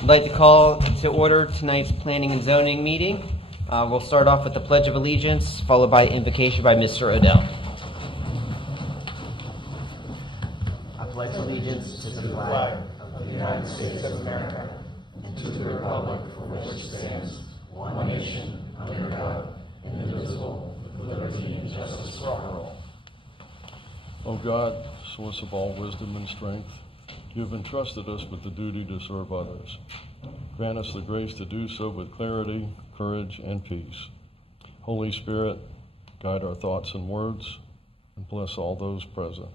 I'd like to call to order tonight's planning and zoning meeting. We'll start off with the Pledge of Allegiance, followed by invocation by Mr. Odell. I pledge allegiance to the flag of the United States of America and to the republic for which it stands, one nation, under God, indivisible, with liberty and justice for all. O God, source of all wisdom and strength, you have entrusted us with the duty to serve others. Grant us the grace to do so with clarity, courage, and peace. Holy Spirit, guide our thoughts and words, and bless all those present.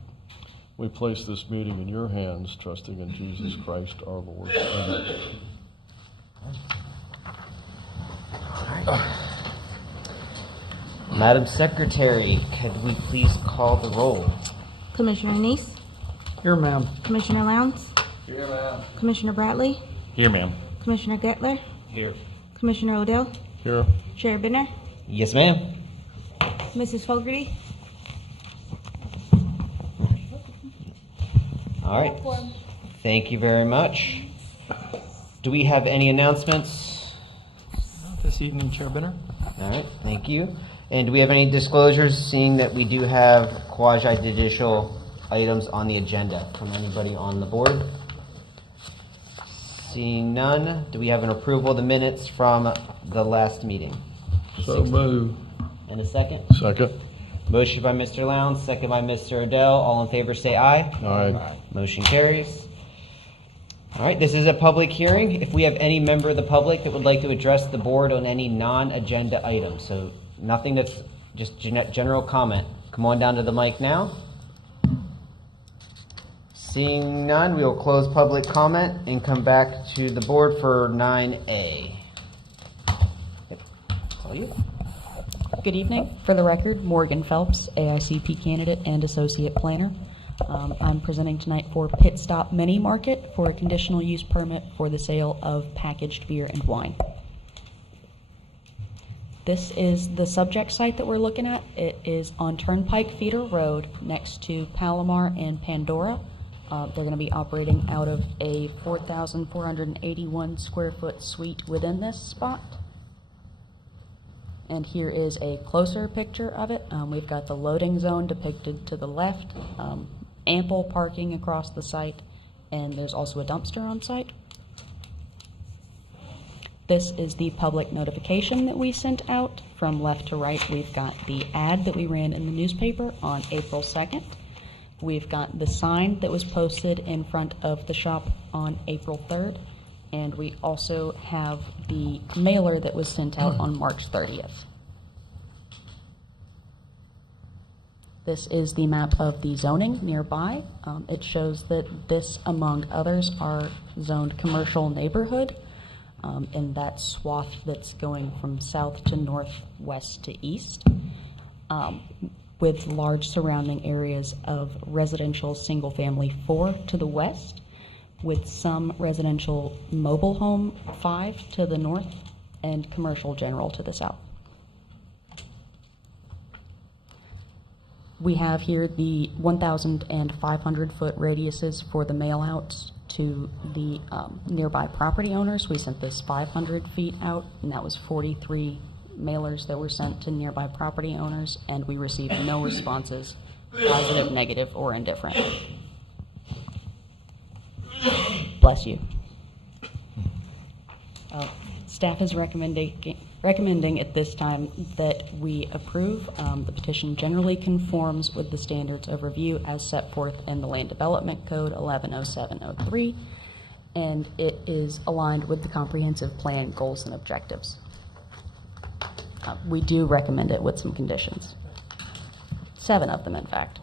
We place this meeting in your hands, trusting in Jesus Christ our Lord. Amen. Madam Secretary, could we please call the roll? Commissioner Neese? Here, ma'am. Commissioner Lowndes? Here, ma'am. Commissioner Bradley? Here, ma'am. Commissioner Gettler? Here. Commissioner Odell? Here. Chair Binner? Yes, ma'am. Mrs. Fogarty? All right. Thank you very much. Do we have any announcements? This evening, Chair Binner. All right, thank you. And do we have any disclosures, seeing that we do have quasi-judicial items on the agenda from anybody on the board? Seeing none, do we have an approval of the minutes from the last meeting? So move. And a second? Second. Motion by Mr. Lowndes, second by Mr. Odell. All in favor say aye. Aye. Motion carries. All right, this is a public hearing. If we have any member of the public that would like to address the board on any non-agenda item, so nothing that's just general comment, come on down to the mic now. Seeing none, we will close public comment and come back to the board for 9A. That's all you. Good evening. For the record, Morgan Phelps, AICP candidate and associate planner. I'm presenting tonight for Pit Stop Mini Market for a conditional use permit for the sale of packaged beer and wine. This is the subject site that we're looking at. It is on Turnpike Feeder Road next to Palomar and Pandora. They're going to be operating out of a 4,481 square foot suite within this spot. And here is a closer picture of it. We've got the loading zone depicted to the left, ample parking across the site, and there's also a dumpster on site. This is the public notification that we sent out. From left to right, we've got the ad that we ran in the newspaper on April 2nd. We've got the sign that was posted in front of the shop on April 3rd. And we also have the mailer that was sent out on March 30th. This is the map of the zoning nearby. It shows that this, among others, are zoned commercial neighborhood. In that swath that's going from south to north, west to east, with large surrounding areas of residential single-family 4 to the west, with some residential mobile home 5 to the north, and commercial general to the south. We have here the 1,500 foot radiuses for the mail outs to the nearby property owners. We sent this 500 feet out, and that was 43 mailers that were sent to nearby property owners, and we received no responses, positive, negative, or indifferent. Bless you. Staff is recommending at this time that we approve. The petition generally conforms with the standards of review as set forth in the Land Development Code 110703, and it is aligned with the comprehensive plan goals and objectives. We do recommend it with some conditions. 7 of them, in fact.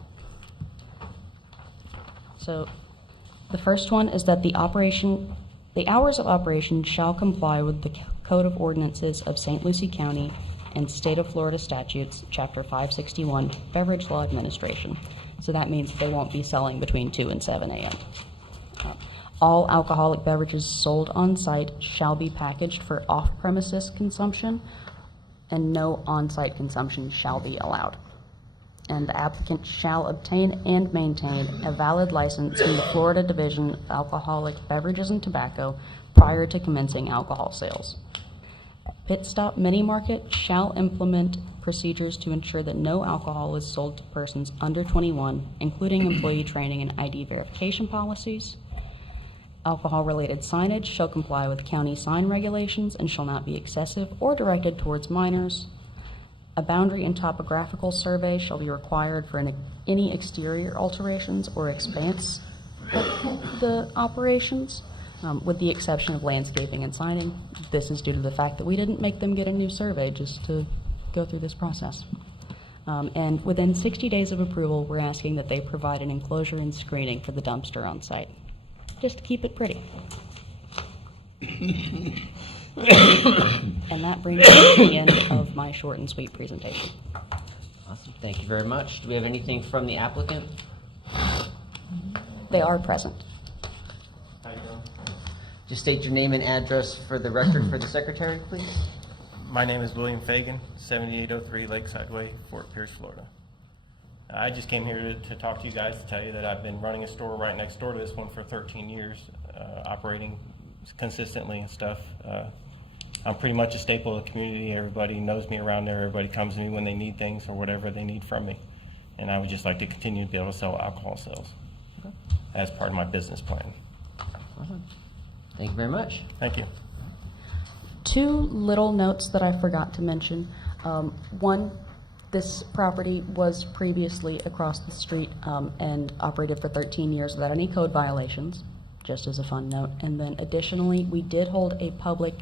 So the first one is that the hours of operation shall comply with the Code of Ordinances of St. Lucie County and State of Florida Statutes, Chapter 561, Beverage Law Administration. So that means they won't be selling between 2 and 7 a.m. All alcoholic beverages sold on site shall be packaged for off-premises consumption, and no on-site consumption shall be allowed. And the applicant shall obtain and maintain a valid license from the Florida Division of Alcoholic Beverages and Tobacco prior to commencing alcohol sales. Pit Stop Mini Market shall implement procedures to ensure that no alcohol is sold to persons under 21, including employee training and ID verification policies. Alcohol-related signage shall comply with county sign regulations and shall not be excessive or directed towards minors. A boundary and topographical survey shall be required for any exterior alterations or expanse of the operations, with the exception of landscaping and signing. This is due to the fact that we didn't make them get a new survey just to go through this process. And within 60 days of approval, we're asking that they provide an enclosure and screening for the dumpster on site, just to keep it pretty. And that brings me to the end of my short and sweet presentation. Awesome, thank you very much. Do we have anything from the applicant? They are present. Just state your name and address for the record for the secretary, please. My name is William Fagan, 7803 Lakeside Way, Fort Pierce, Florida. I just came here to talk to you guys to tell you that I've been running a store right next door to this one for 13 years, operating consistently and stuff. I'm pretty much a staple of the community. Everybody knows me around there. Everybody comes to me when they need things or whatever they need from me. And I would just like to continue to be able to sell alcohol sales as part of my business plan. Awesome. Thank you very much. Thank you. Two little notes that I forgot to mention. One, this property was previously across the street and operated for 13 years without any code violations, just as a fun note. And then additionally, we did hold a public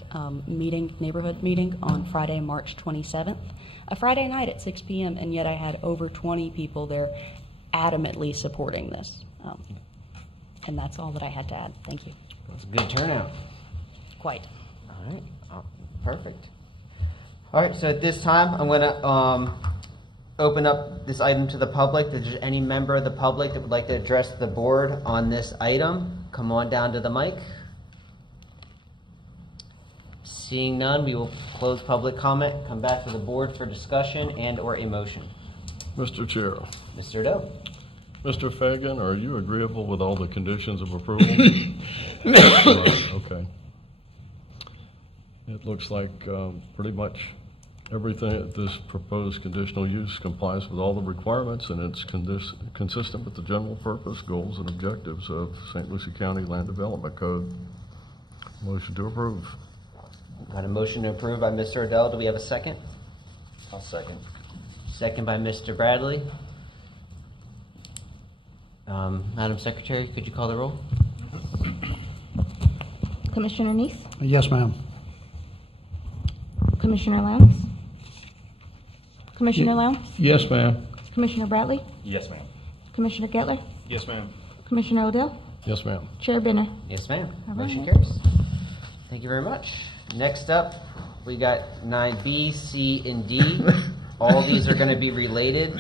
neighborhood meeting on Friday, March 27th, a Friday night at 6 p.m., and yet I had over 20 people there adamantly supporting this. And that's all that I had to add. Thank you. That's a good turnout. Quite. All right, perfect. All right, so at this time, I'm going to open up this item to the public. If there's any member of the public that would like to address the board on this item, come on down to the mic. Seeing none, we will close public comment, come back to the board for discussion and or a motion. Mr. Chair. Mr. Doe. Mr. Fagan, are you agreeable with all the conditions of approval? Okay. It looks like pretty much everything at this proposed conditional use complies with all the requirements, and it's consistent with the general purpose, goals, and objectives of St. Lucie County Land Development Code. Motion to approve. Got a motion to approve by Mr. Odell. Do we have a second? I'll second. Second by Mr. Bradley. Madam Secretary, could you call the roll? Commissioner Neese, Yes, ma'am. Commissioner Lowndes, Commissioner Lowndes, Yes, ma'am. Commissioner Bradley, Yes, ma'am. Commissioner Gettler, Yes, ma'am. Commissioner Odell, Yes, ma'am. Chair Benner. Yes, ma'am. All right. Motion carries. Thank you very much. Next up, we got 9B, C, and D. All these are going to be related.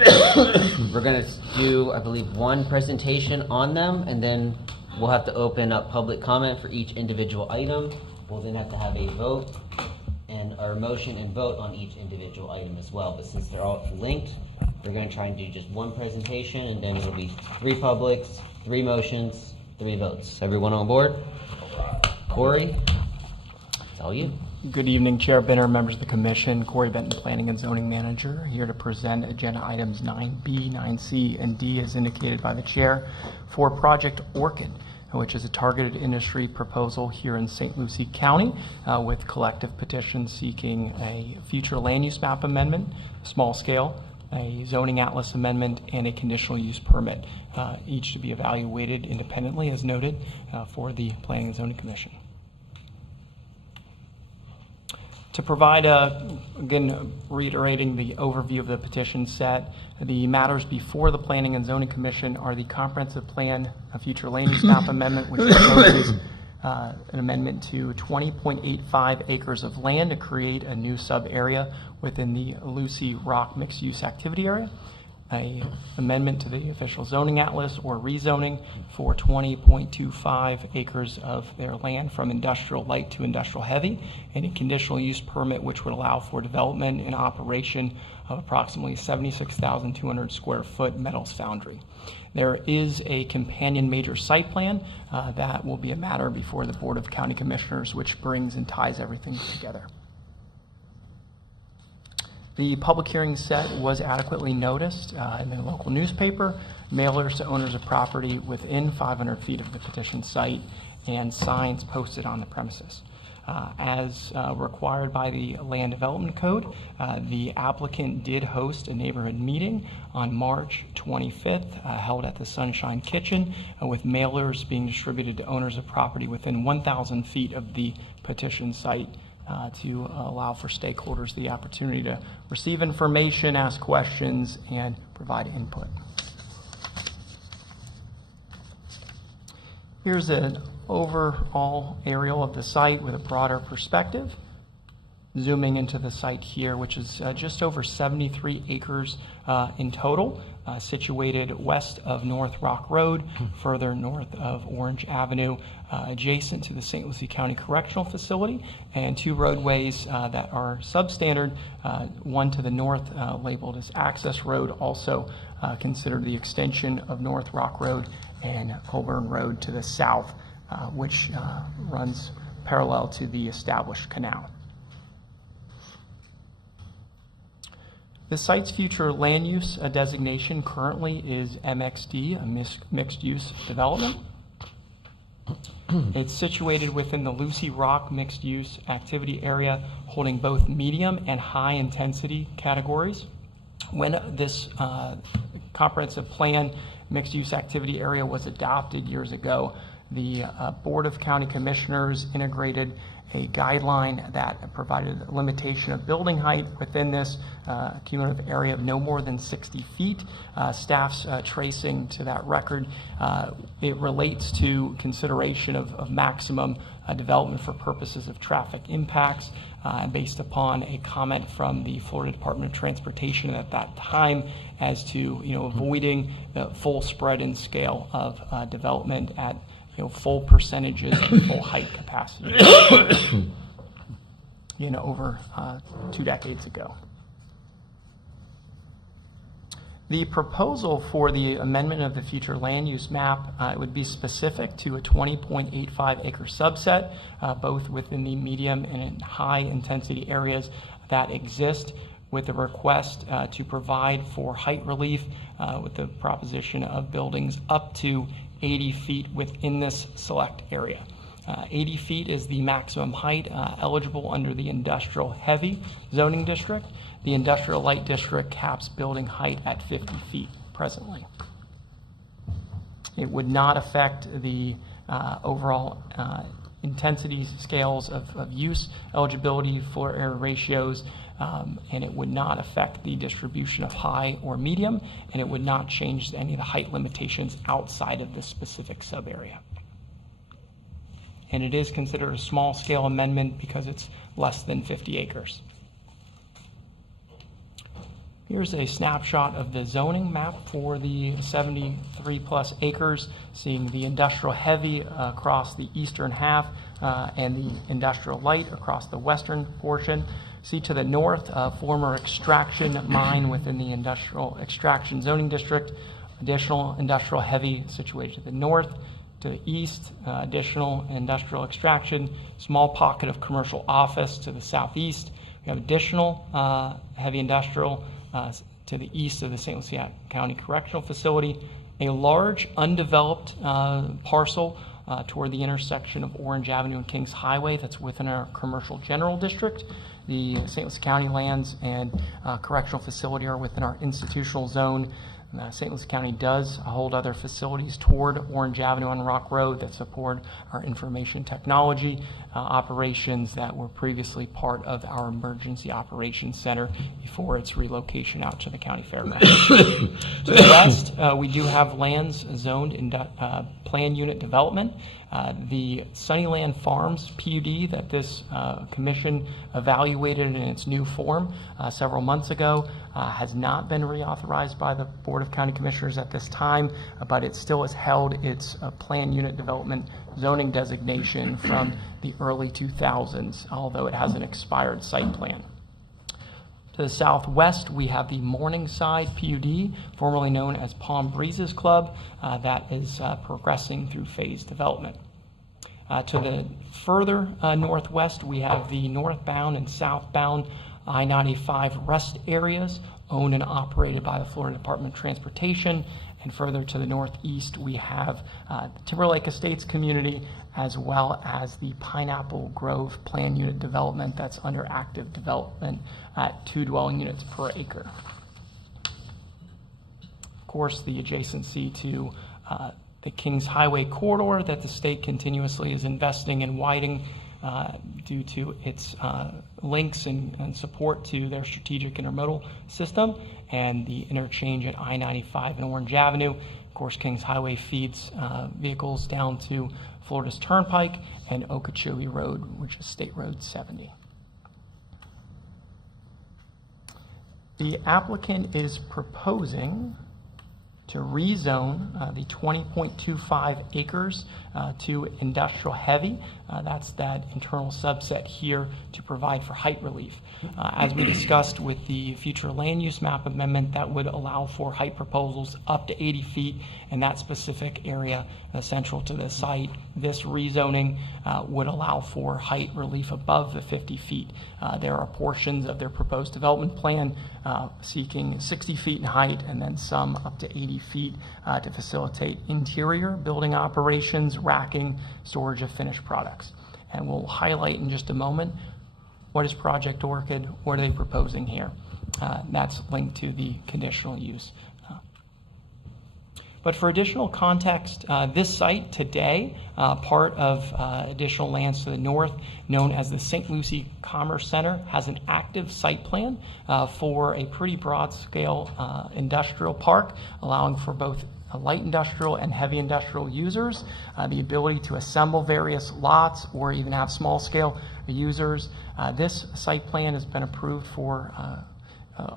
We're going to do, I believe, one presentation on them, and then we'll have to open up public comment for each individual item. We'll then have to have a vote and our motion and vote on each individual item as well. But since they're all linked, we're going to try and do just one presentation, and then it'll be 3 publics, 3 motions, 3 votes. Everyone on board? Corey, it's all you. Good evening, Chair Benner, members of the Commission. Corey Benton, Planning and Zoning Manager, here to present agenda items 9B, 9C, and D as indicated by the Chair for Project Orchid, which is a targeted industry proposal here in St. Lucie County with collective petitions seeking a future land use map amendment, small scale, a zoning atlas amendment, and a conditional use permit, each to be evaluated independently as noted for the Planning and Zoning Commission. To provide, again, reiterating the overview of the petition set, the matters before the Planning and Zoning Commission are the comprehensive plan, a future land use map amendment, which proposes an amendment to 20.85 acres of land to create a new sub-area within the Lucie Rock mixed-use activity area. a amendment to the official zoning atlas or rezoning for 20.25 acres of their land from industrial light to industrial heavy, and a conditional use permit which would allow for development and operation of approximately 76,200 square foot metals foundry. There is a companion major site plan that will be a matter before the Board of County Commissioners, which brings and ties everything together. The public hearing set was adequately noticed in the local newspaper, mailers to owners of property within 500 feet of the petition site, and signs posted on the premises. As required by the Land Development Code, the applicant did host a neighborhood meeting on March 25th, held at the Sunshine Kitchen, with mailers being distributed to owners of property within 1,000 feet of the petition site to allow for stakeholders the opportunity to receive information, ask questions, and provide input. Here's an overall aerial of the site with a broader perspective. Zooming into the site here, which is just over 73 acres in total, situated west of North Rock Road, further north of Orange Avenue, adjacent to the St. Lucie County Correctional Facility, and two roadways that are substandard, one to the north labeled as Access Road, also considered the extension of North Rock Road, and Colburn Road to the south, which runs parallel to the established canal. The site's future land use designation currently is MXD, a mixed-use development. It's situated within the Lucy Rock mixed-use activity area, holding both medium and high-intensity categories. When this comprehensive plan mixed-use activity area was adopted years ago, the Board of County Commissioners integrated a guideline that provided a limitation of building height within this cumulative area of no more than 60 feet. Staff's tracing to that record, it relates to consideration of maximum development for purposes of traffic impacts, based upon a comment from the Florida Department of Transportation at that time as to avoiding the full spread and scale of development at full percentages and full height capacity over 2 decades ago. The proposal for the amendment of the future land use map would be specific to a 20.85 acre subset, both within the medium and high intensity areas that exist, with the request to provide for height relief with the proposition of buildings up to 80 feet within this select area. 80 feet is the maximum height eligible under the industrial heavy zoning district. The industrial light district caps building height at 50 feet presently. It would not affect the overall intensity scales of use, eligibility, floor area ratios, and it would not affect the distribution of high or medium, and it would not change any of the height limitations outside of this specific sub-area. And it is considered a small-scale amendment because it's less than 50 acres. Here's a snapshot of the zoning map for the 73-plus acres, seeing the industrial heavy across the eastern half and the industrial light across the western portion. See to the north, former extraction mine within the industrial extraction zoning district, additional industrial heavy situated to the north. To the east, additional industrial extraction, small pocket of commercial office to the southeast. We have additional heavy industrial to the east of the St. Lucie County Correctional Facility, a large undeveloped parcel toward the intersection of Orange Avenue and Kings Highway that's within our commercial general district. The St. Lucie County lands and correctional facility are within our institutional zone. St. Lucie County does hold other facilities toward Orange Avenue on Rock Road that support our information technology operations that were previously part of our Emergency Operations Center before its relocation out to the county fairgrounds. To the west, we do have lands zoned in plan unit development. The Sunnyland Farms PUD that this commission evaluated in its new form several months ago has not been reauthorized by the Board of County Commissioners at this time, but it still has held its planned unit development zoning designation from the early 2000s, although it has an expired site plan. To the southwest, we have the Morningside PUD, formerly known as Palm Breezes Club, that is progressing through phase development. To the further northwest, we have the northbound and southbound I-95 rest areas owned and operated by the Florida Department of Transportation. And further to the northeast, we have the Timberlake Estates community, as well as the Pineapple Grove planned unit development that's under active development at 2 dwelling units per acre. Of course, the adjacency to the Kings Highway corridor that the state continuously is investing in widening due to its links and support to their strategic intermodal system, and the interchange at I-95 and Orange Avenue. Of course, Kings Highway feeds vehicles down to Florida's Turnpike and Okeechobee Road, which is State Road 70. The applicant is proposing to rezone the 20.25 acres to industrial heavy. That's that internal subset here to provide for height relief. As we discussed with the future land use map amendment, that would allow for height proposals up to 80 feet in that specific area central to the site. This rezoning would allow for height relief above the 50 feet. There are portions of their proposed development plan seeking 60 feet in height and then some up to 80 feet to facilitate interior building operations, racking, storage of finished products. And we'll highlight in just a moment, what is Project Orchid? What are they proposing here? That's linked to the conditional use. But for additional context, this site today, part of additional lands to the north, known as the St. Lucie Commerce Center, has an active site plan for a pretty broad-scale industrial park, allowing for both light industrial and heavy industrial users, the ability to assemble various lots or even have small-scale users. This site plan has been approved for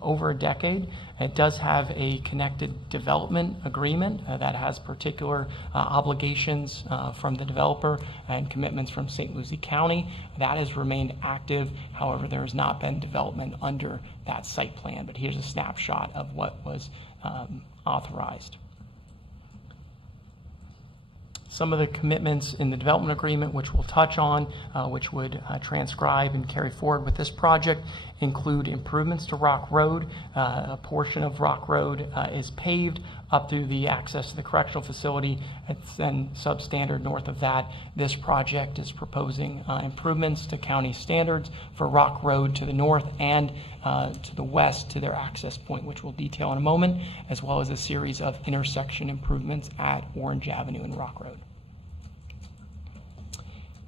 over a decade. It does have a connected development agreement that has particular obligations from the developer and commitments from St. Lucie County. That has remained active. However, there has not been development under that site plan. But here's a snapshot of what was authorized. Some of the commitments in the development agreement, which we'll touch on, which would transcribe and carry forward with this project, include improvements to Rock Road. A portion of Rock Road is paved up through the access to the correctional facility. It's then substandard north of that. This project is proposing improvements to county standards for Rock Road to the north and to the west to their access point, which we'll detail in a moment, as well as a series of intersection improvements at Orange Avenue and Rock Road.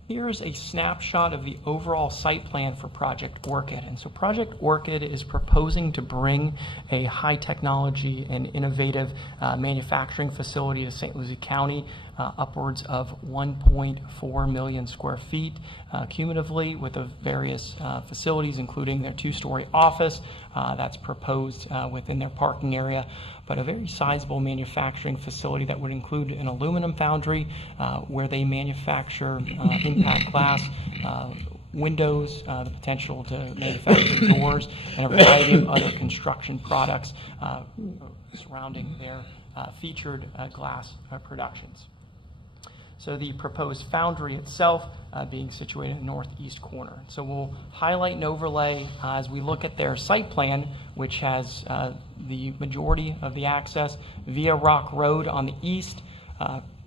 Here's a snapshot of the overall site plan for Project Orchid. And so Project Orchid is proposing to bring a high technology and innovative manufacturing facility to St. Lucie County, upwards of 1.4 million square feet cumulatively, with the various facilities, including their 2-story office that's proposed within their parking area, but a very sizable manufacturing facility that would include an aluminum foundry where they manufacture impact glass, windows, the potential to manufacture doors, and a variety of other construction products surrounding their featured glass productions. So the proposed foundry itself being situated in the northeast corner. So we'll highlight and overlay as we look at their site plan, which has the majority of the access via Rock Road on the east,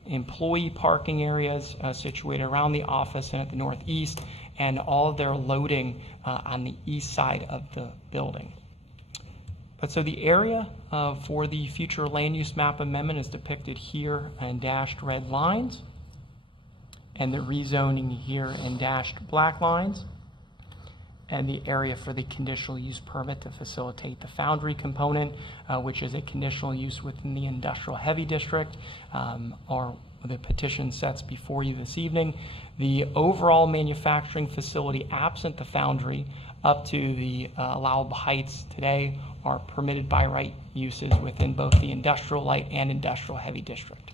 employee parking areas situated around the office and at the northeast, and all of their loading on the east side of the building. But so the area for the future land use map amendment is depicted here in dashed red lines, and the rezoning here in dashed black lines, and the area for the conditional use permit to facilitate the foundry component, which is a conditional use within the industrial heavy district, or the petition sets before you this evening. The overall manufacturing facility absent the foundry up to the allowable heights today are permitted by right uses within both the industrial light and industrial heavy district.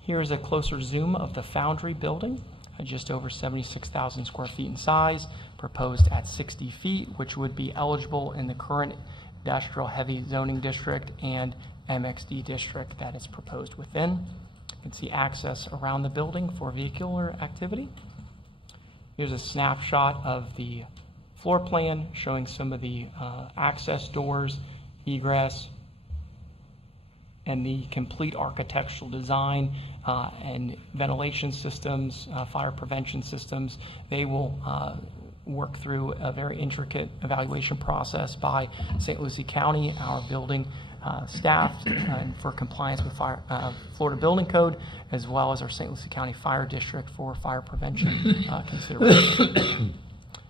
Here's a closer zoom of the Foundry building, at just over 76,000 square feet in size, proposed at 60 feet, which would be eligible in the current industrial heavy zoning district and MXD district that is proposed within. You can see access around the building for vehicular activity. Here's a snapshot of the floor plan showing some of the access doors, egress, and the complete architectural design and ventilation systems, fire prevention systems. They will work through a very intricate evaluation process by St. Lucie County, our building staff, and for compliance with Florida Building Code, as well as our St. Lucie County Fire District for fire prevention consideration.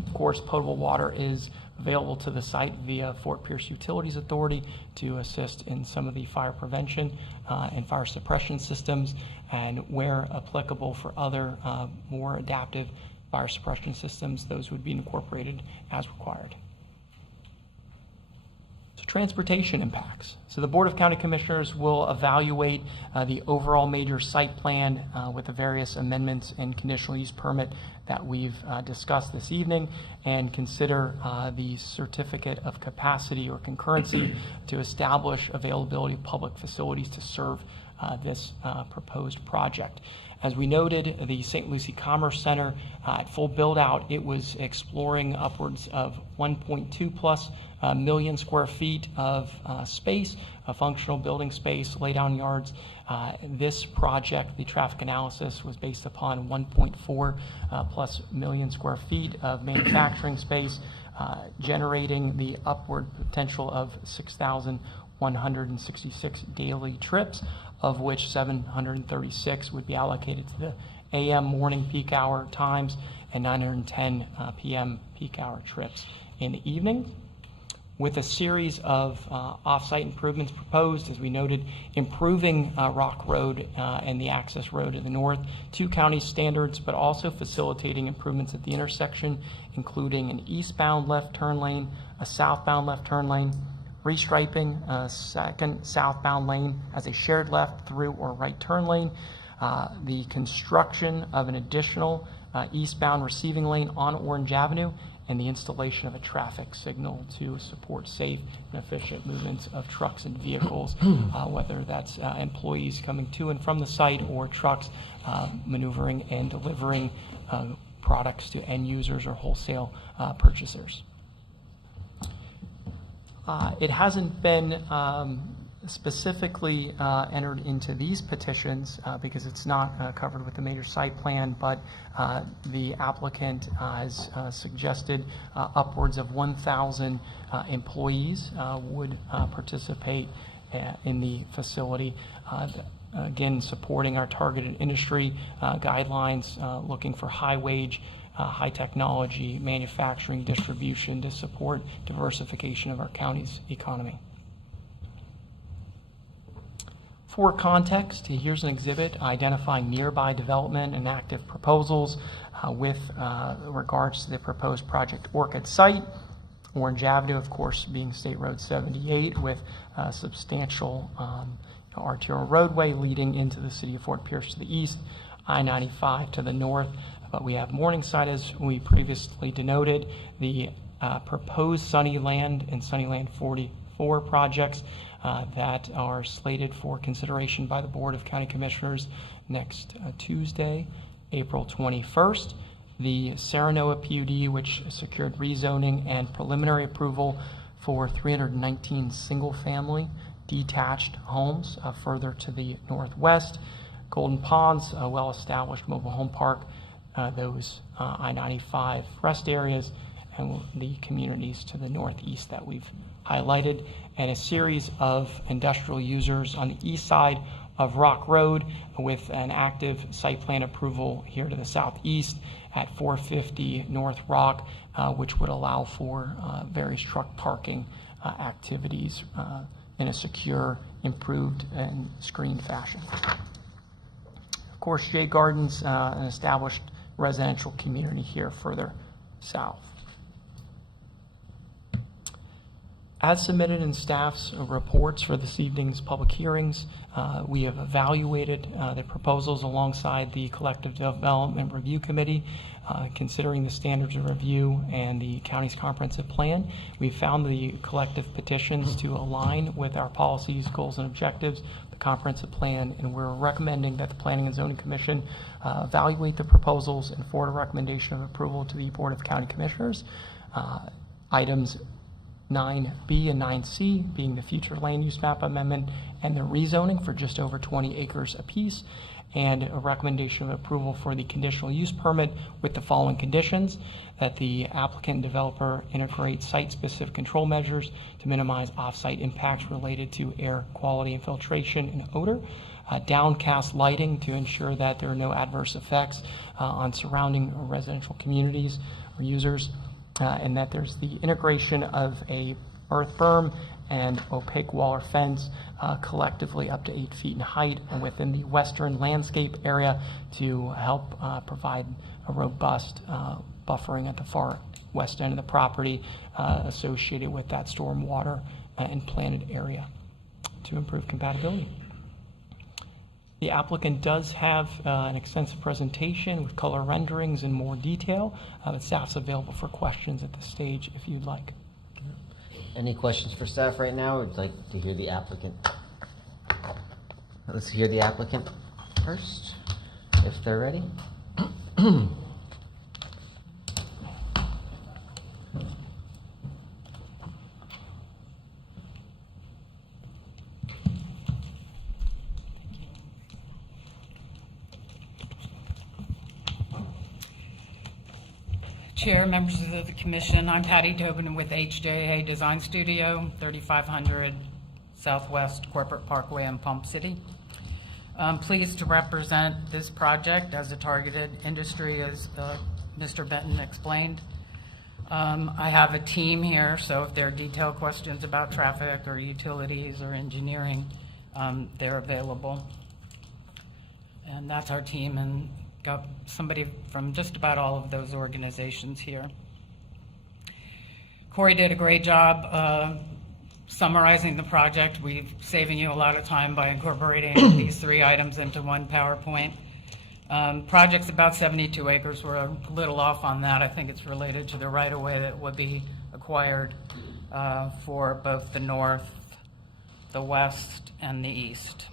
Of course, potable water is available to the site via Fort Pierce Utilities Authority to assist in some of the fire prevention and fire suppression systems, and where applicable for other more adaptive fire suppression systems, those would be incorporated as required. So transportation impacts. So the Board of County Commissioners will evaluate the overall major site plan with the various amendments and conditional use permit that we've discussed this evening, and consider the certificate of capacity or concurrency to establish availability of public facilities to serve this proposed project. As we noted, the St. Lucie Commerce Center at full build out, it was exploring upwards of 1.2 plus million square feet of space, a functional building space, laydown yards. This project, the traffic analysis, was based upon 1.4 plus million square feet of manufacturing space, generating the upward potential of 6,166 daily trips, of which 736 would be allocated to the AM morning peak hour times and 910 PM peak hour trips in the evening, with a series of off-site improvements proposed, as we noted, improving Rock Road and the access road to the north to county standards, but also facilitating improvements at the intersection, including an eastbound left turn lane, a southbound left turn lane, restriping a second southbound lane as a shared left, through, or right turn lane, the construction of an additional eastbound receiving lane on Orange Avenue, and the installation of a traffic signal to support safe and efficient movements of trucks and vehicles, whether that's employees coming to and from the site or trucks maneuvering and delivering products to end users or wholesale purchasers. It hasn't been specifically entered into these petitions because it's not covered with the major site plan, but the applicant has suggested upwards of 1,000 employees would participate in the facility. Again, supporting our targeted industry guidelines, looking for high wage, high technology, manufacturing, distribution to support diversification of our county's economy. For context, here's an exhibit identifying nearby development and active proposals with regards to the proposed Project Orchid site. Orange Avenue, of course, being State Road 78 with a substantial arterial roadway leading into the city of Fort Pierce to the east, I-95 to the north. But we have Morningside, as we previously denoted, the proposed Sunnyland and Sunnyland 44 projects that are slated for consideration by the Board of County Commissioners next Tuesday, April 21st. The Serenoa PUD, which secured rezoning and preliminary approval for 319 single-family detached homes further to the northwest. Golden Ponds, a well-established mobile home park, those I-95 rest areas, and the communities to the northeast that we've highlighted, and a series of industrial users on the east side of Rock Road with an active site plan approval here to the southeast at 450 North Rock, which would allow for various truck parking activities in a secure, improved, and screened fashion. Of course, Jay Gardens, an established residential community here further south. As submitted in staff's reports for this evening's public hearings, we have evaluated the proposals alongside the Collective Development Review Committee, considering the standards of review and the county's comprehensive plan. We found the collective petitions to align with our policies, goals, and objectives, the comprehensive plan, and we're recommending that the Planning and Zoning Commission evaluate the proposals and forward a recommendation of approval to the Board of County Commissioners. Items 9B and 9C being the future land use map amendment and the rezoning for just over 20 acres apiece, and a recommendation of approval for the conditional use permit with the following conditions: that the applicant and developer integrate site-specific control measures to minimize off-site impacts related to air quality and filtration and odor, downcast lighting to ensure that there are no adverse effects on surrounding residential communities or users, and that there's the integration of a earth berm and opaque wall or fence collectively up to 8 feet in height and within the western landscape area to help provide a robust buffering at the far west end of the property associated with that storm water and planted area to improve compatibility. The applicant does have an extensive presentation with color renderings and more detail, but staff's available for questions at this stage if you'd like. Any questions for staff right now, or would you like to hear the applicant? Let's hear the applicant first, if they're ready. Chair, members of the commission, I'm Patty Tobin with HJA Design Studio, 3500 Southwest Corporate Parkway in Pump City. I'm pleased to represent this project as a targeted industry, as Mr. Benton explained. I have a team here, so if there are detailed questions about traffic or utilities or engineering, they're available. And that's our team, and got somebody from just about all of those organizations here. Corey did a great job summarizing the project. We're saving you a lot of time by incorporating these 3 items into one PowerPoint. Project's about 72 acres. We're a little off on that. I think it's related to the right-of-way that would be acquired for both the north, the west, and the east.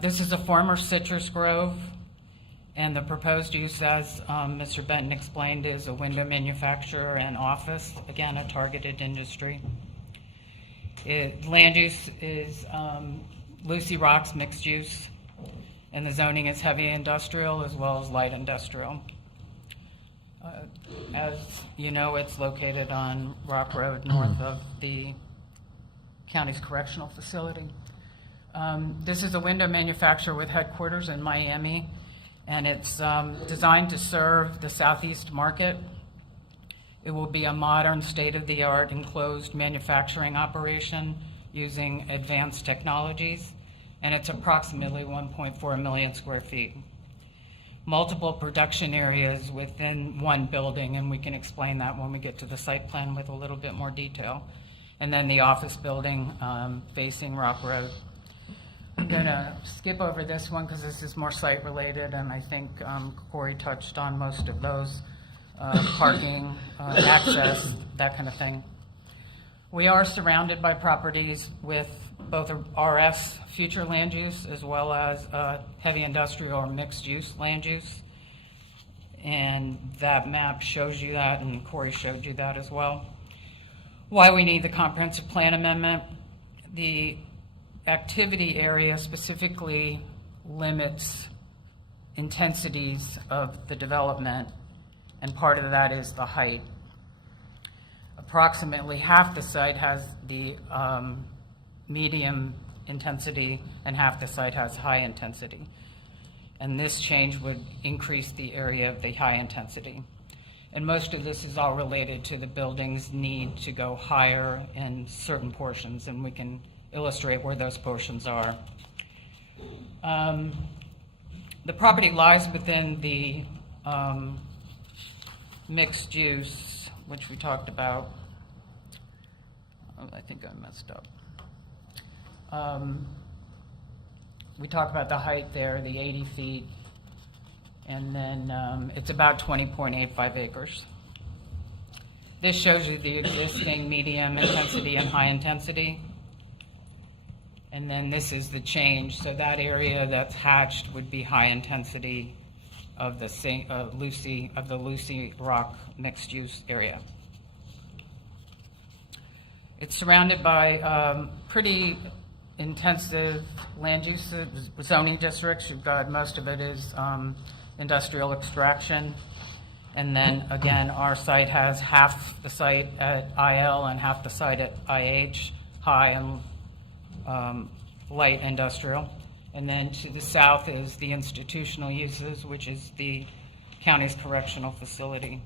This is a former citrus grove, and the proposed use, as Mr. Benton explained, is a window manufacturer and office, again, a targeted industry. Land use is Lucy Rocks mixed use, and the zoning is heavy industrial as well as light industrial. As you know, it's located on Rock Road north of the county's correctional facility. This is a window manufacturer with headquarters in Miami, and it's designed to serve the southeast market. It will be a modern, state-of-the-art enclosed manufacturing operation using advanced technologies, and it's approximately 1.4 million square feet. Multiple production areas within one building, and we can explain that when we get to the site plan with a little bit more detail. And then the office building facing Rock Road. I'm going to skip over this one because this is more site related, and I think Corey touched on most of those, parking, access, that kind of thing. We are surrounded by properties with both RS future land use as well as heavy industrial or mixed use land use. And that map shows you that, and Corey showed you that as well. Why we need the comprehensive plan amendment. The activity area specifically limits intensities of the development, and part of that is the height. Approximately half the site has the medium intensity and half the site has high intensity. And this change would increase the area of the high intensity. And most of this is all related to the building's need to go higher in certain portions, and we can illustrate where those portions are. The property lies within the mixed use, which we talked about. Oh, I think I messed up. We talked about the height there, the 80 feet, and then it's about 20.85 acres. This shows you the existing medium intensity and high intensity. And then this is the change. So that area that's hatched would be high intensity of the Lucy Rock mixed use area. It's surrounded by pretty intensive land use zoning districts. You've got most of it is industrial extraction. And then again, our site has half the site at IL and half the site at IH, high and light industrial. And then to the south is the institutional uses, which is the county's correctional facility.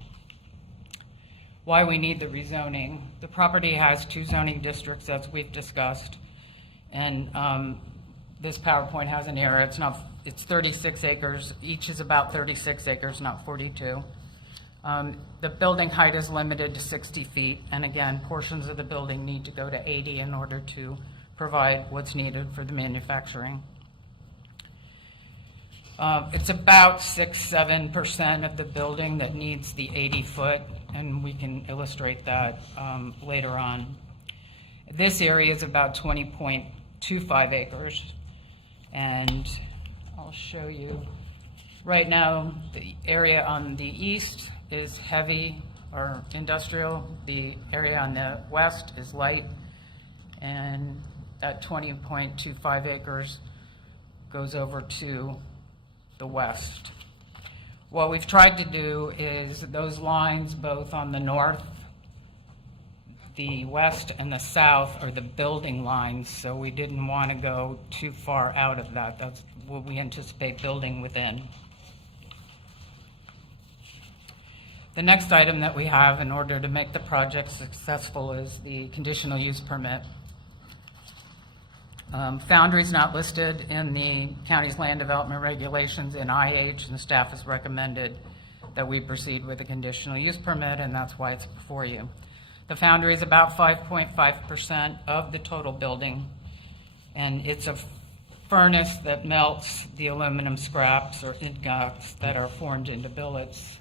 Why we need the rezoning. The property has 2 zoning districts, as we've discussed. And this PowerPoint has an error. It's 36 acres. Each is about 36 acres, not 42. The building height is limited to 60 feet. And again, portions of the building need to go to 80 in order to provide what's needed for the manufacturing. It's about 6-7% of the building that needs the 80 foot, and we can illustrate that later on. This area is about 20.25 acres, and I'll show you. Right now, the area on the east is heavy or industrial. The area on the west is light, and that 20.25 acres goes over to the west. What we've tried to do is those lines both on the north, the west, and the south are the building lines, so we didn't want to go too far out of that. That's what we anticipate building within. The next item that we have in order to make the project successful is the conditional use permit. Foundry is not listed in the county's land development regulations in IH, and staff has recommended that we proceed with a conditional use permit, and that's why it's before you. The foundry is about 5.5% of the total building, and it's a furnace that melts the aluminum scraps or ingots that are formed into billets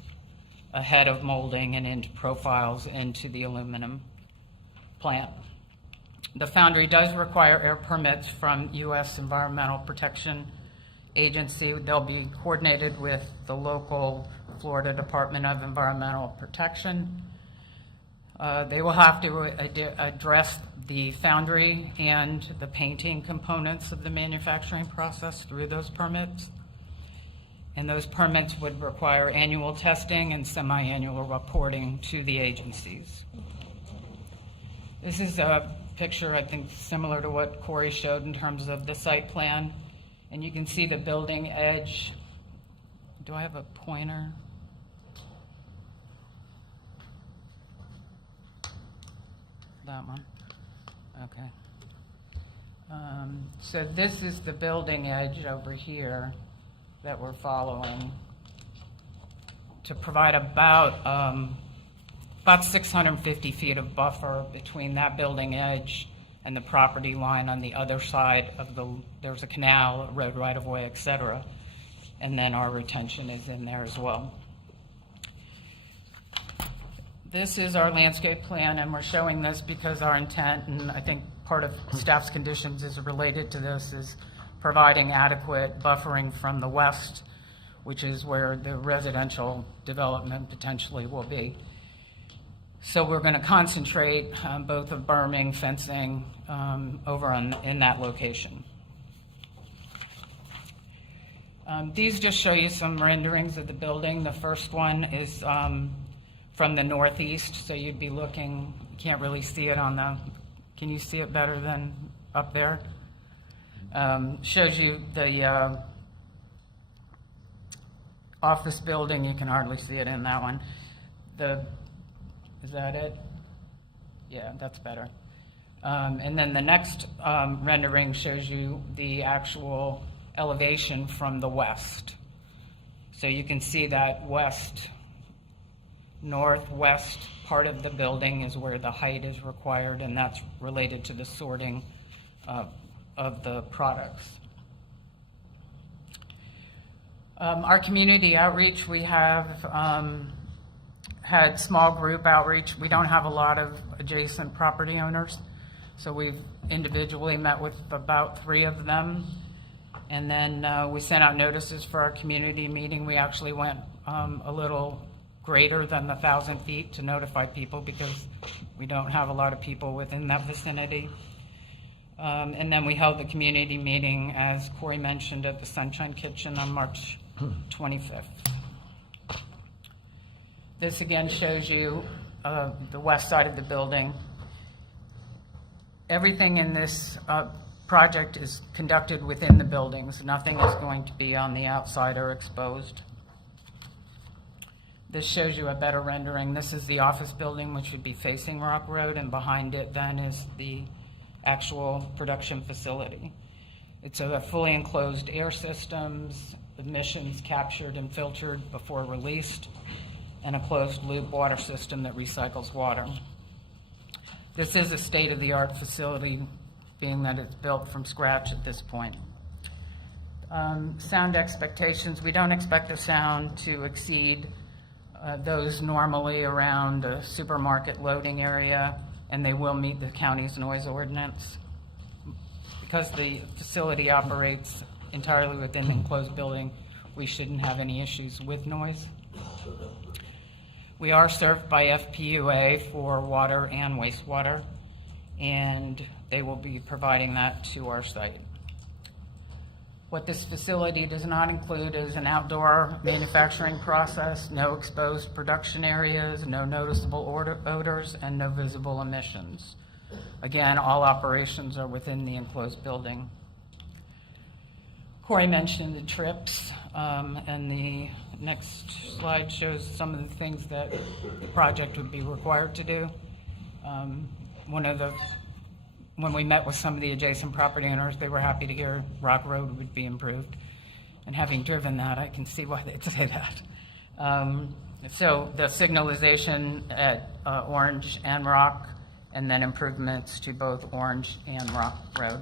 ahead of molding and into profiles into the aluminum plant. The foundry does require air permits from U.S. Environmental Protection Agency. They'll be coordinated with the local Florida Department of Environmental Protection. They will have to address the foundry and the painting components of the manufacturing process through those permits. And those permits would require annual testing and semi-annual reporting to the agencies. This is a picture, I think, similar to what Corey showed in terms of the site plan. And you can see the building edge. Do I have a pointer? That one? Okay. So this is the building edge over here that we're following to provide about 650 feet of buffer between that building edge and the property line on the other side of there's a canal, a road right of way, et cetera. And then our retention is in there as well. This is our landscape plan, and we're showing this because our intent, and I think part of staff's conditions is related to this, is providing adequate buffering from the west, which is where the residential development potentially will be. So we're going to concentrate both of berming, fencing over in that location. These just show you some renderings of the building. The first one is from the northeast, so you'd be looking, you can't really see it on the, can you see it better than up there? Shows you the office building. You can hardly see it in that one. Is that it? Yeah, that's better. And then the next rendering shows you the actual elevation from the west. So you can see that west northwest part of the building is where the height is required, and that's related to the sorting of the products. Our community outreach, we have had small group outreach. We don't have a lot of adjacent property owners, so we've individually met with about 3 of them. And then we sent out notices for our community meeting. We actually went a little greater than the 1,000 feet to notify people because we don't have a lot of people within that vicinity. And then we held the community meeting, as Corey mentioned, at the Sunshine Kitchen on March 25th. This again shows you the west side of the building. Everything in this project is conducted within the buildings. Nothing is going to be on the outside or exposed. This shows you a better rendering. This is the office building, which would be facing Rock Road, and behind it then is the actual production facility. It's a fully enclosed air systems, emissions captured and filtered before released, and a closed loop water system that recycles water. This is a state-of-the-art facility, being that it's built from scratch at this point. Sound expectations, we don't expect the sound to exceed those normally around a supermarket loading area, and they will meet the county's noise ordinance. Because the facility operates entirely within the enclosed building, we shouldn't have any issues with noise. We are served by FPUA for water and wastewater, and they will be providing that to our site. What this facility does not include is an outdoor manufacturing process, no exposed production areas, no noticeable odors, and no visible emissions. Again, all operations are within the enclosed building. Corey mentioned the trips, and the next slide shows some of the things that the project would be required to do. When we met with some of the adjacent property owners, they were happy to hear Rock Road would be improved. And having driven that, I can see why they'd say that. So the signalization at Orange and Rock, and then improvements to both Orange and Rock Road.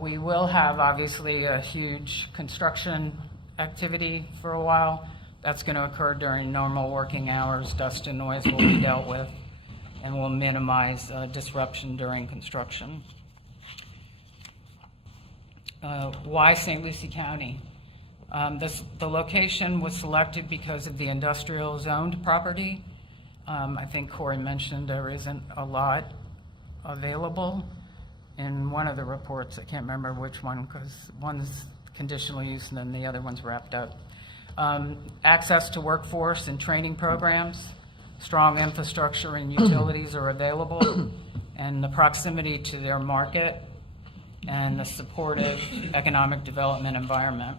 We will have, obviously, a huge construction activity for a while. That's going to occur during normal working hours. Dust and noise will be dealt with, and will minimize disruption during construction. Why St. Lucie County? The location was selected because of the industrial zoned property. I think Corey mentioned there isn't a lot available in one of the reports. I can't remember which one, because one's conditional use and then the other one's wrapped up. Access to workforce and training programs, strong infrastructure and utilities are available, and the proximity to their market and the supportive economic development environment.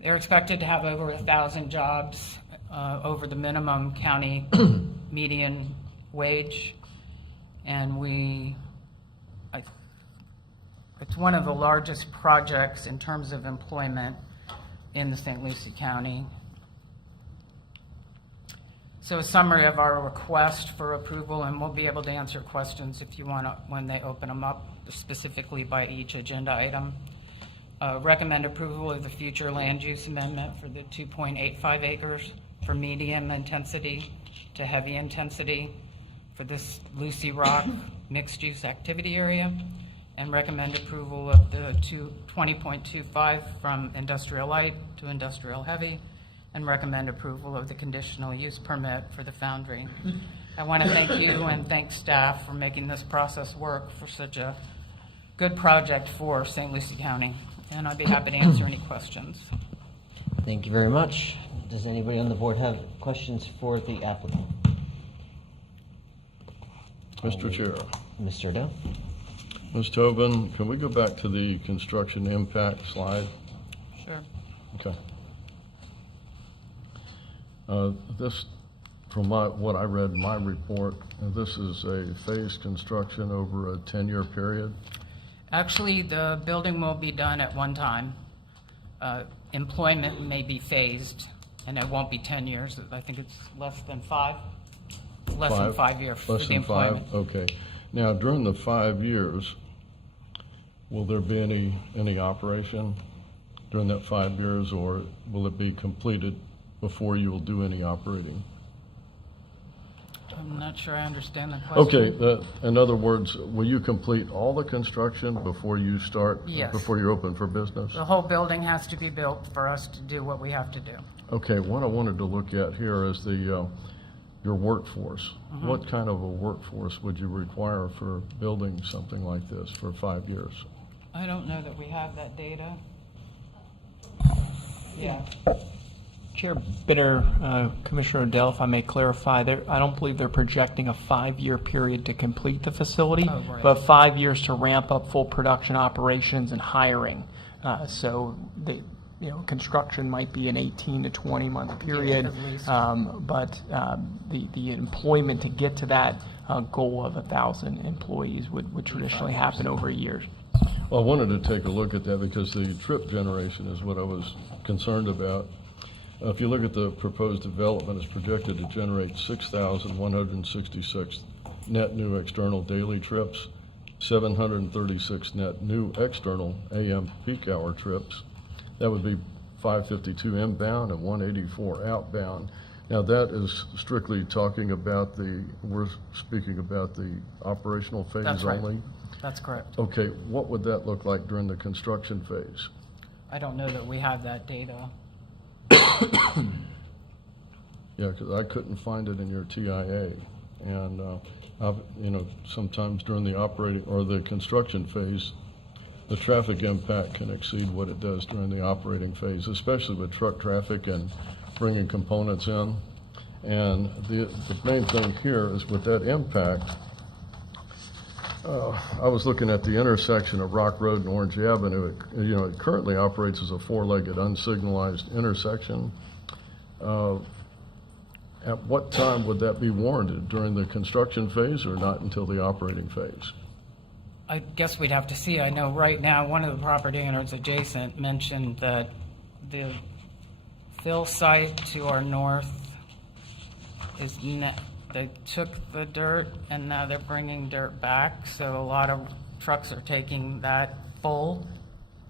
They're expected to have over 1,000 jobs over the minimum county median wage, and it's one of the largest projects in terms of employment in the St. Lucie County. So a summary of our request for approval, and we'll be able to answer questions if you want to, when they open them up, specifically by each agenda item. Recommend approval of the future land use amendment for the 2.85 acres for medium intensity to heavy intensity for this Lucy Rock mixed use activity area, and recommend approval of the 20.25 from industrial light to industrial heavy, and recommend approval of the conditional use permit for the foundry. I want to thank you and thank staff for making this process work for such a good project for St. Lucie County, and I'd be happy to answer any questions. Thank you very much. Does anybody on the board have questions for the applicant? Mr. Chair. Mr. Odell? Ms. Tobin, can we go back to the construction impact slide? Sure. Okay. This, from what I read in my report, this is a phased construction over a 10-year period. Actually, the building will be done at one time. employment may be phased, and it won't be 10 years. I think it's less than 5. Less than 5 years for Less the than 5? employment. Okay. Now, during the 5 years, will there be any operation during that 5 years, or will it be completed before you will do any operating? I'm not sure I understand the question. Okay, in other words, will you complete all the construction before you start? Yes. Before you're open for business? The whole building has to be built for us to do what we have to do. Okay, what I wanted to look at here is your workforce. Mm-hmm. What kind of a workforce would you require for building something like this for 5 years? I don't know that we have that data. Yeah. Chair Bitter, Commissioner Odell, if I may clarify, I don't believe they're projecting a 5-year period to complete the facility, Oh, right. but 5 years to ramp up full production operations and hiring. So construction might be an 18 to 20 month period, at least. but the employment to get to that goal of 1,000 employees would traditionally happen over years. Well, I wanted to take a look at that because the trip generation is what I was concerned about. If you look at the proposed development, it's projected to generate 6,166 net new external daily trips, 736 net new external AM peak hour trips. That would be 552 inbound and 184 outbound. Now that is strictly talking about we're speaking about the operational phase That's right. only. That's correct. Okay, what would that look like during the construction phase? I don't know that we have that data. Yeah, because I couldn't find it in your TIA. And, sometimes during the operating or the construction phase, the traffic impact can exceed what it does during the operating phase, especially with truck traffic and bringing components in. And the main thing here is with that impact, I was looking at the intersection of Rock Road and Orange Avenue. It currently operates as a 4-legged unsignalized intersection. At what time would that be warranted? During the construction phase or not until the operating phase? I guess we'd have to see. I know right now, one of the property owners adjacent mentioned that the fill site to our north is they took the dirt and now they're bringing dirt back. So a lot of trucks are taking that full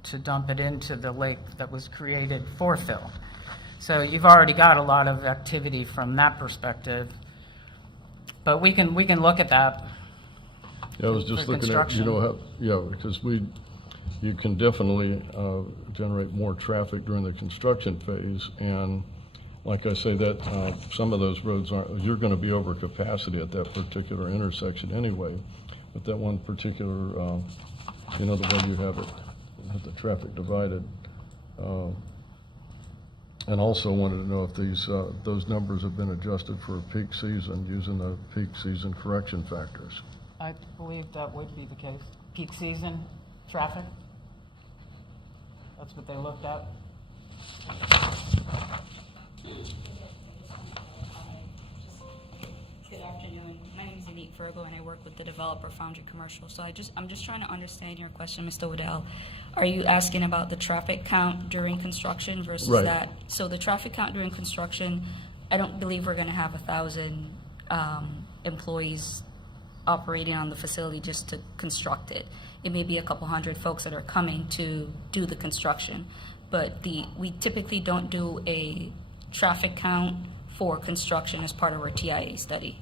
to dump it into the lake that was created for fill. So you've already got a lot of activity from that perspective. But we can look at that. Yeah, I was just For looking at, construction. because you can definitely generate more traffic during the construction phase. And like I say, that some of those roads you're going to be over capacity at that particular intersection anyway. But that one particular, the way you have the traffic divided. And also wanted to know if those numbers have been adjusted for a peak season using the peak season correction factors. I believe that would be the case. Peak season traffic? That's what they looked at. Good afternoon. My name is Unique Virgo, and I work with the developer Foundry Commercial. So I'm just trying to understand your question, Mr. Waddell. Are you asking about the traffic count during construction versus Right. that? So the traffic count during construction, I don't believe we're going to have 1,000 employees operating on the facility just to construct it. It may be a couple hundred folks that are coming to do the construction, but we typically don't do a traffic count for construction as part of our TIA study.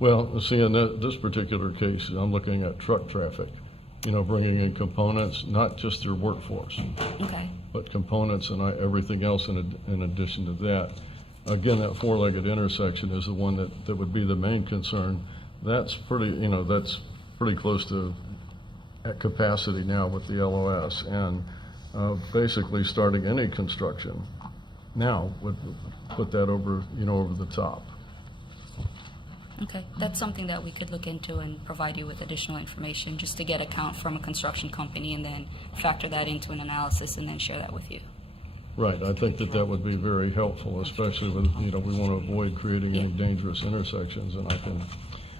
Well, see, in this particular case, I'm looking at truck traffic, bringing in components, not just their workforce, Okay. but components and everything else in addition to that. Again, that 4-legged intersection is the one that would be the main concern. That's pretty close to at capacity now with the LOS, and basically starting any construction now would put that over the top. Okay, that's something that we could look into and provide you with additional information, just to get a count from a construction company and then factor that into an analysis and then share that with you. Right, I think that would be very helpful, especially with, we want to avoid creating any dangerous intersections, and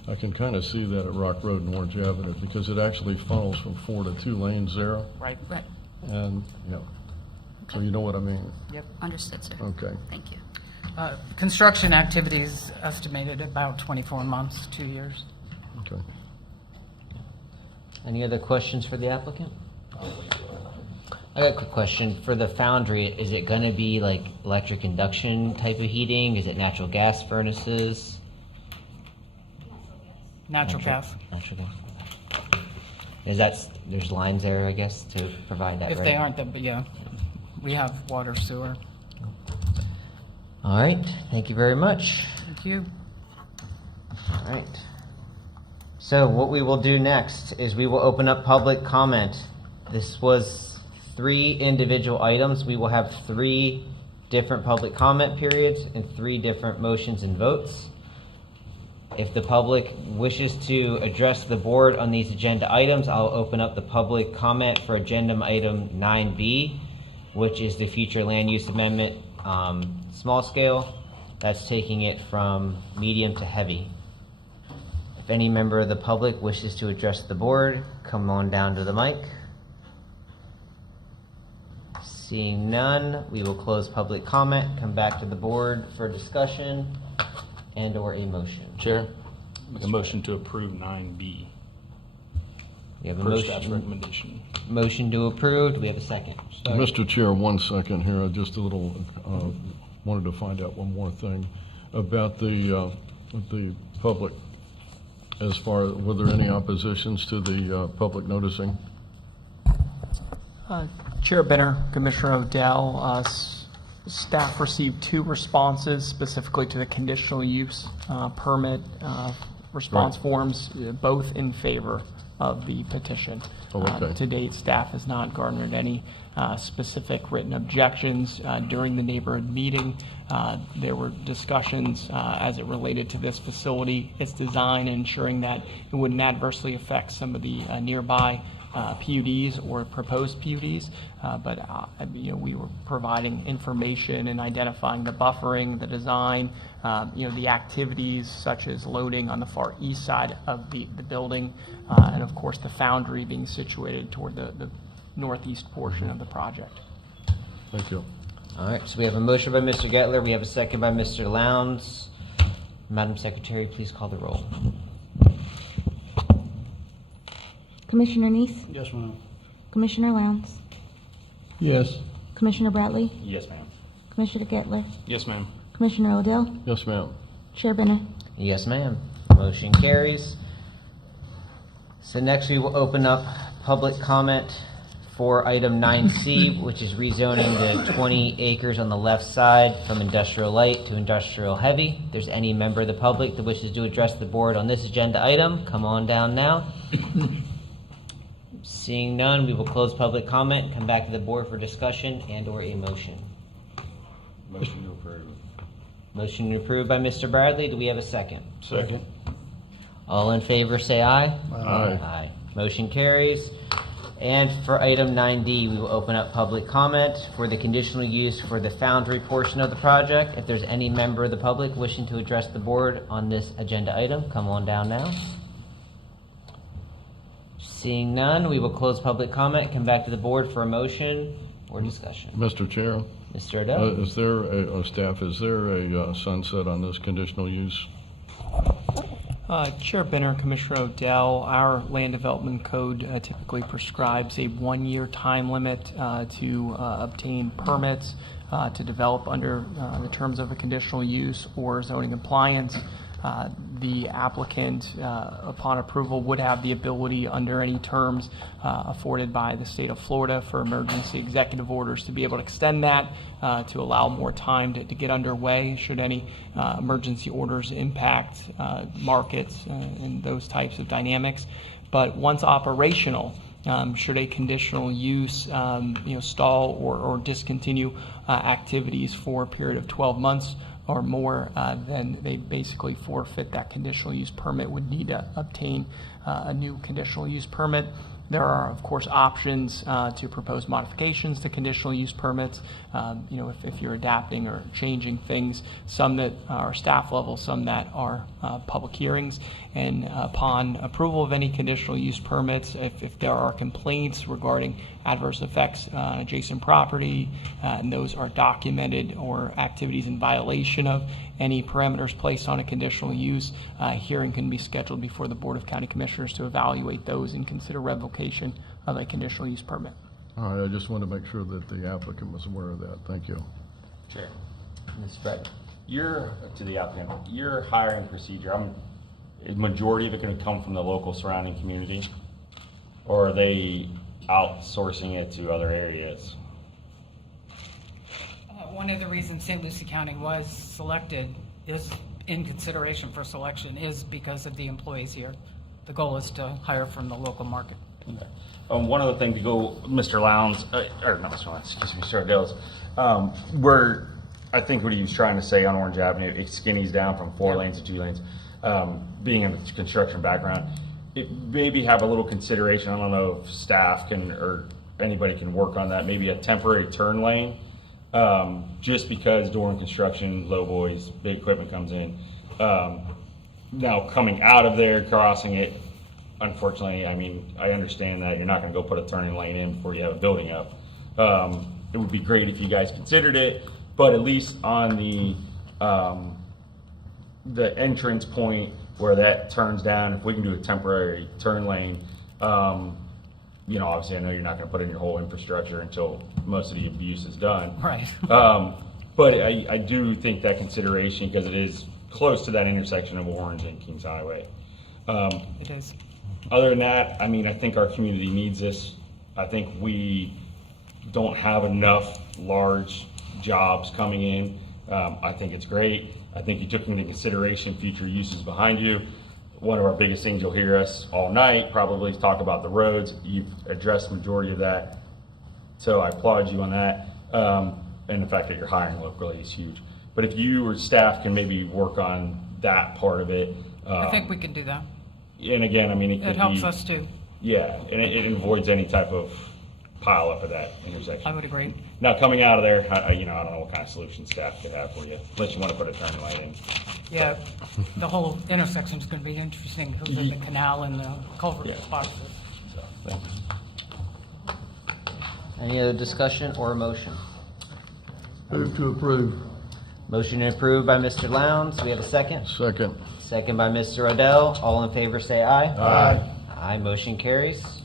I can kind of see that at Rock Road and Orange Avenue, because it actually funnels from 4 to 2 lanes there, Right. Right. and, So you know what I mean? Yep. Understood, sir. Okay. Thank you. Construction activities estimated about 24 months, 2 years. Okay. Any other questions for the applicant? I got a quick question. For the foundry, is it going to be like electric induction type of heating? Is it natural gas furnaces? Natural gas. Natural gas. Is that, there's lines there, I guess, to provide that, If right? they aren't, then, yeah, we have water, sewer. All right, thank you very much. Thank you. All right. So what we will do next is we will open up public comment. This was 3 individual items. We will have 3 different public comment periods and 3 different motions and votes. If the public wishes to address the board on these agenda items, I'll open up the public comment for agenda item 9B, which is the future land use amendment, small scale. That's taking it from medium to heavy. If any member of the public wishes to address the board, come on down to the mic. Seeing none, we will close public comment, come back to the board for discussion and/or a motion. Chair, make a motion to approve 9B We have a per staff's motion, recommendation. motion to approve. Do we have a second? Mr. Chair, 1 second here. I just a little wanted to find out one more thing about the public. As far, were there any oppositions to the public noticing? Chair Benner, Commissioner Odell, staff received 2 responses specifically to the conditional use permit response Right. forms, both in favor of the petition. Oh, okay. To date, staff has not garnered any specific written objections. During the neighborhood meeting, there were discussions as it related to this facility, its design, ensuring that it wouldn't adversely affect some of the nearby PUDs or proposed PUDs, but we were providing information and identifying the buffering, the design, the activities such as loading on the far east side of the building, and of course the foundry being situated toward the northeast portion of the project. Thank you. All right, so we have a motion by Mr. Gettler. We have a second by Mr. Lowndes. Madam Secretary, please call the roll. Commissioner Neese? Yes, ma'am. Commissioner Lowndes? Yes. Commissioner Bradley? Yes, ma'am. Commissioner Gettler? Yes, ma'am. Commissioner Odell? Yes, ma'am. Chair Benner? Yes, ma'am. Motion carries. So next we will open up public comment for item 9C, which is rezoning the 20 acres on the left side from industrial light to industrial heavy. If there's any member of the public that wishes to address the board on this agenda item, come on down now. Seeing none, we will close public comment, come back to the board for discussion and/or a motion. Motion to approve. Motion approved by Mr. Bradley. Do we have a second? Second. All in favor, say aye. Aye. Aye. Motion carries. And for item 9D, we will open up public comment for the conditional use for the foundry portion of the project. If there's any member of the public wishing to address the board on this agenda item, come on down now. Seeing none, we will close public comment, come back to the board for a motion or discussion. Mr. Chair, Mr. Odell? is there staff, is there a sunset on this conditional use? Chair Benner, Commissioner Odell, our land development code typically prescribes a 1-year time limit to obtain permits to develop under the terms of a conditional use or zoning compliance. The applicant, upon approval, would have the ability under any terms afforded by the state of Florida for emergency executive orders to be able to extend that to allow more time to get underway should any emergency orders impact markets and those types of dynamics. But once operational, should a conditional use stall or discontinue activities for a period of 12 months or more, then they basically forfeit that conditional use permit, would need to obtain a new conditional use permit. There are, of course, options to propose modifications to conditional use permits, if you're adapting or changing things, some that are staff level, some that are public hearings. And upon approval of any conditional use permits, if there are complaints regarding adverse effects on adjacent property, and those are documented, or activities in violation of any parameters placed on a conditional use, hearing can be scheduled before the Board of County Commissioners to evaluate those and consider revocation of a conditional use permit. All right, I just want to make sure that the applicant was aware of that. Thank you. Chair. Ms. Fred? To the applicant, your hiring procedure, is majority of it going to come from the local surrounding community? Or are they outsourcing it to other areas? One of the reasons St. Lucie County was selected is in consideration for selection is because of the employees here. The goal is to hire from the local market. Okay. One other thing to go, Mr. Lowndes, or not Mr. Lowndes, excuse me, Mr. Adels, where I think what he was trying to say on Orange Avenue, it skinnies down from 4 lanes to 2 lanes. Being in the construction background, it maybe have a little consideration. I don't know if staff can or anybody can work on that. Maybe a temporary turn lane, just because during construction, low boys, big equipment comes in. Now coming out of there, crossing it, unfortunately, I mean, I understand that you're not going to go put a turning lane in before you have a building up. It would be great if you guys considered it, but at least on the entrance point where that turns down, if we can do a temporary turn lane, obviously I know you're not going to put in your whole infrastructure until most of the abuse is done. Right. But I do think that consideration, because it is close to that intersection of Orange and Kings Highway. It is. Other than that, I mean, I think our community needs this. I think we don't have enough large jobs coming in. I think it's great. I think you took into consideration future uses behind you. One of our biggest things you'll hear us all night probably is talk about the roads. You've addressed the majority of that. So I applaud you on that. And the fact that you're hiring locally is huge. But if you or staff can maybe work on that part of it. I think we can do that. And again, I mean, it could It helps be, us too. Yeah, and it avoids any type of pile up at that intersection. I would agree. Now, coming out of there, I don't know what kind of solution staff could have for you, unless you want to put a turn light in. Yeah, the whole intersection is going to be interesting because of the canal and the culvert Yeah. spots. So, thank you. Any other discussion or motion? Move to approve. Motion approved by Mr. Lowndes. We have a second? Second. Second by Mr. Odell. All in favor say aye. Aye. Aye, motion carries.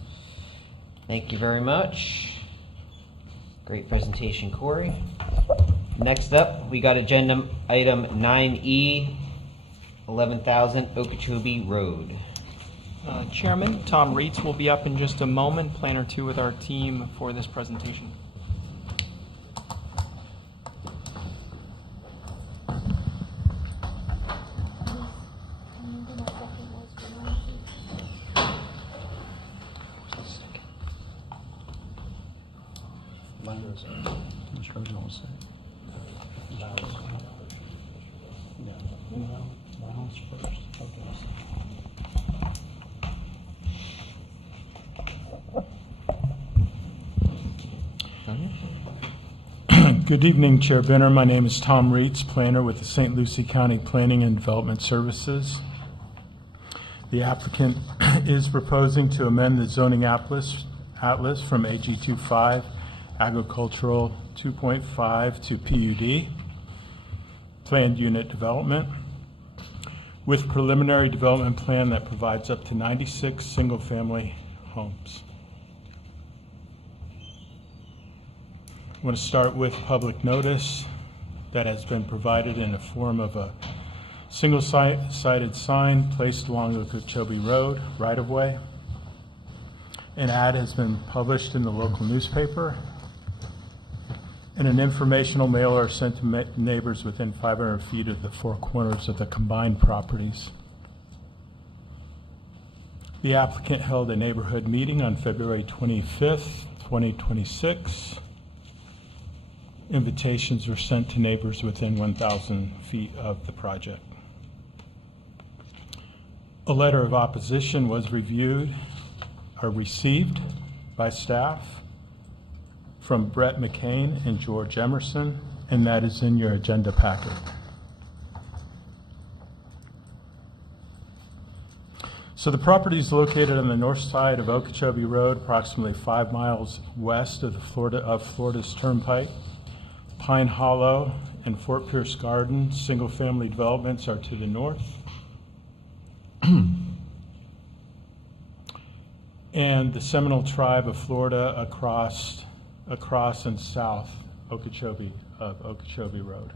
Thank you very much. Great presentation, Corey. Next up, we got agenda item 9E, 11,000 Okeechobee Road. Chairman, Tom Reitz will be up in just a moment, planner 2 with our team for this presentation. Good evening, Chair Benner. My name is Tom Reitz, planner with the St. Lucie County Planning and Development Services. The applicant is proposing to amend the zoning atlas from AG 2.5 agricultural 2.5 to PUD, planned unit development, with preliminary development plan that provides up to 96 single-family homes. I want to start with public notice that has been provided in the form of a single-sided sign placed along Okeechobee Road right-of-way. An ad has been published in the local newspaper, and an informational mailer sent to neighbors within 500 feet of the 4 corners of the combined properties. The applicant held a neighborhood meeting on February 25th, 2026. Invitations were sent to neighbors within 1,000 feet of the project. A letter of opposition was reviewed. are received by staff from Brett McCain and George Emerson, and that is in your agenda packet. So the property is located on the north side of Okeechobee Road, approximately 5 miles west of Florida's Turnpike. Pine Hollow and Fort Pierce Garden single-family developments are to the north. And the Seminole Tribe of Florida across and south Okeechobee Road.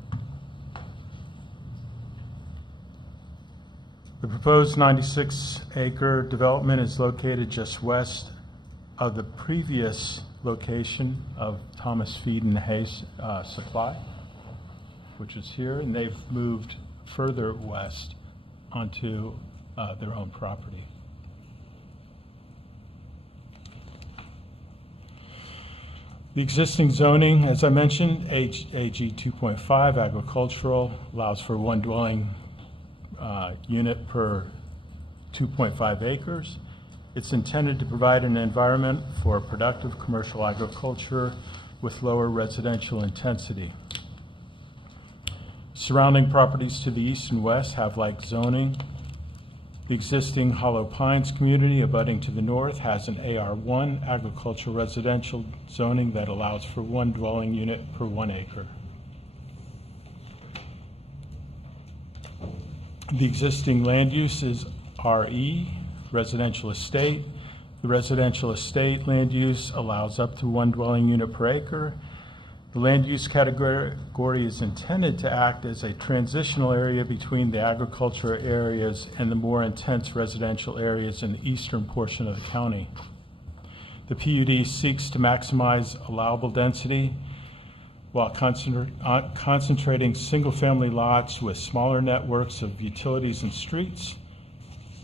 The proposed 96-acre development is located just west of the previous location of Thomas Feed and Hay Supply, which is here, and they've moved further west onto their own property. The existing zoning, as I mentioned, AG 2.5 agricultural, allows for one dwelling unit per 2.5 acres. It's intended to provide an environment for productive commercial agriculture with lower residential intensity. Surrounding properties to the east and west have like zoning. The existing Hollow Pines community abutting to the north has an AR1 agricultural residential zoning that allows for one dwelling unit per 1 acre. The existing land use is RE, residential estate. The residential estate land use allows up to one dwelling unit per acre. The land use category is intended to act as a transitional area between the agricultural areas and the more intense residential areas in the eastern portion of the county. The PUD seeks to maximize allowable density while concentrating single-family lots with smaller networks of utilities and streets,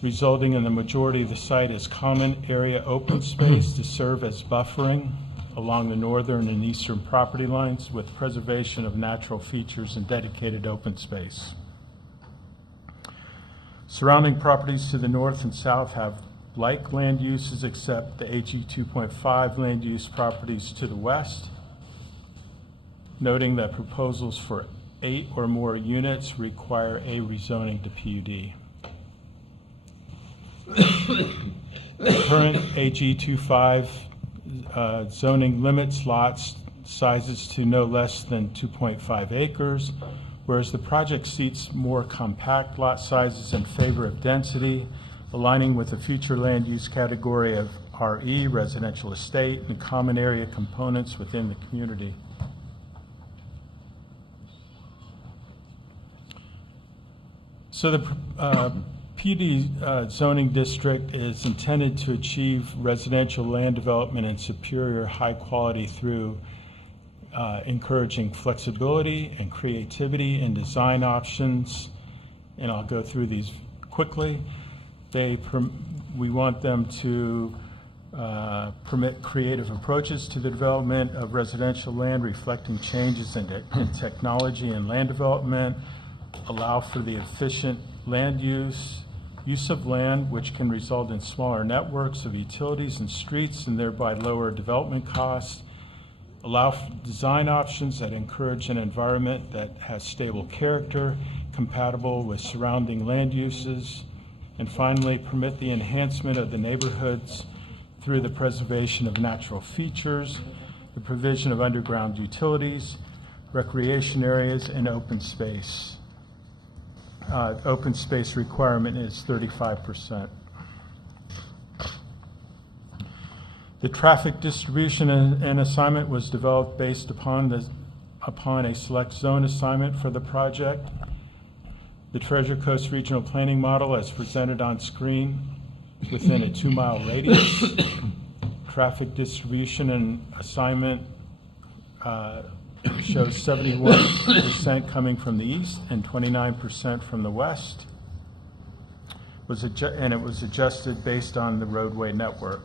resulting in the majority of the site as common area open space to serve as buffering along the northern and eastern property lines with preservation of natural features and dedicated open space. Surrounding properties to the north and south have like land uses except the AG 2.5 land use properties to the west, noting that proposals for 8 or more units require a rezoning to PUD. The current AG 2.5 zoning limits lots sizes to no less than 2.5 acres, whereas the project seeks more compact lot sizes in favor of density, aligning with the future land use category of RE, residential estate, and common area components within the community. So the PUD zoning district is intended to achieve residential land development and superior high quality through encouraging flexibility and creativity in design options. And I'll go through these quickly. We want them to permit creative approaches to the development of residential land reflecting changes in technology and land development, allow for the efficient land use of land, which can result in smaller networks of utilities and streets and thereby lower development costs, allow for design options that encourage an environment that has stable character, compatible with surrounding land uses, and finally, permit the enhancement of the neighborhoods through the preservation of natural features, the provision of underground utilities, recreation areas, and open space. Open space requirement is 35%. The traffic distribution and assignment was developed based upon a select zone assignment for the project. The Treasure Coast Regional Planning Model, as presented on screen, within a 2-mile radius. Traffic distribution and assignment shows 71% coming from the east and 29% from the west. And it was adjusted based on the roadway network.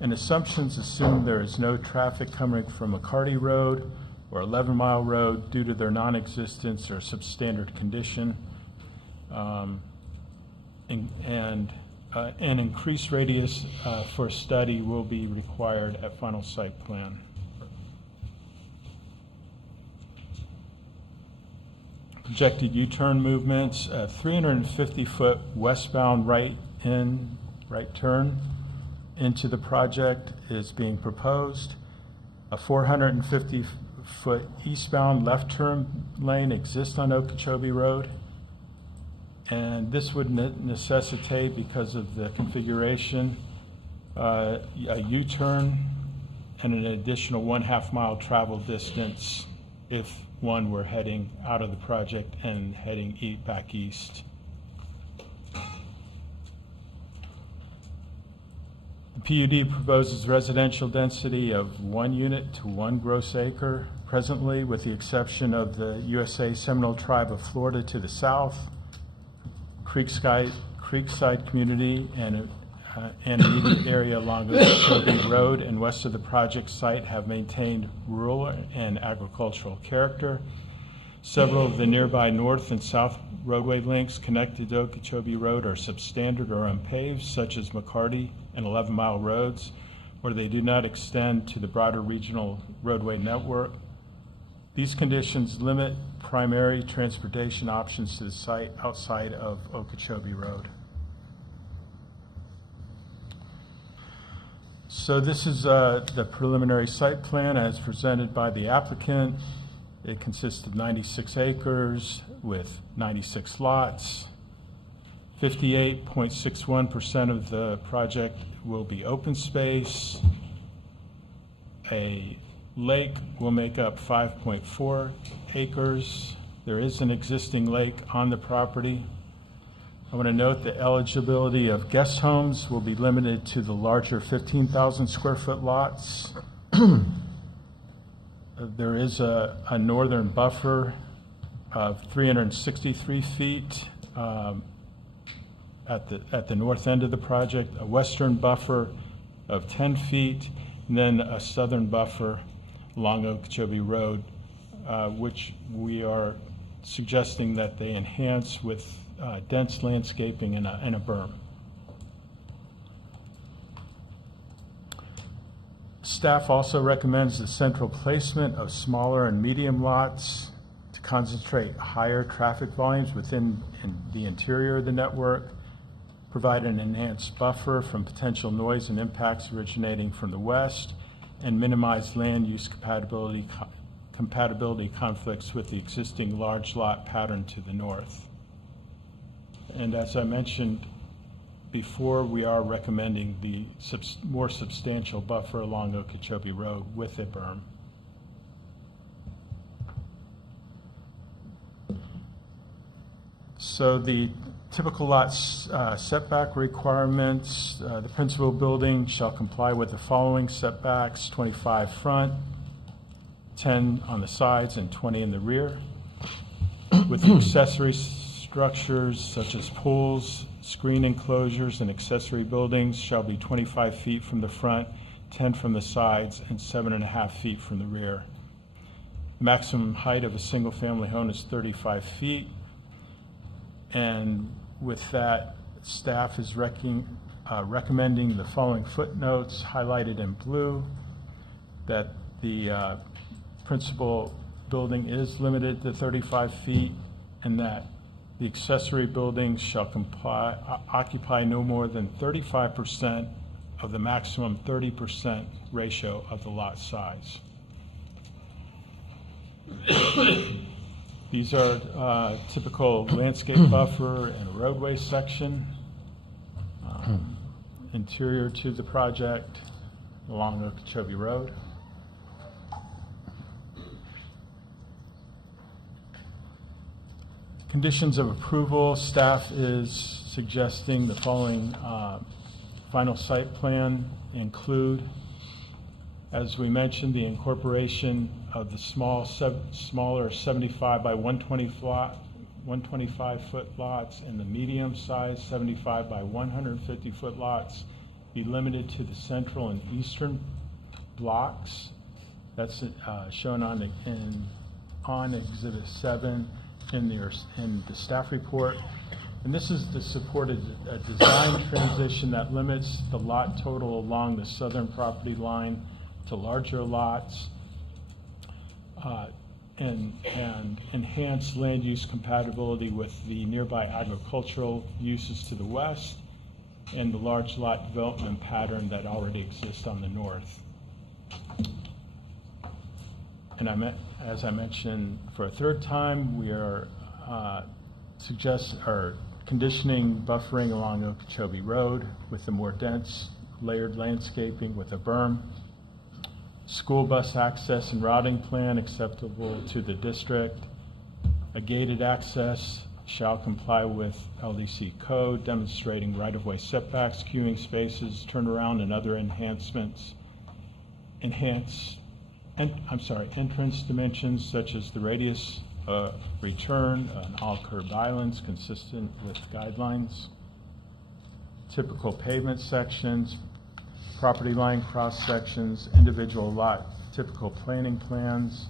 And assumptions assume there is no traffic coming from McCarty Road or 11 Mile Road due to their non-existence or substandard condition. And An increased radius for study will be required at final site plan. Projected U-turn movements, a 350-foot westbound right turn into the project is being proposed. A 450-foot eastbound left turn lane exists on Okeechobee Road. And this would necessitate, because of the configuration, a U-turn and an additional 1/2 mile travel distance if one were heading out of the project and heading back east. The PUD proposes residential density of 1 unit to 1 gross acre presently, with the exception of the USA Seminole Tribe of Florida to the south, Creekside community, and immediate area along the Okeechobee Road and west of the project site have maintained rural and agricultural character. Several of the nearby north and south roadway links connected to Okeechobee Road are substandard or unpaved, such as McCarty and 11 Mile roads, where they do not extend to the broader regional roadway network. These conditions limit primary transportation options to the site outside of Okeechobee Road. So this is the preliminary site plan as presented by the applicant. It consists of 96 acres with 96 lots. 58.61% of the project will be open space. A lake will make up 5.4 acres. There is an existing lake on the property. I want to note the eligibility of guest homes will be limited to the larger 15,000 square foot lots. There is a northern buffer of 363 feet at the north end of the project, a western buffer of 10 feet, and then a southern buffer along Okeechobee Road, which we are suggesting that they enhance with dense landscaping and a berm. Staff also recommends the central placement of smaller and medium lots to concentrate higher traffic volumes within the interior of the network, provide an enhanced buffer from potential noise and impacts originating from the west, and minimize land use compatibility conflicts with the existing large lot pattern to the north. And as I mentioned before, we are recommending the more substantial buffer along Okeechobee Road with a berm. So the typical lot setback requirements, the principal building shall comply with the following setbacks: 25 front, 10 on the sides, and 20 in the rear. With the accessory structures such as pools, screen enclosures, and accessory buildings shall be 25 feet from the front, 10 from the sides, and 7.5 feet from the rear. The maximum height of a single-family home is 35 feet. And with that, staff is recommending the following footnotes highlighted in blue, that the principal building is limited to 35 feet, and that the accessory buildings shall occupy no more than 35% of the maximum 30% ratio of the lot size. These are typical landscape buffer and roadway section interior to the project along Okeechobee Road. Conditions of approval, staff is suggesting the following final site plan include, as we mentioned, the incorporation of the smaller 75 by 125 foot lots and the medium size 75 by 150 foot lots be limited to the central and eastern blocks. That's shown on Exhibit 7 in the staff report. And this is to support a design transition that limits the lot total along the southern property line to larger lots, and enhance land use compatibility with the nearby agricultural uses to the west and the large lot development pattern that already exists on the north. And as I mentioned for a third time, we are conditioning buffering along Okeechobee Road with a more dense layered landscaping with a berm. School bus access and routing plan acceptable to the district. A gated access shall comply with LDC code demonstrating right-of-way setbacks, queuing spaces, turnaround, and other enhancements. Entrance dimensions such as the radius return on all curved islands consistent with guidelines. Typical pavement sections, property line cross sections, individual lot typical planning plans,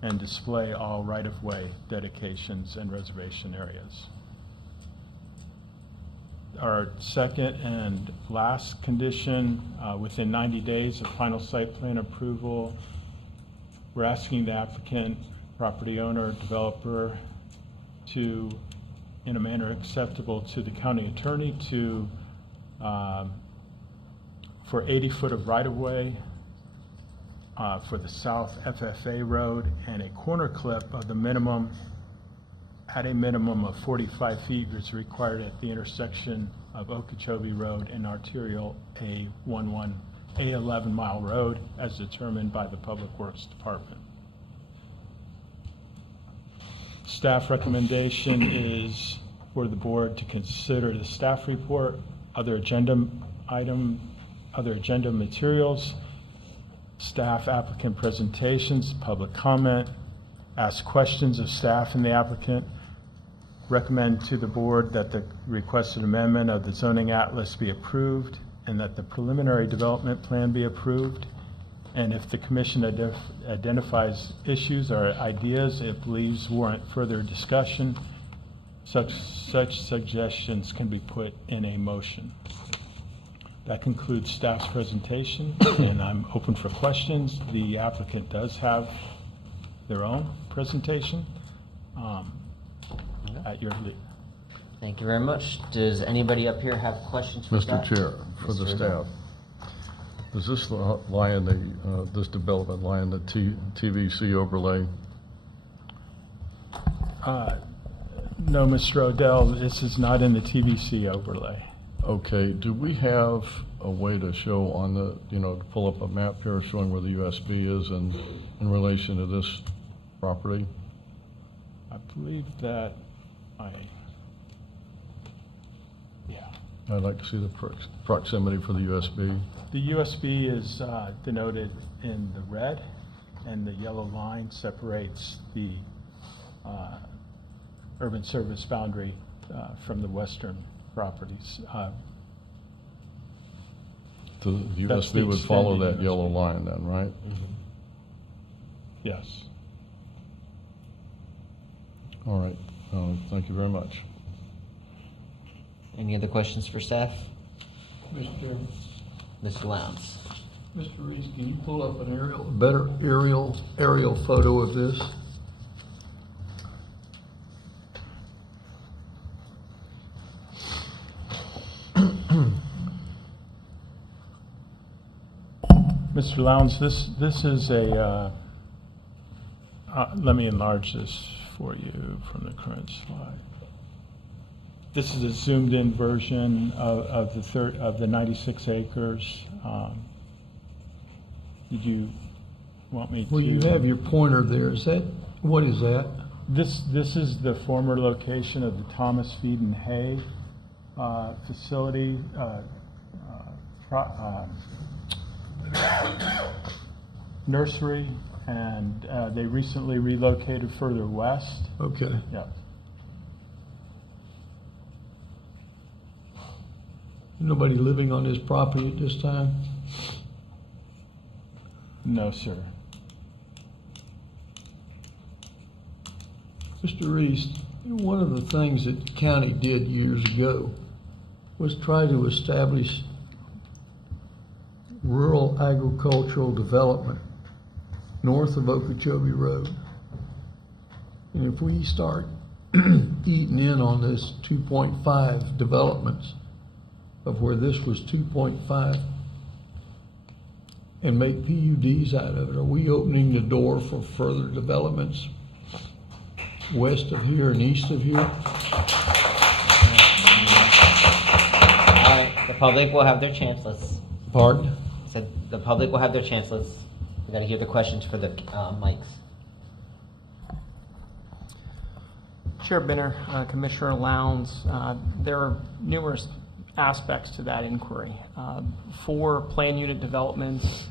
and display all right-of-way dedications and reservation areas. Our second and last condition, within 90 days of final site plan approval, we're asking the applicant, property owner, developer to, in a manner acceptable to the county attorney, to for 80 foot of right-of-way for the south FFA road and a corner clip of the minimum, at a minimum of 45 feet is required at the intersection of Okeechobee Road and arterial A11 Mile Road as determined by the Public Works Department. Staff recommendation is for the board to consider the staff report, other agenda materials, staff applicant presentations, public comment, ask questions of staff and the applicant, recommend to the board that the requested amendment of the zoning atlas be approved and that the preliminary development plan be approved. And if the commission identifies issues or ideas it believes warrant further discussion, such suggestions can be put in a motion. That concludes staff's presentation, and I'm open for questions. The applicant does have their own presentation at your lead. Thank you very much. Does anybody up here have questions for Mr. staff? Chair, for the staff, does this lie in the, this development lie in the TVC overlay? No, Mr. Odell, this is not in the TVC overlay. Okay, do we have a way to show on the, to pull up a map here showing where the USB is in relation to this property? I believe that I'd like to see the proximity for the USB. the USB is denoted in the red, and the yellow line separates the urban service boundary from the western properties. The That's the USB would follow extended that USB. yellow line then, right? Yes. All right, thank you very much. Any other questions for staff? Mr. Chairman, Mr. Lowndes. Mr. Reese, can you pull up a better aerial photo of this? Mr. Lowndes, this is a, let me enlarge this for you from the current slide. This is a zoomed-in version of the 96 acres. Did you want me to? Well, you have your pointer there. What is that? This is the former location of the Thomas Feed and Hay facility. Nursery, and they recently relocated further west. Okay. Yeah. Nobody living on this property at this time? No, sir. Mr. Reese, One of the things that the county did years ago was try to establish rural agricultural development north of Okeechobee Road. And if we start eating in on this 2.5 developments of where this was 2.5 and make PUDs out of it, are we opening the door for further developments west of here and east of here? All right, the public will have their chance. Pardon? So the public will have their chance. We got to hear the questions for the mics. Chair Benner, Commissioner Lowndes, there are numerous aspects to that inquiry. For plan unit developments,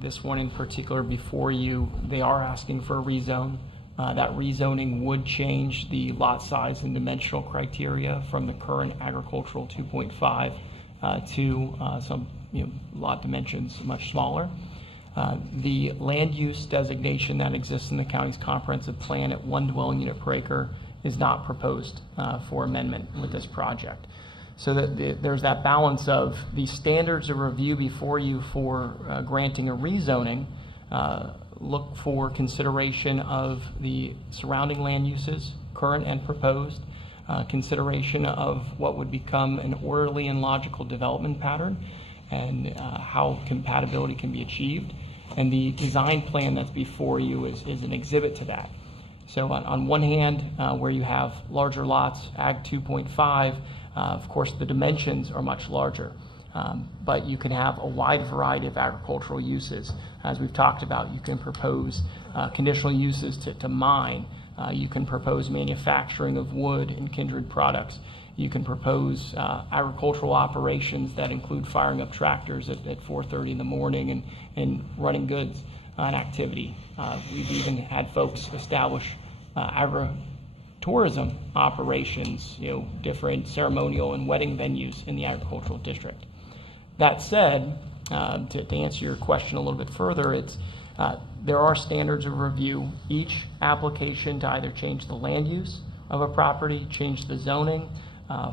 this one in particular before you, they are asking for a rezone. That rezoning would change the lot size and dimensional criteria from the current agricultural 2.5 to some lot dimensions much smaller. The land use designation that exists in the county's comprehensive plan at 1 dwelling unit per acre is not proposed for amendment with this project. So that there's that balance of the standards of review before you for granting a rezoning. Look for consideration of the surrounding land uses, current and proposed, consideration of what would become an orderly and logical development pattern, and how compatibility can be achieved. And the design plan that's before you is an exhibit to that. So on one hand, where you have larger lots, Ag 2.5, of course the dimensions are much larger. But you can have a wide variety of agricultural uses. As we've talked about, you can propose conditional uses to mine. You can propose manufacturing of wood and kindred products. You can propose agricultural operations that include firing up tractors at 4:30 in the morning and running goods on activity. We've even had folks establish agritourism operations, different ceremonial and wedding venues in the agricultural district. That said, to answer your question a little bit further, there are standards of review. Each application to either change the land use of a property, change the zoning.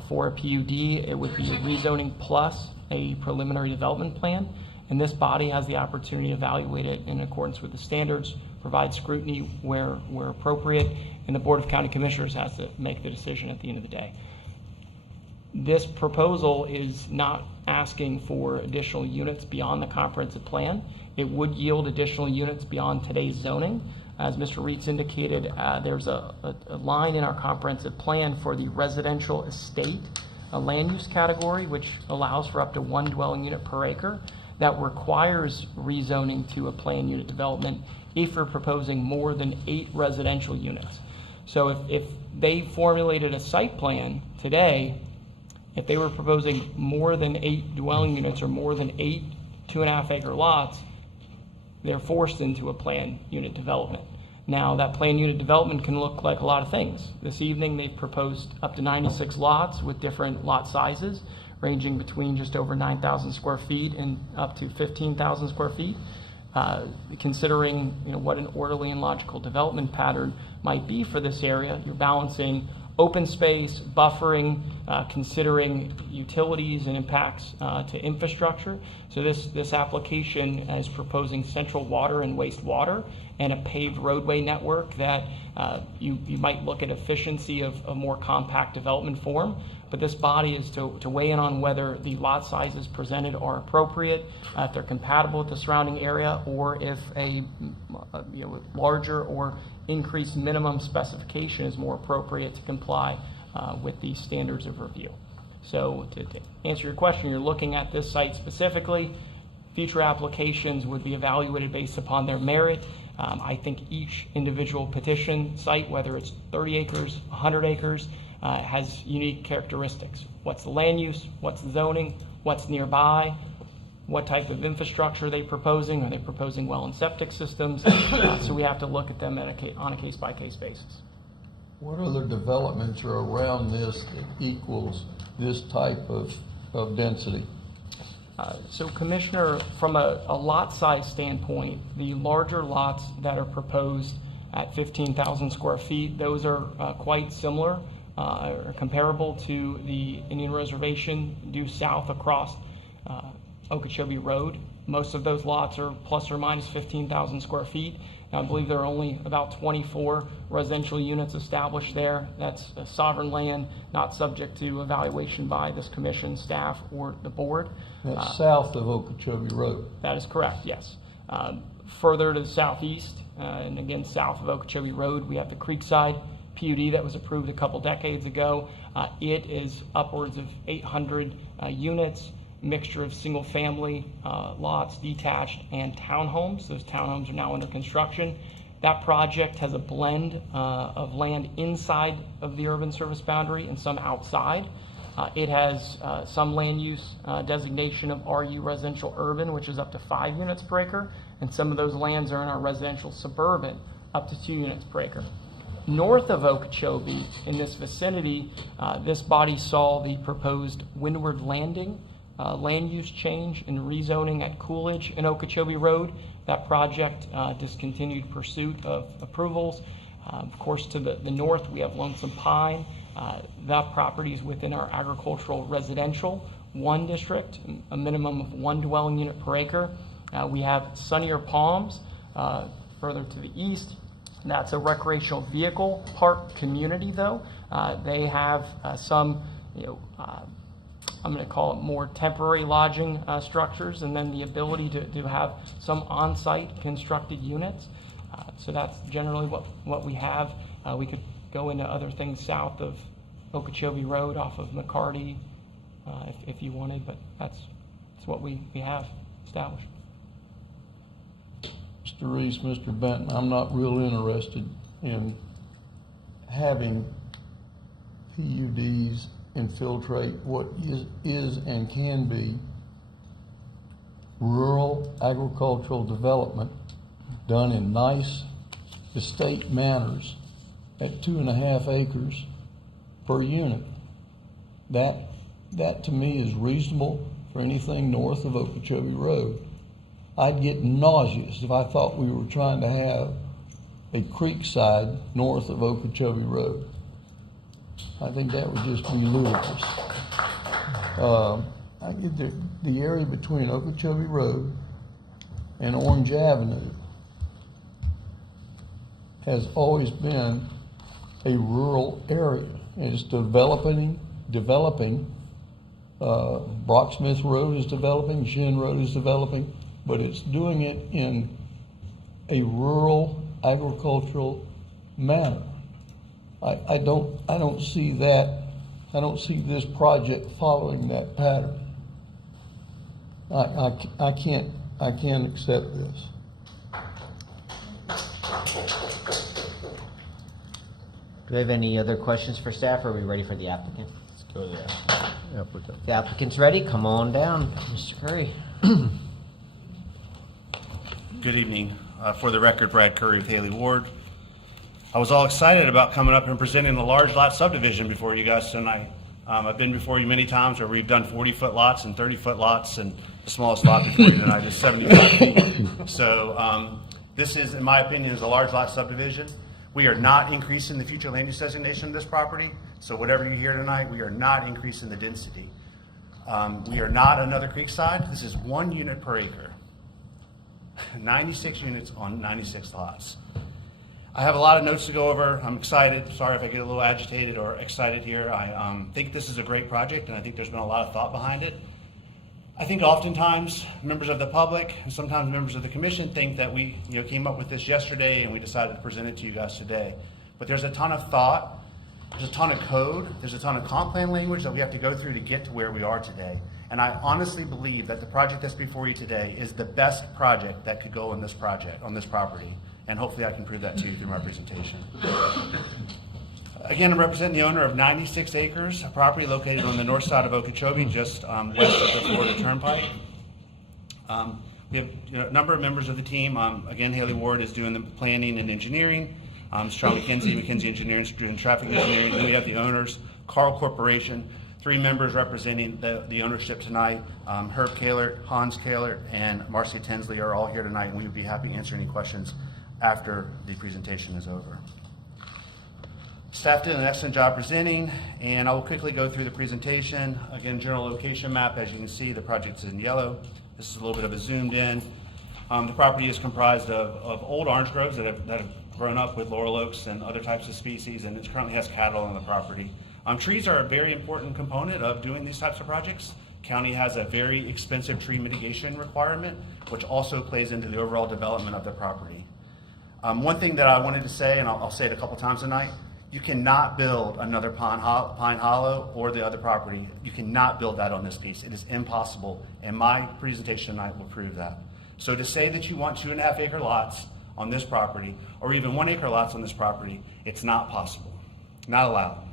For a PUD, it would be a rezoning plus a preliminary development plan. And this body has the opportunity to evaluate it in accordance with the standards, provide scrutiny where appropriate, and the Board of County Commissioners has to make the decision at the end of the day. This proposal is not asking for additional units beyond the comprehensive plan. It would yield additional units beyond today's zoning. As Mr. Reitz indicated, there's a line in our comprehensive plan for the residential estate, a land use category, which allows for up to 1 dwelling unit per acre. That requires rezoning to a planned unit development if you're proposing more than 8 residential units. So if they formulated a site plan today, if they were proposing more than 8 dwelling units or more than 8 2.5 acre lots, they're forced into a planned unit development. Now, that planned unit development can look like a lot of things. This evening, they've proposed up to 96 lots with different lot sizes, ranging between just over 9,000 square feet and up to 15,000 square feet. Considering what an orderly and logical development pattern might be for this area, you're balancing open space, buffering, considering utilities and impacts to infrastructure. So this application is proposing central water and wastewater and a paved roadway network that you might look at efficiency of a more compact development form. But this body is to weigh in on whether the lot sizes presented are appropriate, if they're compatible with the surrounding area, or if a larger or increased minimum specification is more appropriate to comply with the standards of review. So to answer your question, you're looking at this site specifically. Future applications would be evaluated based upon their merit. I think each individual petition site, whether it's 30 acres, 100 acres, has unique characteristics. What's the land use? What's the zoning? What's nearby? What type of infrastructure are they proposing? Are they proposing well and septic systems? So we have to look at them on a case-by-case basis. What other developments are around this that equals this type of density? So Commissioner, from a lot size standpoint, the larger lots that are proposed at 15,000 square feet. Those are quite similar or comparable to the Indian Reservation due south across Okeechobee Road. Most of those lots are plus or minus 15,000 square feet. I believe there are only about 24 residential units established there. That's sovereign land, not subject to evaluation by this commission, staff, or the board. That's south of Okeechobee Road. That is correct, yes. Further to the southeast, and again south of Okeechobee Road, we have the Creekside PUD that was approved a couple decades ago. It is upwards of 800 units, mixture of single-family lots, detached, and townhomes. Those townhomes are now under construction. That project has a blend of land inside of the urban service boundary and some outside. It has some land use designation of RU residential urban, which is up to 5 units per acre, and some of those lands are in our residential suburban, up to 2 units per acre. North of Okeechobee, in this vicinity, this body saw the proposed Windward Landing land use change and rezoning at Coolidge and Okeechobee Road. That project discontinued pursuit of approvals. Of course, to the north, we have Lonesome Pine. That property is within our agricultural residential 1 district, a minimum of 1 dwelling unit per acre. We have Sunnier Palms further to the east. That's a recreational vehicle park community, though. They have some, I'm going to call it more temporary lodging structures, and then the ability to have some on-site constructed units. So that's generally what we have. We could go into other things south of Okeechobee Road off of McCarty if you wanted, but that's what we have established. Mr. Reese, Mr. Benton, I'm not real interested in having PUDs infiltrate what is and can be rural agricultural development done in nice estate manners at 2.5 acres per unit. That to me is reasonable for anything north of Okeechobee Road. I'd get nauseous if I thought we were trying to have a creekside north of Okeechobee Road. I think that would just be ludicrous. The area between Okeechobee Road and Orange Avenue has always been a rural area. It's developing. Brocksmith Road is developing, Shin Road is developing, but it's doing it in a rural agricultural manner. I don't see that. I don't see this project following that pattern. I can't accept this. Do we have any other questions for staff, or are we ready for the applicant? Let's go to the applicant. The applicant's ready. Come on down, Mr. Curry. Good evening. For the record, Brad Curry with Haley Ward. I was all excited about coming up and presenting the large lot subdivision before you guys tonight. I've been before you many times where we've done 40-foot lots and 30-foot lots, and the smallest lot before you tonight is 75 feet. So this is, in my opinion, is a large lot subdivision. We are not increasing the future land use designation of this property. So whatever you hear tonight, we are not increasing the density. We are not another Creekside. This is 1 unit per acre. 96 units on 96 lots. I have a lot of notes to go over. I'm excited. Sorry if I get a little agitated or excited here. I think this is a great project, and I think there's been a lot of thought behind it. I think oftentimes members of the public and sometimes members of the commission think that we came up with this yesterday and we decided to present it to you guys today. But there's a ton of thought, there's a ton of code, there's a ton of comp plan language that we have to go through to get to where we are today. And I honestly believe that the project that's before you today is the best project that could go on this project, on this property. And hopefully I can prove that to you through my presentation. Again, I'm representing the owner of 96 acres, a property located on the north side of Okeechobee, just west of the Florida Turnpike. We have a number of members of the team. Again, Haley Ward is doing the planning and engineering. Sean McKenzie Engineering is doing traffic engineering. Then we have the owners, Carl Corporation, 3 members representing the ownership tonight. Herb Kaler, Hans Kaler, and Marcia Tinsley are all here tonight, and we would be happy to answer any questions after the presentation is over. Staff did an excellent job presenting, and I will quickly go through the presentation. Again, general location map, as you can see, the project's in yellow. This is a little bit of a zoomed in. The property is comprised of old orange groves that have grown up with laurel oaks and other types of species, and it currently has cattle on the property. Trees are a very important component of doing these types of projects. County has a very expensive tree mitigation requirement, which also plays into the overall development of the property. One thing that I wanted to say, and I'll say it a couple times tonight, you cannot build another Pine Hollow or the other property. You cannot build that on this piece. It is impossible, and my presentation tonight will prove that. So to say that you want 2.5 acre lots on this property, or even 1 acre lots on this property, it's not possible, not allowed.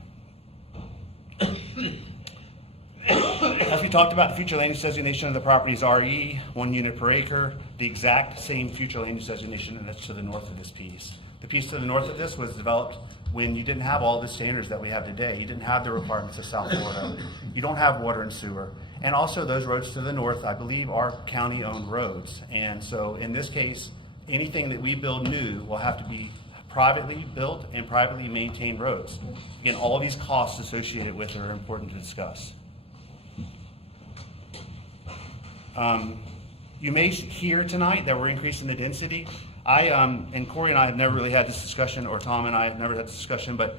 As we talked about, the future land use designation of the property is RE, 1 unit per acre, the exact same future land use designation that's to the north of this piece. The piece to the north of this was developed when you didn't have all the standards that we have today. You didn't have the requirements of South Florida. You don't have water and sewer. And also those roads to the north, I believe, are county-owned roads. And so in this case, anything that we build new will have to be privately built and privately maintained roads. Again, all these costs associated with it are important to discuss. You may hear tonight that we're increasing the density. And Corey and I have never really had this discussion, or Tom and I have never had this discussion, but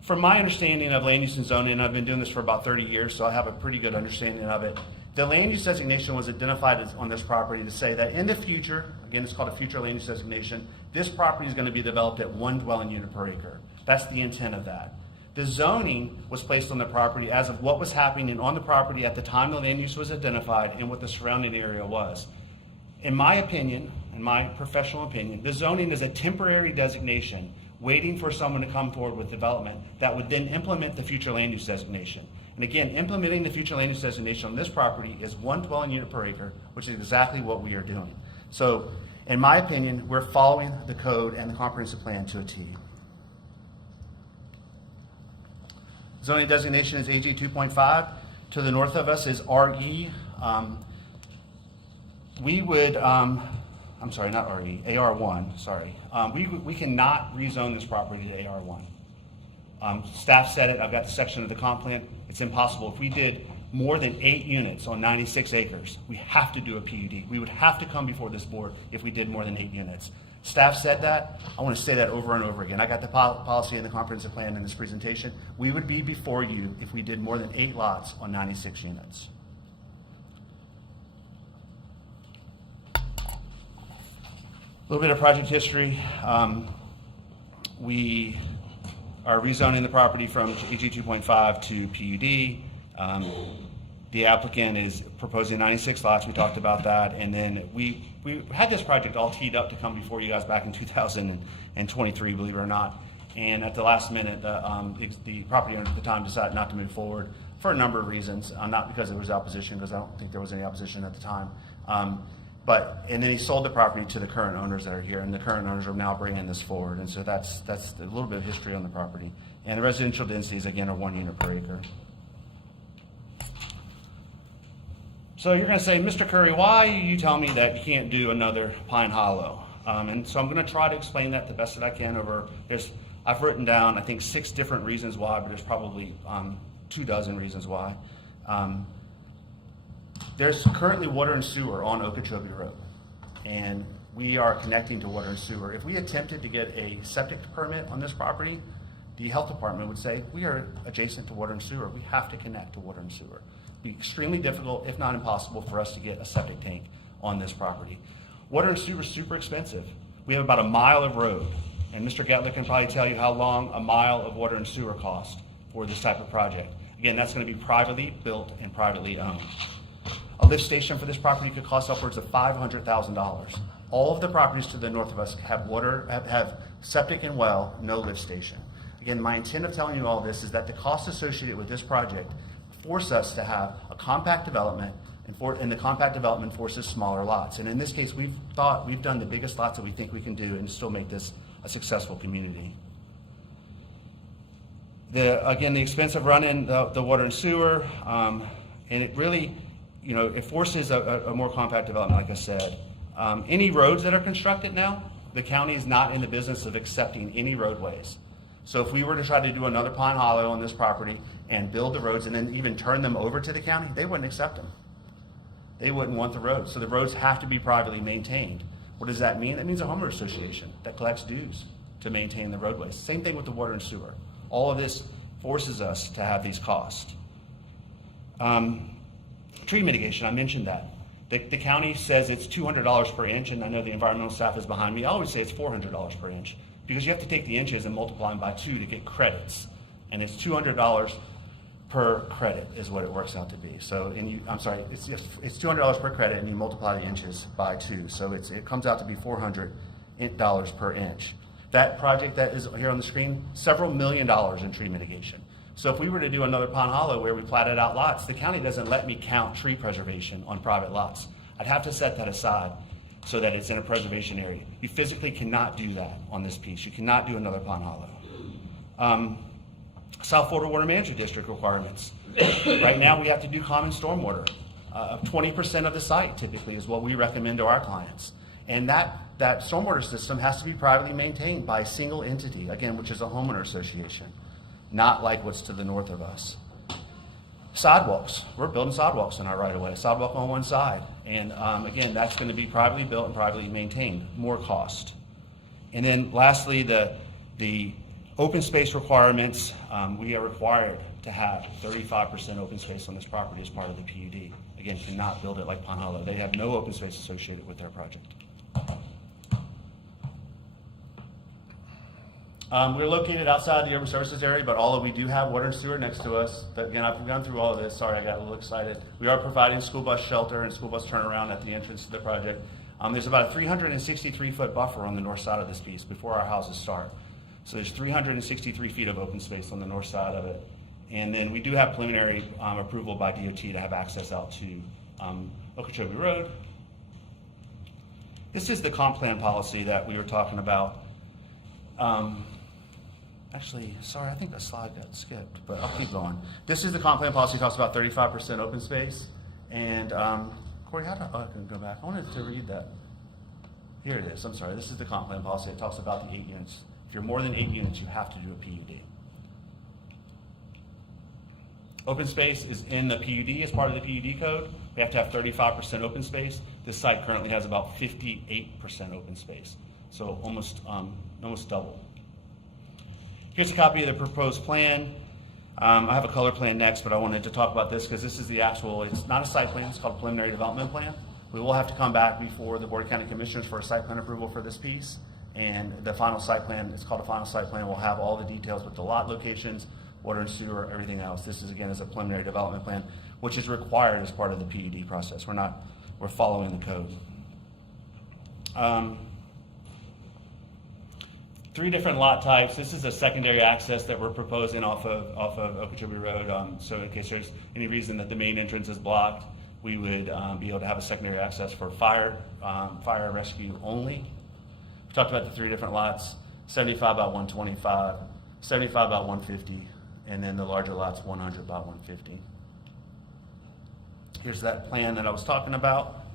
from my understanding of land use and zoning, and I've been doing this for about 30 years, so I have a pretty good understanding of it. The land use designation was identified on this property to say that in the future, again, it's called a future land use designation, this property is going to be developed at 1 dwelling unit per acre. That's the intent of that. The zoning was placed on the property as of what was happening on the property at the time the land use was identified and what the surrounding area was. In my opinion, in my professional opinion, the zoning is a temporary designation waiting for someone to come forward with development that would then implement the future land use designation. And again, implementing the future land use designation on this property is 1 dwelling unit per acre, which is exactly what we are doing. So, in my opinion, we're following the code and the comprehensive plan to a T. Zoning designation is AG 2.5. To the north of us is RE. We would, I'm sorry, not RE, AR1, sorry. We cannot rezone this property to AR1. Staff said it, I've got the section of the comp plan. It's impossible. If we did more than 8 units on 96 acres, we have to do a PUD. We would have to come before this board if we did more than 8 units. Staff said that. I want to say that over and over again. I got the policy and the comprehensive plan in this presentation. We would be before you if we did more than 8 lots on 96 units. A little bit of project history. We are rezoning the property from AG 2.5 to PUD. The applicant is proposing 96 lots. We talked about that. And then we had this project all teed up to come before you guys back in 2023, believe it or not. And at the last minute, the property owner at the time decided not to move forward for a number of reasons. Not because there was opposition, because I don't think there was any opposition at the time. And then he sold the property to the current owners that are here, and the current owners are now bringing this forward. And so that's a little bit of history on the property. And the residential densities, again, are 1 unit per acre. So you're going to say, Mr. Curry, why are you telling me that you can't do another Pine Hollow? And so I'm going to try to explain that the best that I can I've written down, I think, 6 different reasons why, but there's probably 24 reasons why. There's currently water and sewer on Okeechobee Road, and we are connecting to water and sewer. If we attempted to get a septic permit on this property, the health department would say, we are adjacent to water and sewer. We have to connect to water and sewer. It'd be extremely difficult, if not impossible, for us to get a septic tank on this property. Water and sewer is super expensive. We have about a mile of road, and Mr. Getler can probably tell you how long a mile of water and sewer costs for this type of project. Again, that's going to be privately built and privately owned. A lift station for this property could cost upwards of $500,000. All of the properties to the north of us have septic and well, no lift station. Again, my intent of telling you all this is that the costs associated with this project force us to have a compact development, and the compact development forces smaller lots. And in this case, we've done the biggest lots that we think we can do and still make this a successful community. Again, the expense of running the water and sewer, and it really, it forces a more compact development, like I said. Any roads that are constructed now The county is not in the business of accepting any roadways. So if we were to try to do another Pond Hollow on this property and build the roads and then even turn them over to the county, they wouldn't accept them. They wouldn't want the roads. So the roads have to be privately maintained. What does that mean? That means a homeowner association that collects dues to maintain the roadways. Same thing with the water and sewer. All of this forces us to have these costs. Tree mitigation, I mentioned that. The county says it's $200 per inch, and I know the environmental staff is behind me. I always say it's $400 per inch, because you have to take the inches and multiply them by 2 to get credits. And it's $200 per credit is what it works out to be. So, it's $200 per credit, and you multiply the inches by 2. So it comes out to be $400 per inch. That project that is here on the screen, several $1 million in tree mitigation. So if we were to do another Pond Hollow where we platted out lots, the county doesn't let me count tree preservation on private lots. I'd have to set that aside so that it's in a preservation area. You physically cannot do that on this piece. You cannot do another Pond Hollow. South Florida Water Management District requirements. Right now we have to do common stormwater. 20% of the site typically is what we recommend to our clients. And that stormwater system has to be privately maintained by a single entity, again, which is a homeowner association, not like what's to the north of us. Sidewalks. We're building sidewalks in our right of way, sidewalk on one side. And again, that's going to be privately built and privately maintained, more cost. And then lastly, the open space requirements. We are required to have 35% open space on this property as part of the PUD. Again, cannot build it like Pond Hollow. They have no open space associated with their project. We're located outside the urban services area, but although we do have water and sewer next to us, again, I've gone through all of this. Sorry, I got a little excited. We are providing school bus shelter and school bus turnaround at the entrance to the project. There's about a 363-foot buffer on the north side of this piece before our houses start. So there's 363 feet of open space on the north side of it. And then we do have preliminary approval by DOT to have access out to Okeechobee Road. This is the comp plan policy that we were talking about. Actually, sorry, I think the slide got skipped, but I'll keep going. This is the comp plan policy. It talks about 35% open space. And Corey, I can go back. I wanted to read that. Here it is. I'm sorry. This is the comp plan policy. It talks about the 8 units. If you're more than 8 units, you have to do a PUD. Open space is in the PUD as part of the PUD code. We have to have 35% open space. This site currently has about 58% open space, so almost double. Here's a copy of the proposed plan. I have a color plan next, but I wanted to talk about this because this is the actual, it's not a site plan, it's called a preliminary development plan. We will have to come back before the Board of County Commissioners for a site plan approval for this piece. And the final site plan, it's called a final site plan, will have all the details with the lot locations, water and sewer, everything else. This is, again, is a preliminary development plan, which is required as part of the PUD process. We're following the code. 3 different lot types. This is a secondary access that we're proposing off of Okeechobee Road. So in case there's any reason that the main entrance is blocked, we would be able to have a secondary access for fire rescue only. We talked about the 3 different lots, 75 by 125, 75 by 150, and then the larger lots, 100 by 150. Here's that plan that I was talking about.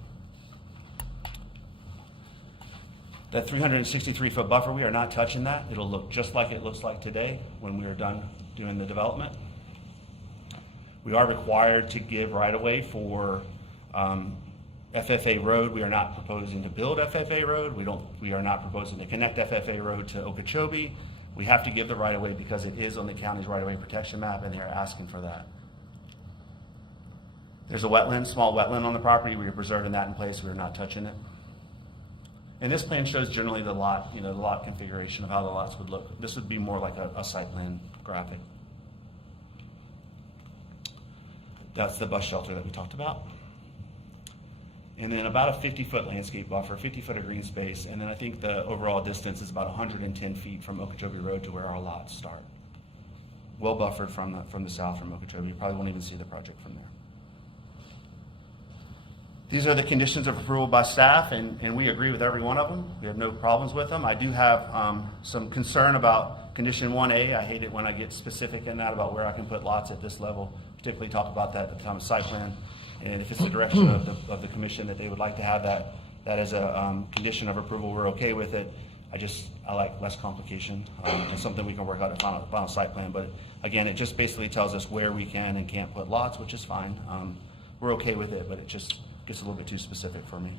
That 363-foot buffer, we are not touching that. It'll look just like it looks like today when we are done doing the development. We are required to give right-of-way for FFA Road. We are not proposing to build FFA Road. We are not proposing to connect FFA Road to Okeechobee. We have to give the right-of-way because it is on the county's right-of-way protection map, and they are asking for that. There's a wetland, small wetland on the property. We are preserving that in place. We are not touching it. And this plan shows generally the lot, the lot configuration of how the lots would look. This would be more like a site plan graphic. That's the bus shelter that we talked about. And then about a 50-foot landscape buffer, 50 foot of green space, and then I think the overall distance is about 110 feet from Okeechobee Road to where our lots start. Well buffered from the south from Okeechobee. You probably won't even see the project from there. These are the conditions of approval by staff, and we agree with every one of them. We have no problems with them. I do have some concern about condition 1A. I hate it when I get specific in that about where I can put lots at this level, particularly talk about that at the time of site plan. And if it's the direction of the commission that they would like to have that that as a condition of approval, we're okay with it. I like less complication, and something we can work out at final site plan. But again, it just basically tells us where we can and can't put lots, which is fine. We're okay with it, but it just gets a little bit too specific for me.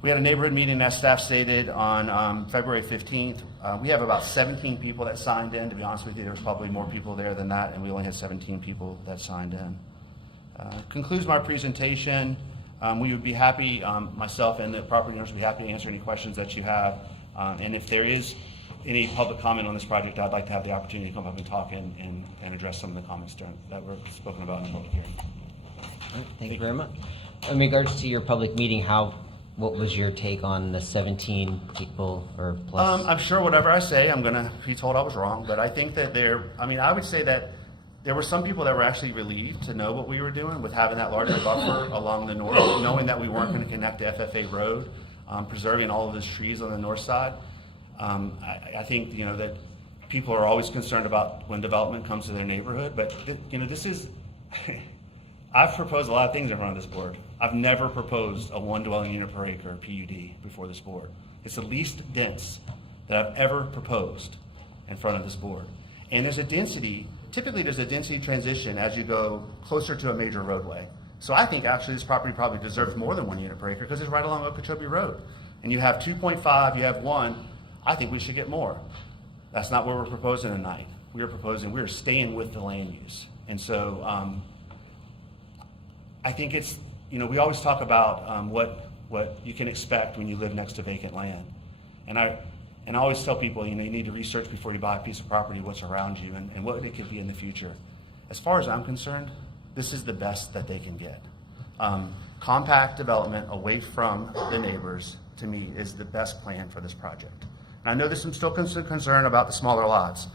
We had a neighborhood meeting, as staff stated, on February 15th. We have about 17 people that signed in. To be honest with you, there was probably more people there than that, and we only had 17 people that signed in. Concludes my presentation. We would be happy, myself and the property owners would be happy to answer any questions that you have. And if there is any public comment on this project, I'd like to have the opportunity to come up and talk and address some of the comments that were spoken about in the public hearing. Thank you very much. In regards to your public meeting, what was your take on the 17 people or plus? I'm sure whatever I say, I'm going to be told I was wrong, but I think that I would say that there were some people that were actually relieved to know what we were doing with having that larger buffer along the north, knowing that we weren't going to connect to FFA Road, preserving all of those trees on the north side. I think, that people are always concerned about when development comes to their neighborhood, but, this is, I've proposed a lot of things in front of this board. I've never proposed a 1 dwelling unit per acre PUD before this board. It's the least dense that I've ever proposed in front of this board. And typically there's a density transition as you go closer to a major roadway. So I think actually this property probably deserves more than 1 unit per acre because it's right along Okeechobee Road. And you have 2.5, you have 1, I think we should get more. That's not what we're proposing tonight. We're staying with the land use. And so I think it's, we always talk about what you can expect when you live next to vacant land. And I always tell people, you need to research before you buy a piece of property what's around you and what it could be in the future. As far as I'm concerned, this is the best that they can get. Compact development away from the neighbors, to me, is the best plan for this project. And I know there's some still concern about the smaller lots,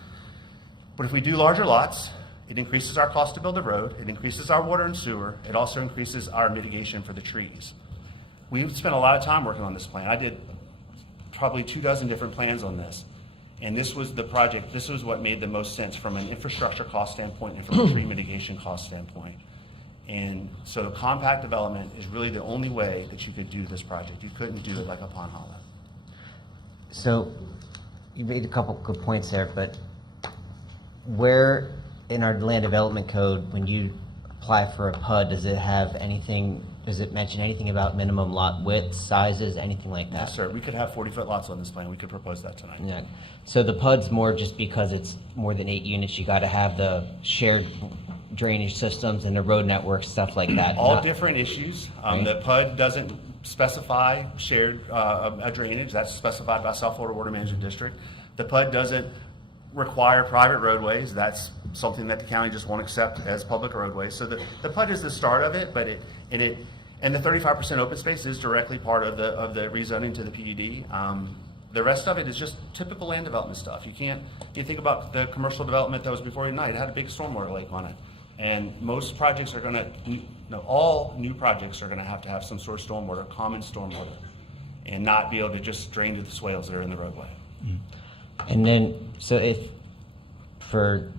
but if we do larger lots, it increases our cost to build the road, it increases our water and sewer, it also increases our mitigation for the trees. We've spent a lot of time working on this plan. I did probably 24 different plans on this. And this was the project, this was what made the most sense from an infrastructure cost standpoint and from a tree mitigation cost standpoint. And so compact development is really the only way that you could do this project. You couldn't do it like a Pond Hollow. So you made a couple good points there, but where in our land development code, when you apply for a PUD, does it mention anything about minimum lot width, sizes, anything like that? Yes, sir. We could have 40-foot lots on this plan. We could propose that tonight. Yeah. So the PUD's more just because it's more than 8 units, you got to have the shared drainage systems and the road network, stuff like that. All different issues. The PUD doesn't specify shared drainage. That's specified by South Florida Water Management District. The PUD doesn't require private roadways. That's something that the county just won't accept as public roadways. So the PUD is the start of it, but and the 35% open space is directly part of the rezoning to the PUD. The rest of it is just typical land development stuff. You think about the commercial development that was before you tonight. It had a big stormwater lake on it. And most projects are all new projects are going to have some sort of stormwater, common stormwater, and not be able to just drain to the swales that are in the roadway. And then, so if, for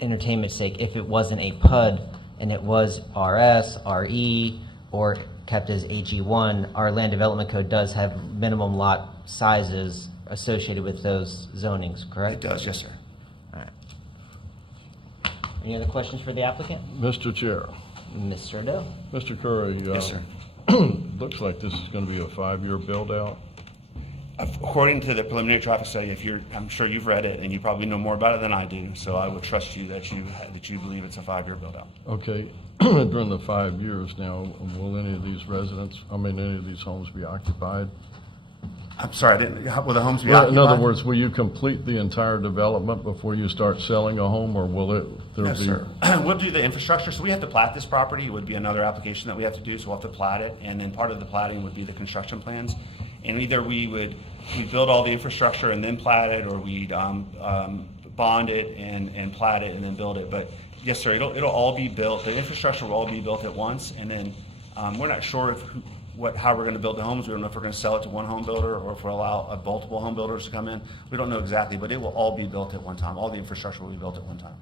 entertainment's sake, if it wasn't a PUD and it was RS, RE, or kept as AG1, our land development code does have minimum lot sizes associated with those zonings, correct? It does, yes, sir. All right. Any other questions for the applicant? Mr. Chair. Mr. Adele? Mr. Curry. Yes, sir. Looks like this is going to be a 5-year build-out. According to the preliminary traffic study, I'm sure you've read it and you probably know more about it than I do, so I would trust you that you believe it's a 5-year build-out. Okay. During the 5 years now, will any of these any of these homes be occupied? I'm sorry, will the homes be Well, occupied? in other words, will you complete the entire development before you start selling a home, or will there Yes, be? sir. We'll do the infrastructure. So we have to plat this property. It would be another application that we have to do, so we'll have to plat it. And then part of the platting would be the construction plans. And either we'd build all the infrastructure and then plat it, or we'd bond it and plat it and then build it. But yes, sir, it'll all be built. The infrastructure will all be built at once. And then we're not sure how we're going to build the homes. We don't know if we're going to sell it to one home builder or if we'll allow multiple home builders to come in. We don't know exactly, but it will all be built at one time. All the infrastructure will be built at one time.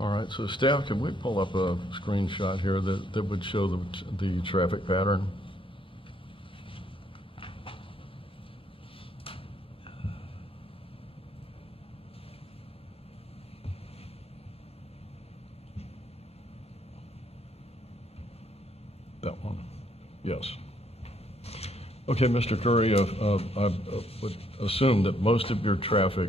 All right, so staff, can we pull up a screenshot here that would show the traffic pattern? Yes. Okay, Mr. Curry, I would assume that most of your traffic,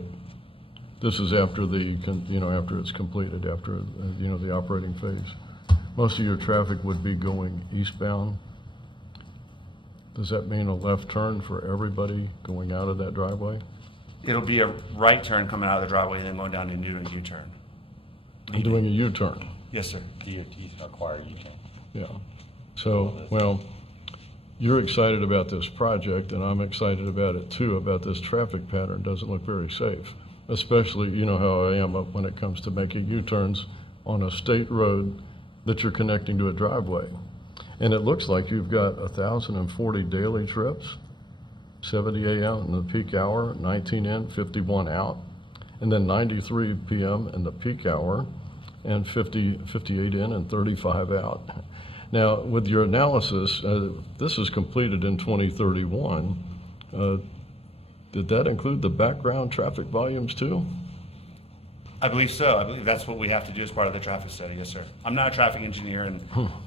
this is after after it's completed, after, the operating phase. Most of your traffic would be going eastbound. Does that mean a left turn for everybody going out of that driveway? It'll be a right turn coming out of the driveway, then going down to Newton's U-turn. And doing a U-turn? Yes, sir. DOT require U-turn. Yeah. So, well, you're excited about this project, and I'm excited about it too, about this traffic pattern. Doesn't look very safe, especially, you know how I am when it comes to making U-turns on a state road that you're connecting to a driveway. And it looks like you've got 1,040 daily trips, 70 a.m. in the peak hour, 19 in, 51 out, and then 93 p.m. in the peak hour, and 58 in and 35 out. Now, with your analysis, this is completed in 2031. Did that include the background traffic volumes too? I believe so. I believe that's what we have to do as part of the traffic study. Yes, sir. I'm not a traffic engineer,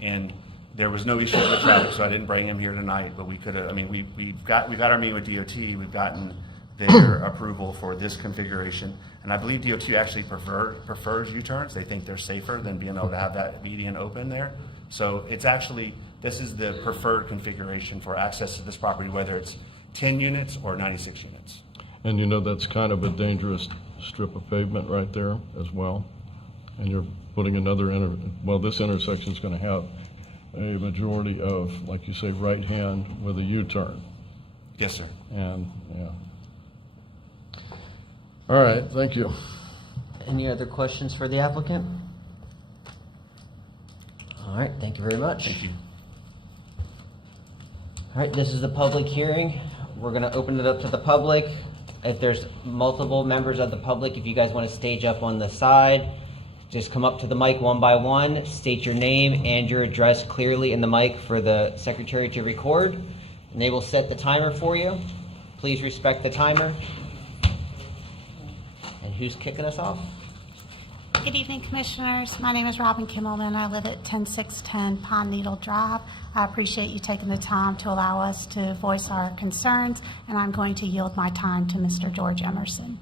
and there was no issues with traffic, so I didn't bring him here tonight. But we could have. I mean, we've got our meeting with DOT. We've gotten their approval for this configuration, and I believe DOT actually prefers U-turns. They think they're safer than being able to have that median open there. So it's actually, this is the preferred configuration for access to this property, whether it's 10 units or 96 units. And you know that's kind of a dangerous strip of pavement right there as well. And you're putting another, this intersection is going to have a majority of, like you say, right hand with a U-turn. Yes, sir. And, yeah. All right, thank you. Any other questions for the applicant? All right, thank you very much. Thank you. All right, this is the public hearing. We're going to open it up to the public. If there's multiple members of the public, if you guys want to stage up on the side, just come up to the mic one by one, state your name and your address clearly in the mic for the secretary to record, and they will set the timer for you. Please respect the timer. And who's kicking us off? Good evening, Commissioners. My name is Robin Kimmelman. I live at 10610 Pine Needle Drive. I appreciate you taking the time to allow us to voice our concerns, and I'm going to yield my time to Mr. George Emerson.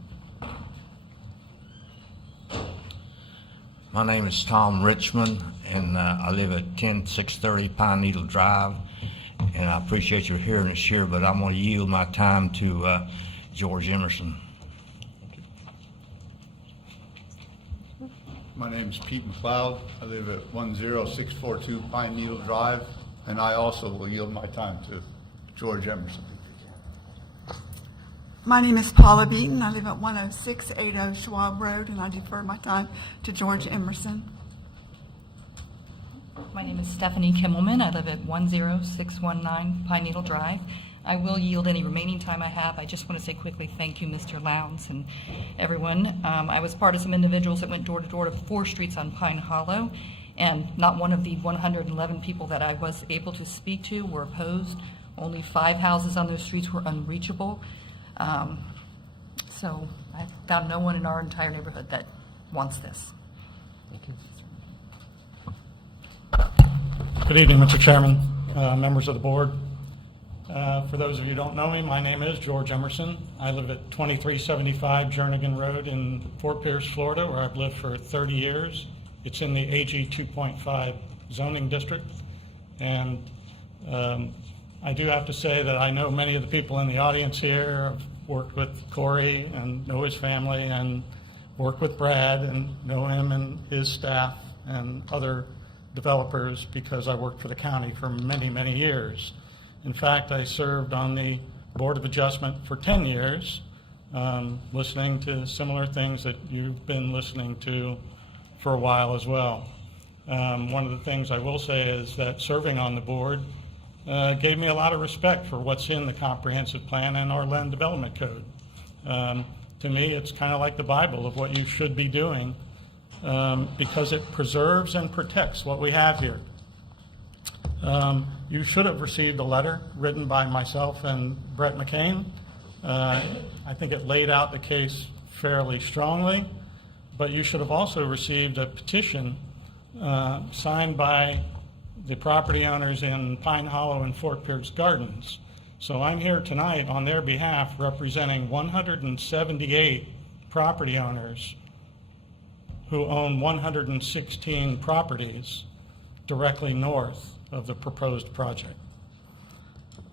My name is Tom Richmond, and I live at 10630 Pine Needle Drive, and I appreciate your hearing us here, but I'm going to yield my time to George Emerson. My name is Pete McLeod. I live at 10642 Pine Needle Drive, and I also will yield my time to George Emerson. My name is Paula Beaton. I live at 10680 Schwab Road, and I defer my time to George Emerson. My name is Stephanie Kimmelman. I live at 10619 Pine Needle Drive. I will yield any remaining time I have. I just want to say quickly thank you, Mr. Lowndes and everyone. I was part of some individuals that went door to door to 4 streets on Pine Hollow, and not one of the 111 people that I was able to speak to were opposed. Only 5 houses on those streets were unreachable. So I found no one in our entire neighborhood that wants this. Thank you. Good evening, Mr. Chairman, members of the board. For those of you who don't know me, my name is George Emerson. I live at 2375 Jernigan Road in Fort Pierce, Florida, where I've lived for 30 years. It's in the AG 2.5 zoning district. And I do have to say that I know many of the people in the audience here. I've worked with Corey and know his family, and worked with Brad and know him and his staff and other developers because I worked for the county for many, many years. In fact, I served on the Board of Adjustment for 10 years, listening to similar things that you've been listening to for a while as well. One of the things I will say is that serving on the board gave me a lot of respect for what's in the comprehensive plan and our land development code. To me, it's kind of like the Bible of what you should be doing because it preserves and protects what we have here. You should have received a letter written by myself and Brett McCain. I think it laid out the case fairly strongly, but you should have also received a petition signed by the property owners in Pine Hollow and Fort Pierce Gardens. So I'm here tonight on their behalf representing 178 property owners who own 116 properties directly north of the proposed project.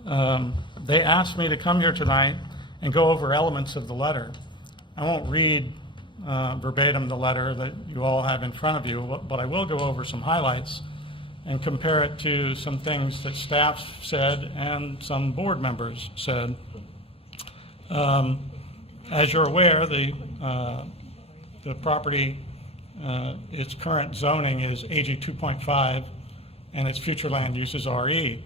They asked me to come here tonight and go over elements of the letter. I won't read verbatim the letter that you all have in front of you, but I will go over some highlights and compare it to some things that staff said and some board members said. As you're aware, the property, its current zoning is AG 2.5 and its future land use is RE.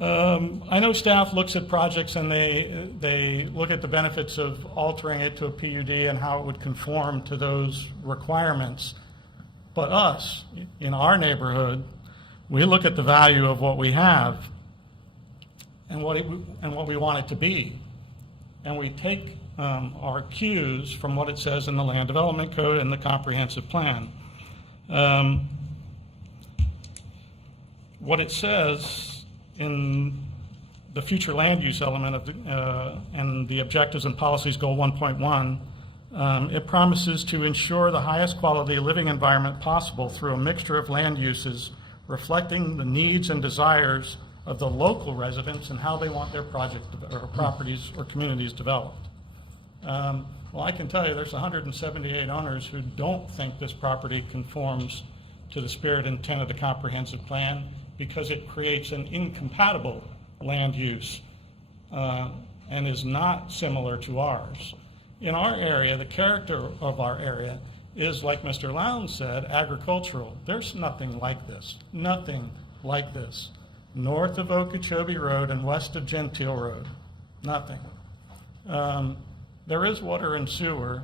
I know staff looks at projects and they look at the benefits of altering it to a PUD and how it would conform to those requirements. But us, in our neighborhood, we look at the value of what we have and what we want it to be. And we take our cues from what it says in the Land Development Code and the Comprehensive Plan. What it says in the future land use element of and the objectives and policies goal 1.1, it promises to ensure the highest quality living environment possible through a mixture of land uses reflecting the needs and desires of the local residents and how they want their project or properties or communities developed. Well, I can tell you there's 178 owners who don't think this property conforms to the spirit and intent of the comprehensive plan because it creates an incompatible land use and is not similar to ours. In our area, the character of our area is, like Mr. Lowndes said, agricultural. There's nothing like this, nothing like this. North of Okeechobee Road and west of Gentile Road, nothing. There is water and sewer,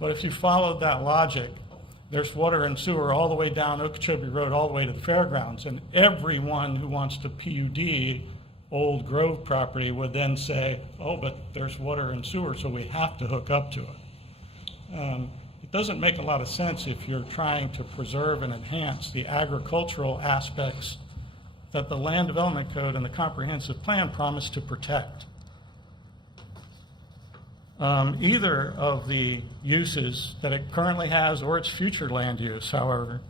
but if you followed that logic, there's water and sewer all the way down Okeechobee Road, all the way to the fairgrounds, and everyone who wants to PUD Old Grove property would then say, oh, but there's water and sewer, so we have to hook up to it. It doesn't make a lot of sense if you're trying to preserve and enhance the agricultural aspects that the Land Development Code and the Comprehensive Plan promise to protect. Either of the uses that it currently has or its future land use, however,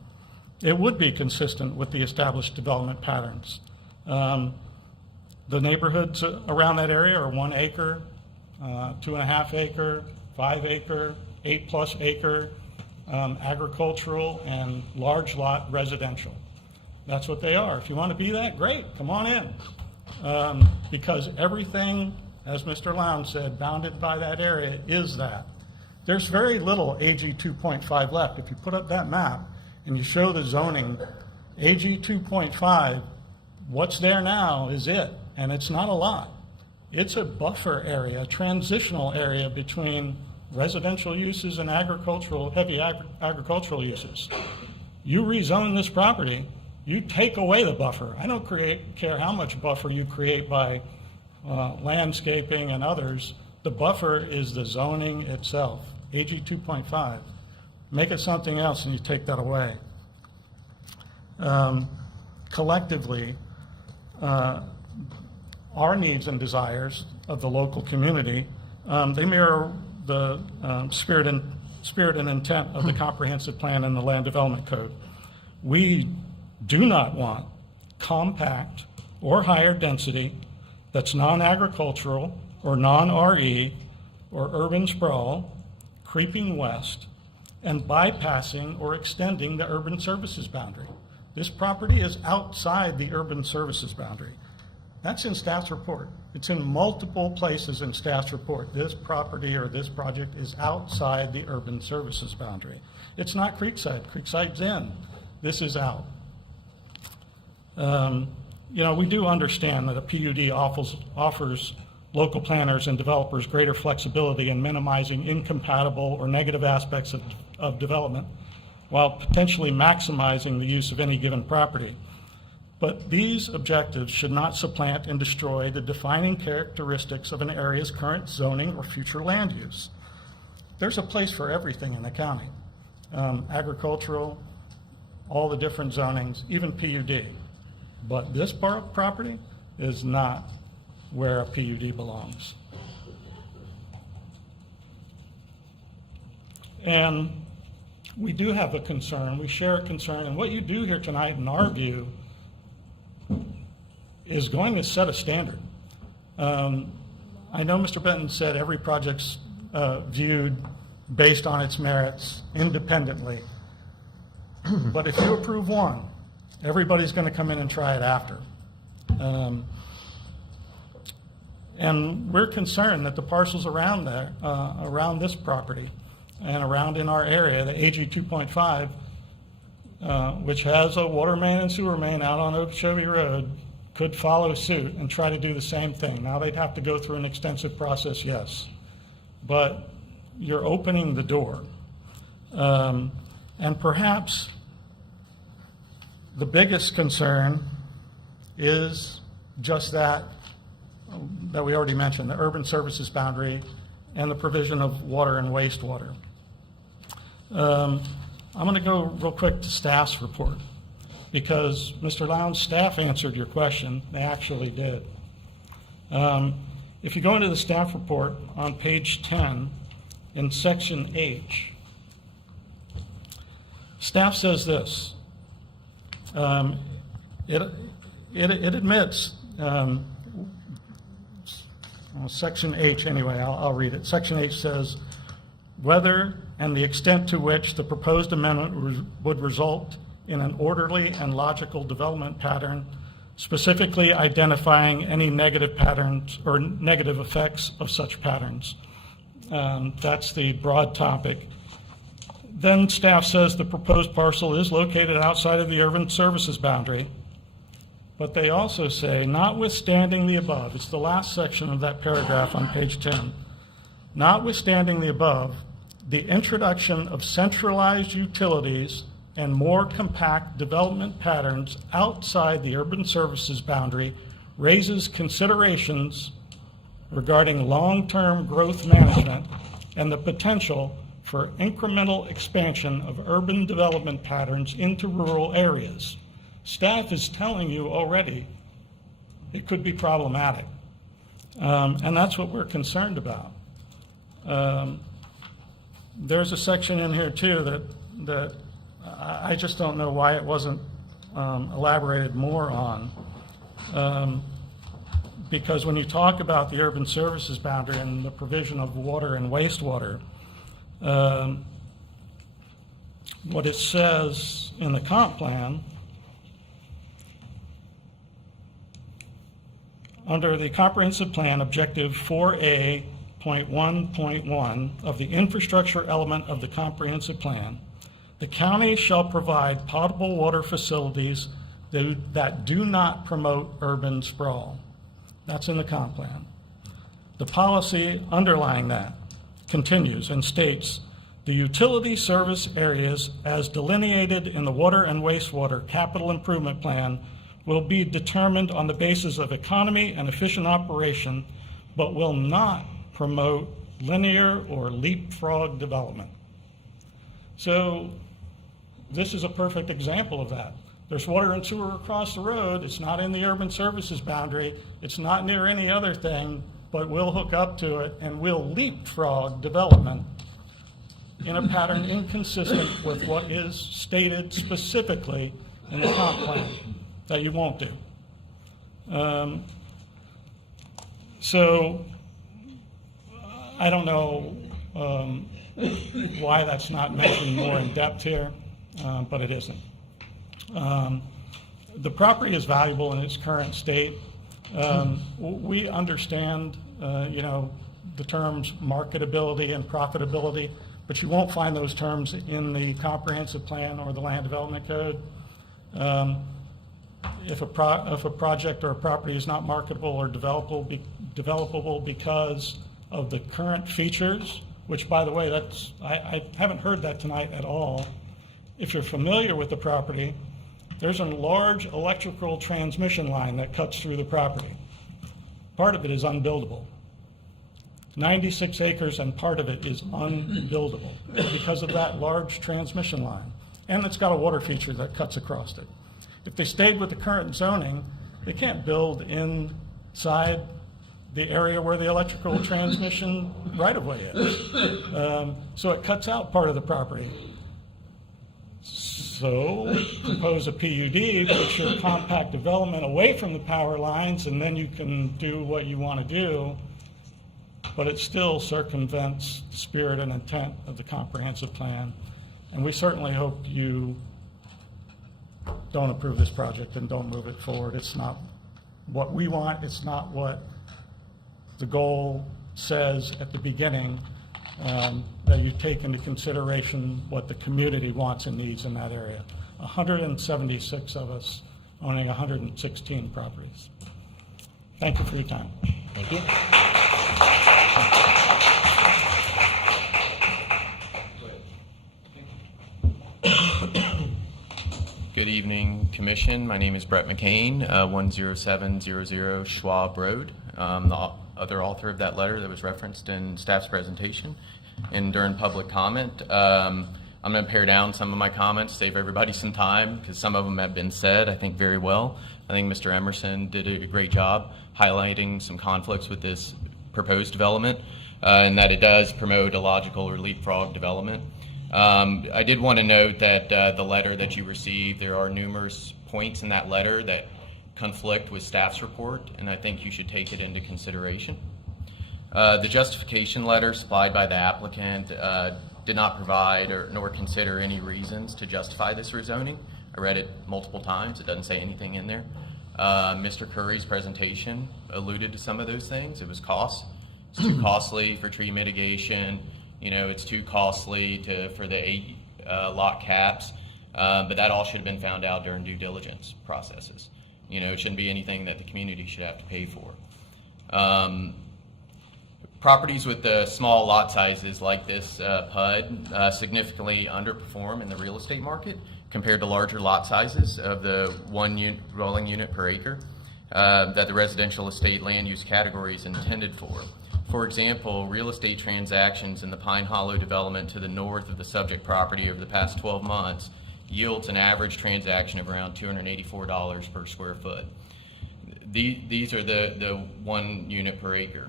it would be consistent with the established development patterns. The neighborhoods around that area are 1 acre, 2.5 acre, 5 acre, 8+ acre agricultural and large lot residential. That's what they are. If you want to be that, great, come on in. Because everything, as Mr. Lowndes said, bounded by that area is that. There's very little AG 2.5 left. If you put up that map and you show the zoning, AG 2.5, what's there now is it, and it's not a lot. It's a buffer area, a transitional area between residential uses and agricultural, heavy agricultural uses. You rezone this property, you take away the buffer. I don't care how much buffer you create by landscaping and others. The buffer is the zoning itself, AG 2.5. Make it something else and you take that away. Collectively, our needs and desires of the local community, they mirror the spirit and intent of the Comprehensive Plan and the Land Development Code. We do not want compact or higher density that's non-agricultural or non-RE or urban sprawl creeping west and bypassing or extending the urban services boundary. This property is outside the urban services boundary. That's in staff's report. It's in multiple places in staff's report. This property or this project is outside the urban services boundary. It's not Creekside. Creekside's in. This is out. We do understand that a PUD offers local planners and developers greater flexibility in minimizing incompatible or negative aspects of development while potentially maximizing the use of any given property. But these objectives should not supplant and destroy the defining characteristics of an area's current zoning or future land use. There's a place for everything in the county. Agricultural, all the different zonings, even PUD. But this property is not where a PUD belongs. And we do have a concern, we share a concern, and what you do here tonight, in our view, is going to set a standard. I know Mr. Benton said every project's viewed based on its merits independently. But if you approve one, everybody's going to come in and try it after. And we're concerned that the parcels around there, around this property and around in our area, the AG 2.5, which has a water main and sewer main out on Okeechobee Road, could follow suit and try to do the same thing. Now, they'd have to go through an extensive process, yes, but you're opening the door. And perhaps the biggest concern is just that we already mentioned, the urban services boundary and the provision of water and wastewater. I'm going to go real quick to staff's report, because Mr. Lowndes' staff answered your question. They actually did. If you go into the staff report on page 10 in section H, staff says this. It admits, section H anyway, I'll read it. Section H says, whether and the extent to which the proposed amendment would result in an orderly and logical development pattern, specifically identifying any negative patterns or negative effects of such patterns. That's the broad topic. Then staff says the proposed parcel is located outside of the urban services boundary, but they also say, notwithstanding the above, it's the last section of that paragraph on page 10, notwithstanding the above, the introduction of centralized utilities and more compact development patterns outside the urban services boundary raises considerations regarding long-term growth management and the potential for incremental expansion of urban development patterns into rural areas. Staff is telling you already it could be problematic. And that's what we're concerned about. There's a section in here too that I just don't know why it wasn't elaborated more on. Because when you talk about the urban services boundary and the provision of water and wastewater, what it says in the comp plan, under the comprehensive plan objective 4A.1.1 of the infrastructure element of the comprehensive plan, the county shall provide potable water facilities that do not promote urban sprawl. That's in the comp plan. The policy underlying that continues and states, the utility service areas as delineated in the water and wastewater capital improvement plan will be determined on the basis of economy and efficient operation, but will not promote linear or leapfrog development. So this is a perfect example of that. There's water and sewer across the road. It's not in the urban services boundary. It's not near any other thing, but we'll hook up to it and we'll leapfrog development in a pattern inconsistent with what is stated specifically in the comp plan that you won't do. So I don't know why that's not mentioned more in depth here, but it isn't. The property is valuable in its current state. We understand, the terms marketability and profitability, but you won't find those terms in the comprehensive plan or the land development code. If a project or a property is not marketable or developable because of the current features, which, by the way, I haven't heard that tonight at all. If you're familiar with the property, there's a large electrical transmission line that cuts through the property. Part of it is unbuildable. 96 acres and part of it is unbuildable because of that large transmission line. And it's got a water feature that cuts across it. if they stayed with the current zoning, they can't build inside the area where the electrical transmission right-of-way is. So it cuts out part of the property. So propose a PUD, put your compact development away from the power lines, and then you can do what you want to do, but it still circumvents the spirit and intent of the comprehensive plan. And we certainly hope you don't approve this project and don't move it forward. It's not what we want. It's not what the goal says at the beginning, that you take into consideration what the community wants and needs in that area. 176 of us owning 116 properties. Thank you for your time. Thank you. Good evening, Commission. My name is Brett McCain, 10700 Schwab Road. The other author of that letter that was referenced in staff's presentation. And during public comment, I'm going to pare down some of my comments, save everybody some time, because some of them have been said, I think, very well. I think Mr. Emerson did a great job highlighting some conflicts with this proposed development, and that it does promote a logical or leapfrog development. I did want to note that the letter that you received, there are numerous points in that letter that conflict with staff's report, and I think you should take it into consideration. The justification letter supplied by the applicant did not provide nor consider any reasons to justify this rezoning. I read it multiple times. It doesn't say anything in there. Mr. Curry's presentation alluded to some of those things. It was cost. It's too costly for tree mitigation. You know, it's too costly for the 8 lot caps. But that all should have been found out during due diligence processes. You know, it shouldn't be anything that the community should have to pay for. Properties with the small lot sizes like this PUD significantly underperform in the real estate market compared to larger lot sizes of the 1 dwelling unit per acre that the residential estate land use category is intended for. For example, real estate transactions in the Pine Hollow development to the north of the subject property over the past 12 months yields an average transaction of around $284 per square foot. These are the 1 unit per acre.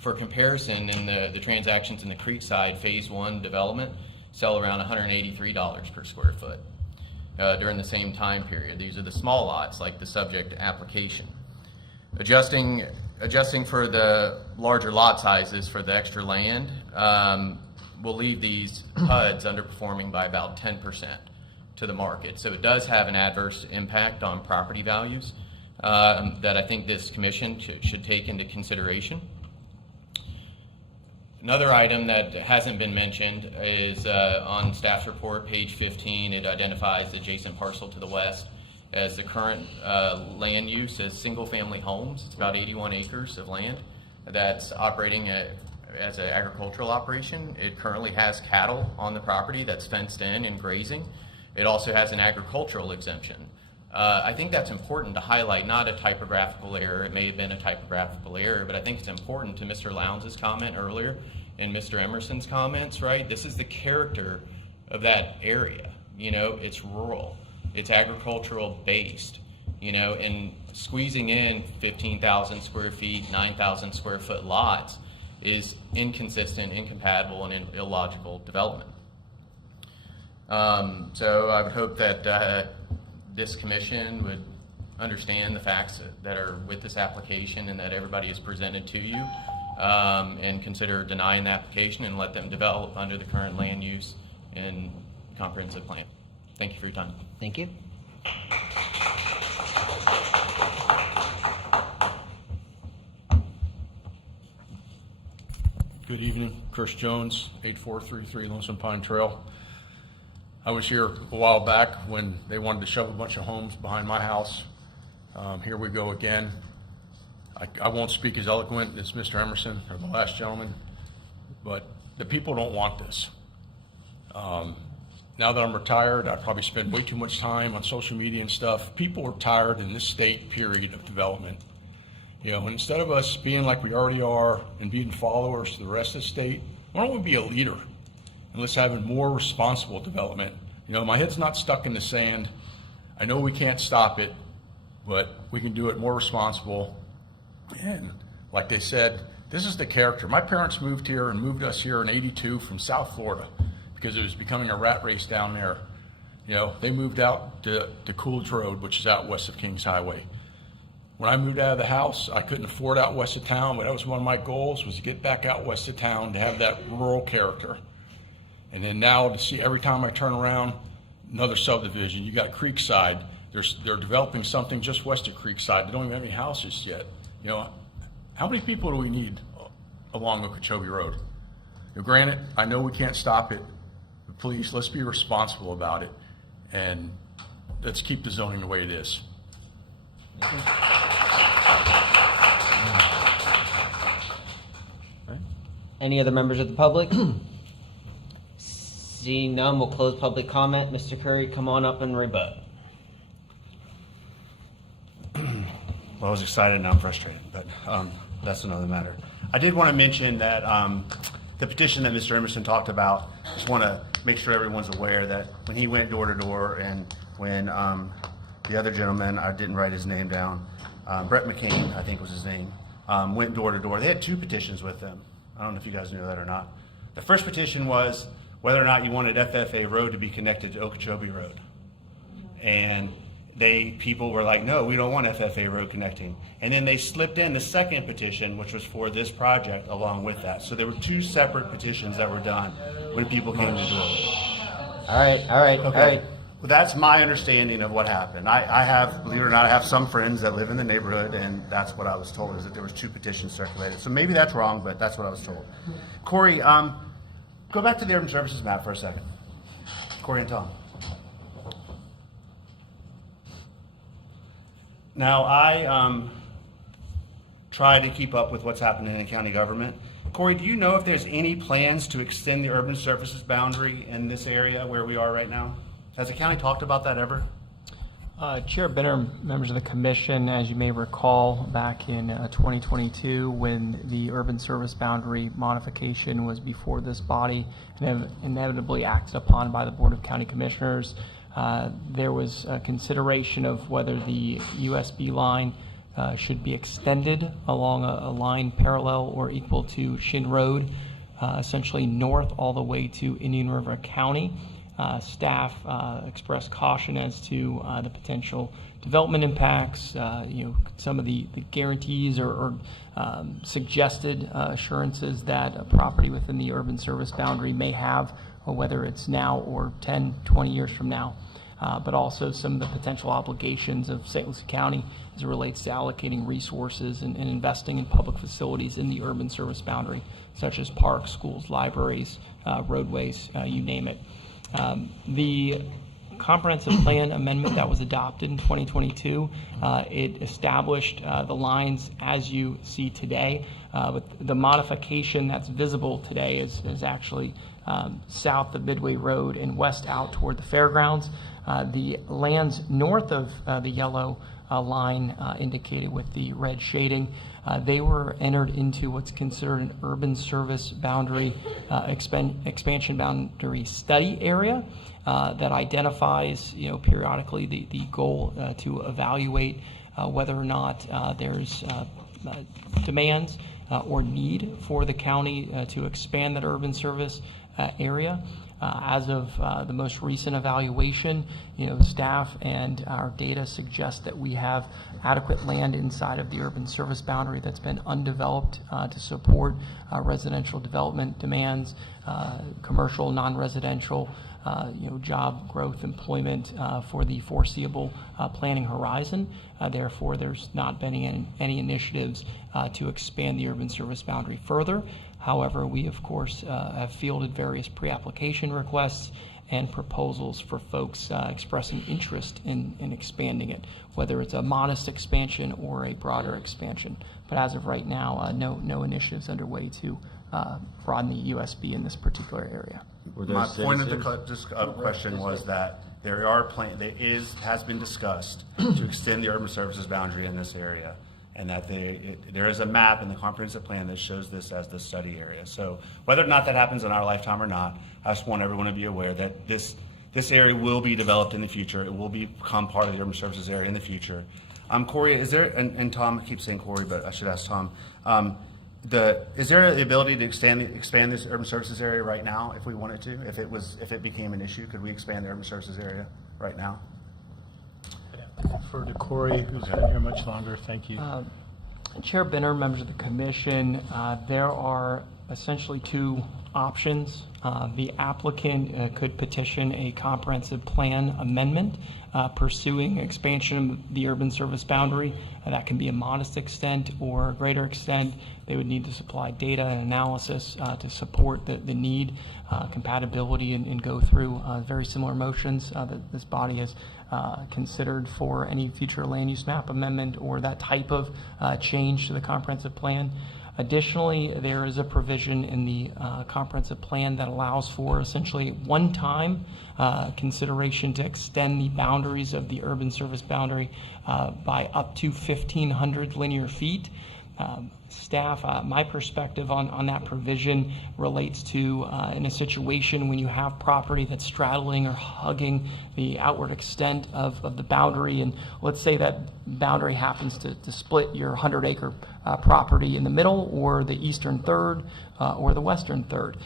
For comparison, in the transactions in the Creekside Phase 1 development sell around $183 per square foot during the same time period. These are the small lots, like the subject application. Adjusting for the larger lot sizes for the extra land will leave these PUDs underperforming by about 10% to the market. So it does have an adverse impact on property values that I think this commission should take into consideration. Another item that hasn't been mentioned is on staff's report, page 15, it identifies the adjacent parcel to the west as the current land use as single-family homes. It's about 81 acres of land that's operating as an agricultural operation. It currently has cattle on the property that's fenced in and grazing. It also has an agricultural exemption. I think that's important to highlight, not a typographical error. It may have been a typographical error, but I think it's important to Mr. Lowndes' comment earlier and Mr. Emerson's comments, right? This is the character of that area. You know, it's rural, it's agricultural based, you know, and squeezing in 15,000 square feet, 9,000 square foot lots is inconsistent, incompatible, and illogical development. So I would hope that this commission would understand the facts that are with this application and that everybody is presented to you, and consider denying the application and let them develop under the current land use and comprehensive plan. Thank you for your time. Thank you. Good evening, Chris Jones, 8433 Lonesome Pine Trail. I was here a while back when they wanted to shove a bunch of homes behind my house. Here we go again. I won't speak as eloquent as Mr. Emerson or the last gentleman, but the people don't want this. Now that I'm retired, I probably spend way too much time on social media and stuff. People are tired in this state period of development. You know, instead of us being like we already are and being followers to the rest of the state, why don't we be a leader? And let's have a more responsible development. You know, my head's not stuck in the sand. I know we can't stop it, but we can do it more responsible. And like they said, this is the character. My parents moved here and moved us here in '82 from South Florida because it was becoming a rat race down there. You know, they moved out to Coolidge Road, which is out west of Kings Highway. When I moved out of the house, I couldn't afford out west of town, but that was one of my goals, was to get back out west of town to have that rural character. And then now to see every time I turn around, another subdivision. You got Creekside. They're developing something just west of Creekside. They don't even have any houses yet. You know, how many people do we need along Okeechobee Road? You know, granted, I know we can't stop it, but please, let's be responsible about it, and let's keep the zoning the way it is. Any other members of the public? Seeing none, we'll close public comment. Mr. Curry, come on up and rebut. Well, I was excited, now I'm frustrated, but that's another matter. I did want to mention that the petition that Mr. Emerson talked about, just want to make sure everyone's aware that when he went door to door and when the other gentleman, I didn't write his name down, Brett McCain, I think was his name, went door to door. They had 2 petitions with them. I don't know if you guys knew that or not. The first petition was whether or not you wanted FFA Road to be connected to Okeechobee Road. And people were like, no, we don't want FFA Road connecting. And then they slipped in the second petition, which was for this project along with that. So there were 2 separate petitions that were done when people came to the door. All right. Well, that's my understanding of what happened. I have, believe it or not, I have some friends that live in the neighborhood, and that's what I was told, is that there was 2 petitions circulated. So maybe that's wrong, but that's what I was told. Corey, go back to the urban services map for a second. Corey and Tom. Now, I try to keep up with what's happening in county government. Corey, do you know if there's any plans to extend the urban services boundary in this area where we are right now? Has the county talked about that ever? Chair Benner, members of the commission, as you may recall, back in 2022, when the urban service boundary modification was before this body and inevitably acted upon by the Board of County Commissioners, there was a consideration of whether the USB line should be extended along a line parallel or equal to Shin Road, essentially north all the way to Indian River County. Staff expressed caution as to the potential development impacts, some of the guarantees or suggested assurances that a property within the urban service boundary may have, or whether it's now or 10, 20 years from now. But also some of the potential obligations of St. Lucie County as it relates to allocating resources and investing in public facilities in the urban service boundary, such as parks, schools, libraries, roadways, you name it. The comprehensive plan amendment that was adopted in 2022, it established the lines as you see today. But the modification that's visible today is actually south of Midway Road and west out toward the fairgrounds. The lands north of the yellow line indicated with the red shading, they were entered into what's considered an urban service boundary expansion boundary study area that identifies, periodically the goal to evaluate whether or not there's demands or need for the county to expand that urban service area. As of the most recent evaluation, staff and our data suggest that we have adequate land inside of the urban service boundary that's been undeveloped to support residential development demands, commercial, non-residential, job growth, employment for the foreseeable planning horizon. Therefore, there's not been any initiatives to expand the urban service boundary further. However, we, of course, have fielded various pre-application requests and proposals for folks expressing interest in expanding it, whether it's a modest expansion or a broader expansion. But as of right now, no initiatives underway to broaden the USB in this particular area. My point of the question was that has been discussed to extend the urban services boundary in this area, and that there is a map in the comprehensive plan that shows this as the study area. So whether or not that happens in our lifetime or not, I just want everyone to be aware that this This area will be developed in the future. It will become part of the urban services area in the future. Corey, is there, and Tom, I keep saying Corey, but I should ask Tom, is there the ability to expand this urban services area right now if we wanted to? If it became an issue, could we expand the urban services area right now? For Corey, who's been here much longer, thank you. Chair Benner, members of the commission, there are essentially two options. The applicant could petition a comprehensive plan amendment pursuing expansion of the urban service boundary. That can be a modest extent or a greater extent. They would need to supply data and analysis to support the need, compatibility, and go through very similar motions that this body has considered for any future land use map amendment or that type of change to the comprehensive plan. Additionally, there is a provision in the comprehensive plan that allows for essentially one-time consideration to extend the boundaries of the urban service boundary by up to 1,500 linear feet. Staff, my perspective on that provision relates to in a situation when you have property that's straddling or hugging the outward extent of the boundary, and let's say that boundary happens to split your 100-acre property in the middle, or the eastern third, or the western third.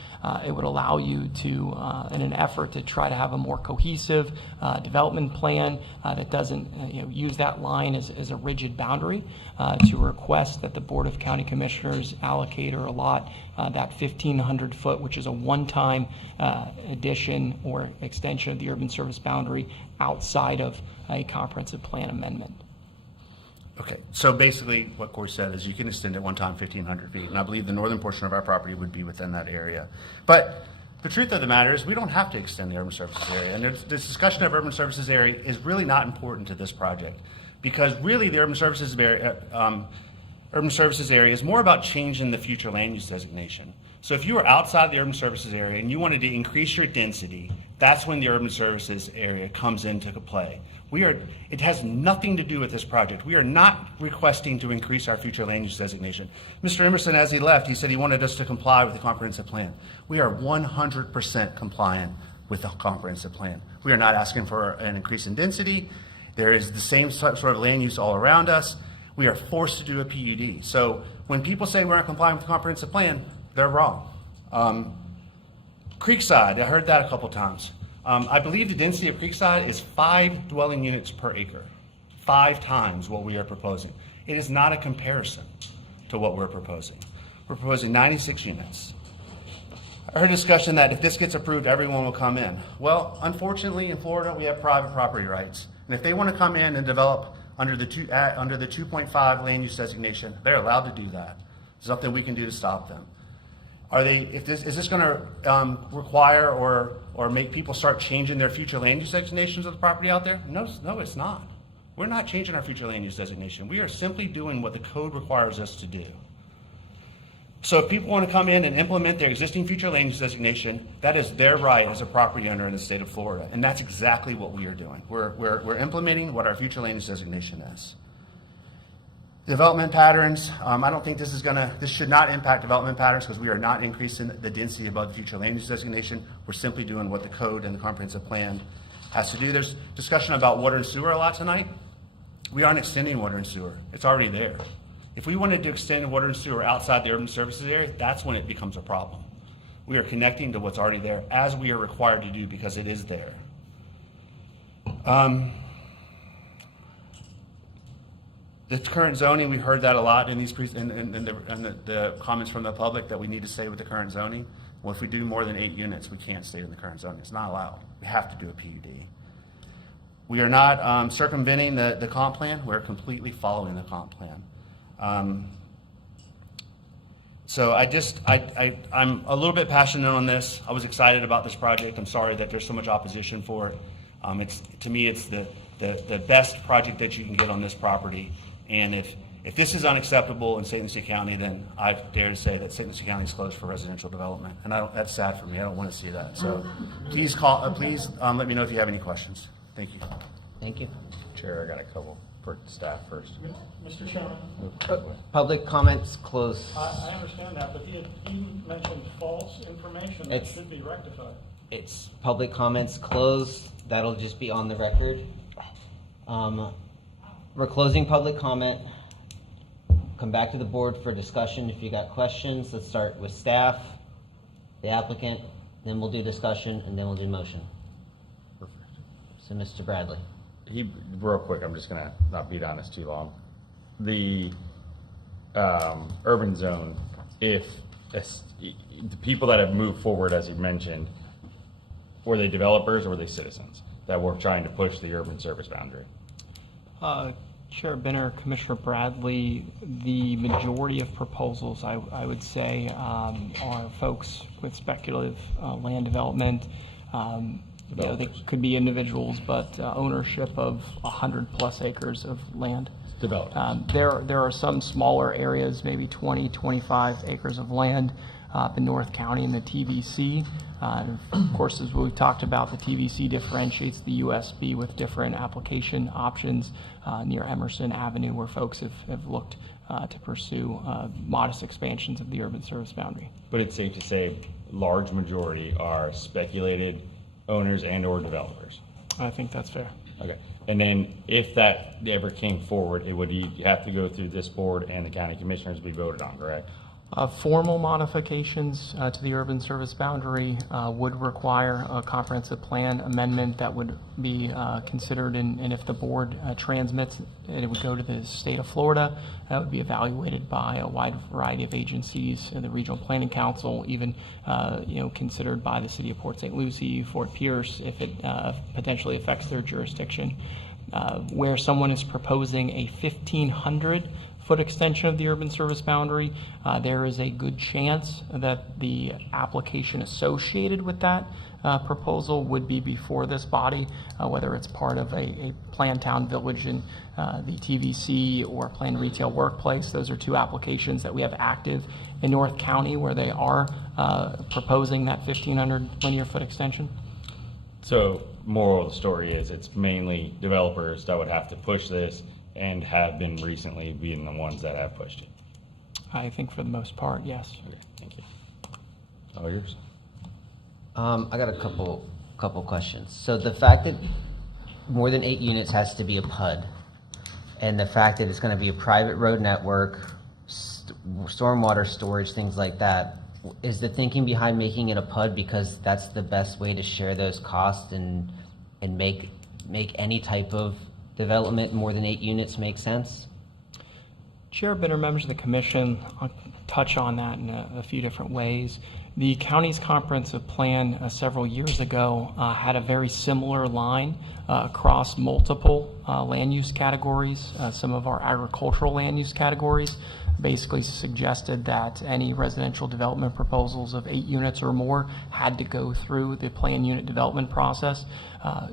It would allow you to, in an effort to try to have a more cohesive development plan that doesn't use that line as a rigid boundary, to request that the Board of County Commissioners allocate or allot that 1,500 foot, which is a one-time addition or extension of the urban service boundary outside of a comprehensive plan amendment. Okay, so basically what Corey said is you can extend it one time 1,500 feet, and I believe the northern portion of our property would be within that area. But the truth of the matter is we don't have to extend the urban services area, and this discussion of urban services area is really not important to this project, because really the urban services area is more about changing the future land use designation. So if you were outside the urban services area and you wanted to increase your density, that's when the urban services area comes into play. It has nothing to do with this project. We are not requesting to increase our future land use designation. Mr. Emerson, as he left, he said he wanted us to comply with the comprehensive plan. We are 100% compliant with the comprehensive plan. We are not asking for an increase in density. There is the same sort of land use all around us. We are forced to do a PUD. So when people say we're not complying with the comprehensive plan, they're wrong. Creekside, I heard that a couple times. I believe the density of Creekside is 5 dwelling units per acre, 5 times what we are proposing. It is not a comparison to what we're proposing. We're proposing 96 units. I heard discussion that if this gets approved, everyone will come in. Well, unfortunately, in Florida, we have private property rights. And if they want to come in and develop under the 2.5 land use designation, they're allowed to do that. There's nothing we can do to stop them. Is this going to require or make people start changing their future land use designations of the property out there? No, it's not. We're not changing our future land use designation. We are simply doing what the code requires us to do. So if people want to come in and implement their existing future land use designation, that is their right as a property owner in the state of Florida, and that's exactly what we are doing. We're implementing what our future land use designation is. Development patterns, I don't think this should not impact development patterns because we are not increasing the density above the future land use designation. We're simply doing what the code and the comprehensive plan has to do. There's discussion about water and sewer a lot tonight. We aren't extending water and sewer. It's already there. If we wanted to extend water and sewer outside the urban services area, that's when it becomes a problem. We are connecting to what's already there as we are required to do because it is there. The current zoning, we heard that a lot in these the comments from the public that we need to stay with the current zoning. Well, if we do more than 8 units, we can't stay in the current zoning. It's not allowed. We have to do a PUD. We are not circumventing the comp plan. We're completely following the comp plan. So I'm a little bit passionate on this. I was excited about this project. I'm sorry that there's so much opposition for it. To me, it's the best project that you can get on this property. And if this is unacceptable in St. Lucie County, then I dare to say that St. Lucie County is closed for residential development. And that's sad for me. I don't want to see that. So please let me know if you have any questions. Thank you. Thank you. Chair, I got a couple for staff first. Mr. Chairman. Public comments closed. I understand that, but you mentioned false information that should be rectified. It's public comments closed. That'll just be on the record. We're closing public comment. Come back to the board for discussion if you got questions. Let's start with staff, the applicant, then we'll do discussion, and then we'll do motion. So Mr. Bradley. Real quick, I'm just gonna not beat on this too long. The urban zone, if the people that have moved forward, as you mentioned, were they developers or were they citizens that were trying to push the urban service boundary? Chair Benner, Commissioner Bradley, the majority of proposals, I would say, are folks with speculative land development. They could be individuals, but ownership of 100+ acres of land. Developed. There are some smaller areas, maybe 20, 25 acres of land up in North County in the TVC. Of course, as we've talked about, the TVC differentiates the USB with different application options near Emerson Avenue, where folks have looked to pursue modest expansions of the urban service boundary. But it's safe to say large majority are speculated owners and or developers. I think that's fair. Okay. And then if that ever came forward, it would have to go through this board and the county commissioners be voted on, correct? Formal modifications to the urban service boundary would require a comprehensive plan amendment that would be considered, and if the board transmits it would go to the state of Florida. That would be evaluated by a wide variety of agencies, the Regional Planning Council, even considered by the City of Port St. Lucie, Fort Pierce, if it potentially affects their jurisdiction. Where someone is proposing a 1,500-foot extension of the urban service boundary, there is a good chance that the application associated with that proposal would be before this body, whether it's part of a planned town village in the TVC or planned retail workplace. Those are two applications that we have active in North County where they are proposing that 1,500 linear foot extension. So moral of the story is it's mainly developers that would have to push this and have been recently being the ones that have pushed it. I think for the most part, yes. Okay, thank you. All yours. I got a couple questions. So the fact that more than 8 units has to be a PUD, and the fact that it's going to be a private road network, stormwater storage, things like that, is the thinking behind making it a PUD because that's the best way to share those costs and make any type of development more than 8 units make sense? Chair Benner, members of the commission, I'll touch on that in a few different ways. The county's comprehensive plan several years ago had a very similar line across multiple land use categories. Some of our agricultural land use categories basically suggested that any residential development proposals of 8 units or more had to go through the plan unit development process.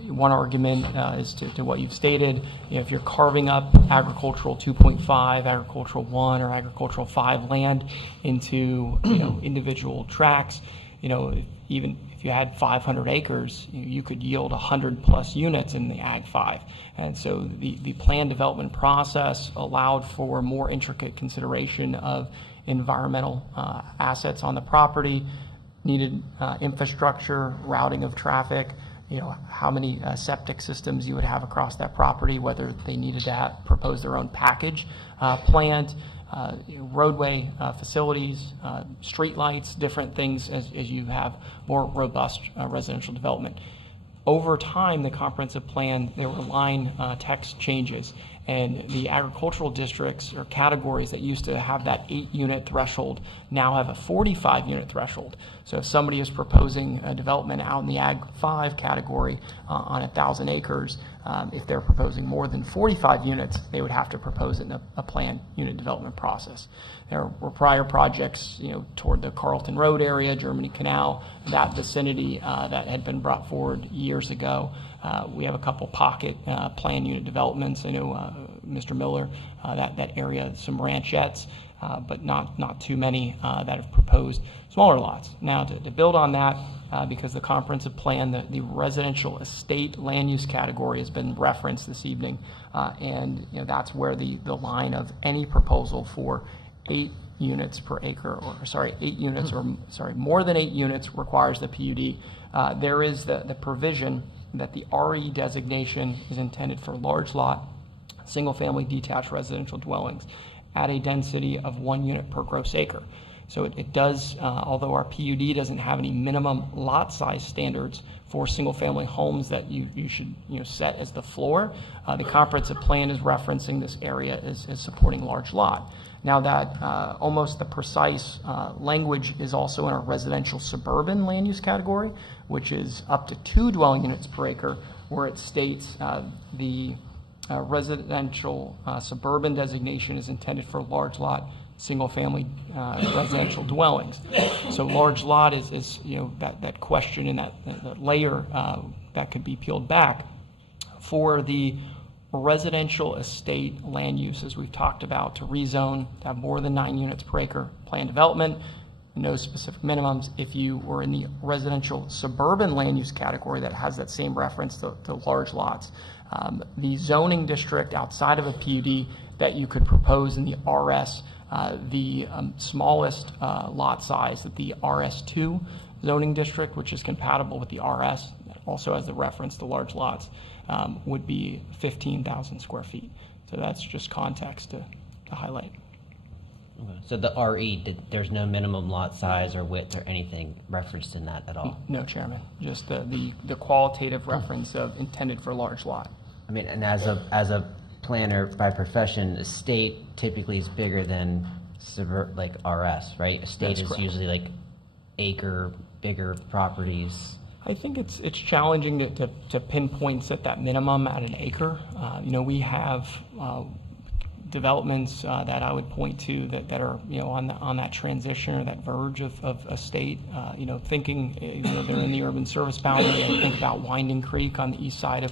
One argument is to what you've stated. If you're carving up agricultural 2.5, agricultural 1, or agricultural 5 land into individual tracts, even if you had 500 acres, you could yield 100+ units in the Ag 5. And so the plan development process allowed for more intricate consideration of environmental assets on the property, needed infrastructure, routing of traffic, how many septic systems you would have across that property, whether they needed to propose their own package plant, roadway facilities, street lights, different things as you have more robust residential development. Over time, the comprehensive plan, there were line text changes, and the agricultural districts or categories that used to have that 8-unit threshold now have a 45-unit threshold. So if somebody is proposing a development out in the Ag 5 category on 1,000 acres, if they're proposing more than 45 units, they would have to propose it in a planned unit development process. There were prior projects, toward the Carlton Road area, Germany Canal, that vicinity that had been brought forward years ago. We have a couple pocket planned unit developments. I know Mr. Miller, that area, some ranchettes, but not too many that have proposed smaller lots. Now, to build on that, because the comprehensive plan, the residential estate land use category has been referenced this evening, and that's where the line of any proposal for 8 units per acre, or sorry, 8 units, or sorry, more than 8 units requires the PUD. There is the provision that the RE designation is intended for large lot, single-family detached residential dwellings at a density of 1 unit per gross acre. So it does, although our PUD doesn't have any minimum lot size standards for single-family homes that you should set as the floor, the comprehensive plan is referencing this area as supporting large lot. Now that almost the precise language is also in our residential suburban land use category, which is up to 2 dwelling units per acre, where it states the residential suburban designation is intended for large lot, single-family residential dwellings. So large lot is that question and that layer that could be peeled back. For the residential estate land use, as we've talked about, to rezone, to have more than 9 units per acre planned development, no specific minimums. If you were in the residential suburban land use category that has that same reference to large lots, the zoning district outside of a PUD that you could propose in the RS, the smallest lot size that the RS2 zoning district, which is compatible with the RS, also has the reference to large lots, would be 15,000 square feet. So that's just context to highlight. Okay. So the RE, there's no minimum lot size or width or anything referenced in that at all? No, Chairman. Just the qualitative reference of intended for large lot. I mean, and as a planner by profession, estate typically is bigger than like RS, right? Estate That's is correct. usually like acre, bigger properties. I think it's challenging to pinpoint set that minimum at an acre. We have developments that I would point to that are on that transition or that verge of a state. Thinking they're in the urban service boundary. I think about Winding Creek on the east side of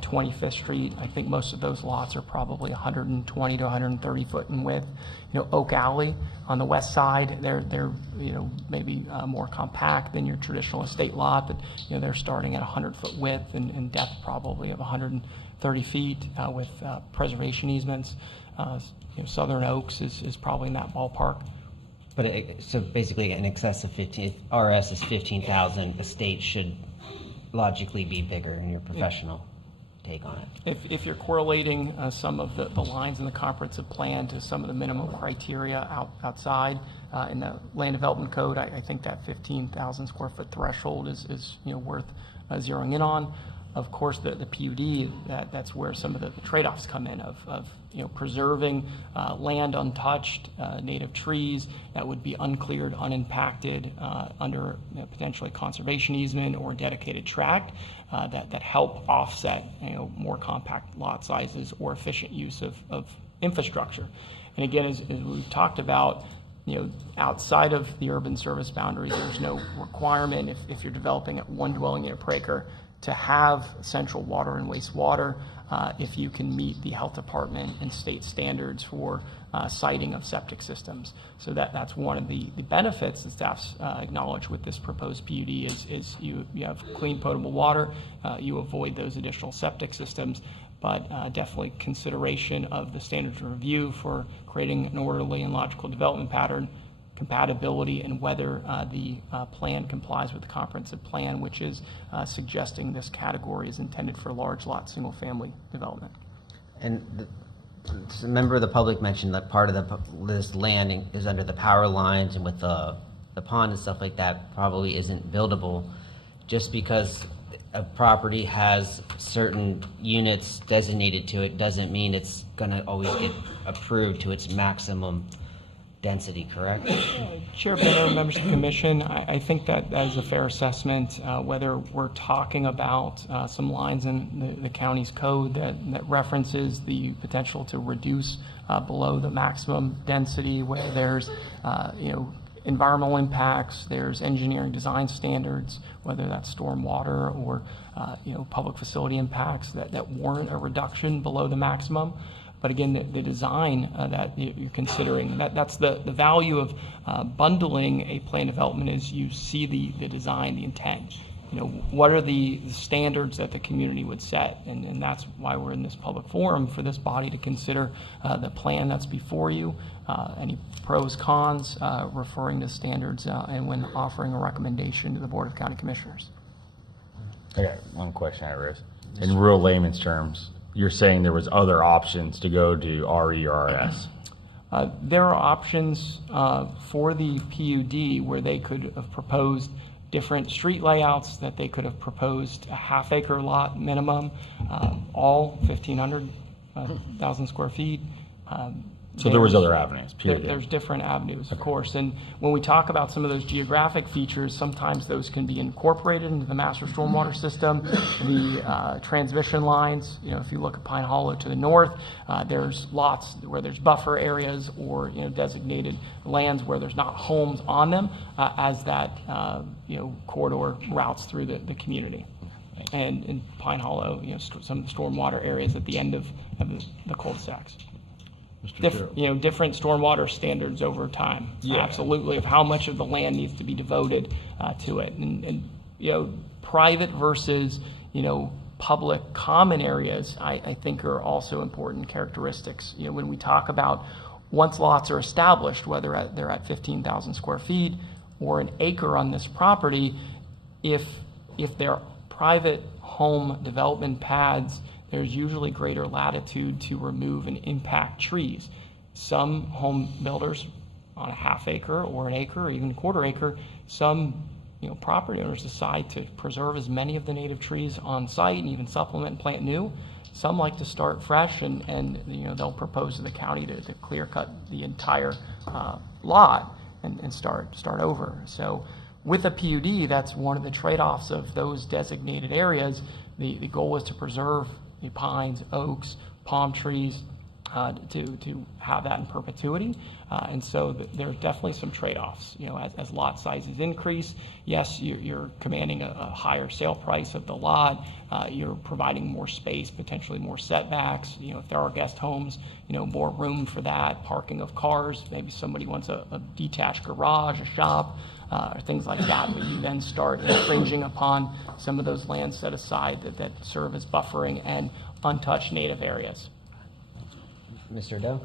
25th Street. I think most of those lots are probably 120 to 130 foot in width. Oak Alley on the west side, they're maybe more compact than your traditional estate lot, but they're starting at 100-foot width and depth probably of 130 feet with preservation easements. Southern Oaks is probably in that ballpark. But so basically in excess of 15, if RS is 15,000, estate should logically be bigger in your professional take on it. If you're correlating some of the lines in the comprehensive plan to some of the minimum criteria outside in the land development code, I think that 15,000 square foot threshold is worth zeroing in on. Of course, the PUD, that's where some of the trade-offs come in of preserving land untouched, native trees that would be uncleared, unimpacted under potentially conservation easement or dedicated tract that help offset more compact lot sizes or efficient use of infrastructure. And again, as we've talked about, outside of the urban service boundaries, there's no requirement if you're developing at 1 dwelling unit per acre to have central water and wastewater if you can meet the health department and state standards for siting of septic systems. So that's one of the benefits that staff's acknowledge with this proposed PUD is you have clean potable water, you avoid those additional septic systems, but definitely consideration of the standards of review for creating an orderly and logical development pattern, compatibility, and whether the plan complies with the comprehensive plan, which is suggesting this category is intended for large lot single-family development. And a member of the public mentioned that part of this land is under the power lines, and with the pond and stuff like that probably isn't buildable. Just because a property has certain units designated to it doesn't mean it's going to always get approved to its maximum density, correct? Chair Benner, members of the commission, I think that is a fair assessment. Whether we're talking about some lines in the county's code that references the potential to reduce below the maximum density, where there's environmental impacts, there's engineering design standards, whether that's stormwater or public facility impacts that warrant a reduction below the maximum. But again, the design that you're considering, that's the value of bundling a plan development is you see the design, the intent. what are the standards that the community would set? And that's why we're in this public forum, for this body to consider the plan that's before you, any pros, cons, referring to standards, and when offering a recommendation to the Board of County Commissioners. I got one question, Iris. In real layman's terms, you're saying there was other options to go to RE or RS? There are options for the PUD where they could have proposed different street layouts, that they could have proposed a half-acre lot minimum, all 1,000 square feet. So there was other avenues, period. There's different avenues, of course. And when we talk about some of those geographic features, sometimes those can be incorporated into the master stormwater system. The transmission lines, if you look at Pine Hollow to the north, there's lots where there's buffer areas or designated lands where there's not homes on them, as that corridor routes through the community. And in Pine Hollow, some of the stormwater areas at the end of the cul-de-sacs. Different stormwater standards over time, absolutely, of how much of the land needs to be devoted to it, and private versus public common areas, I think are also important characteristics. When we talk about once lots are established, whether they're at 15,000 square feet or an acre on this property, if they're private home development pads, there's usually greater latitude to remove and impact trees. Some home builders on a half acre or an acre or even a quarter acre, some property owners decide to preserve as many of the native trees on site and even supplement and plant new. Some like to start fresh and they'll propose to the county to clear cut the entire lot and start over. So with a PUD, that's one of the trade-offs of those designated areas. The goal is to preserve the pines, oaks, palm trees, to have that in perpetuity. And so there are definitely some trade-offs. As lot sizes increase, yes, you're commanding a higher sale price of the lot. You're providing more space, potentially more setbacks. If there are guest homes, more room for that, parking of cars. Maybe somebody wants a detached garage, a shop, or things like that. But you then start infringing upon some of those lands set aside that serve as buffering and untouched native areas. Mr. Doe?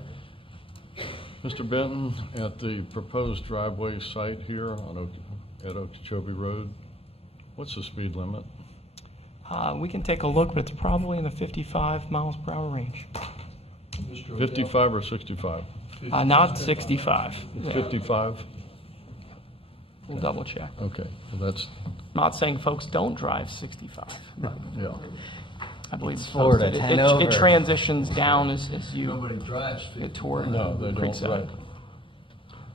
Mr. Benton, at the proposed driveway site here at Okeechobee Road, what's the speed limit? We can take a look, but it's probably in the 55 miles per hour range. 55 or 65? Not 65. 55? We'll double check. Okay, well that's... Not saying folks don't drive 65. But yeah. I believe it's Florida, it transitions down as you Nobody drives get toward No, they don't. Right.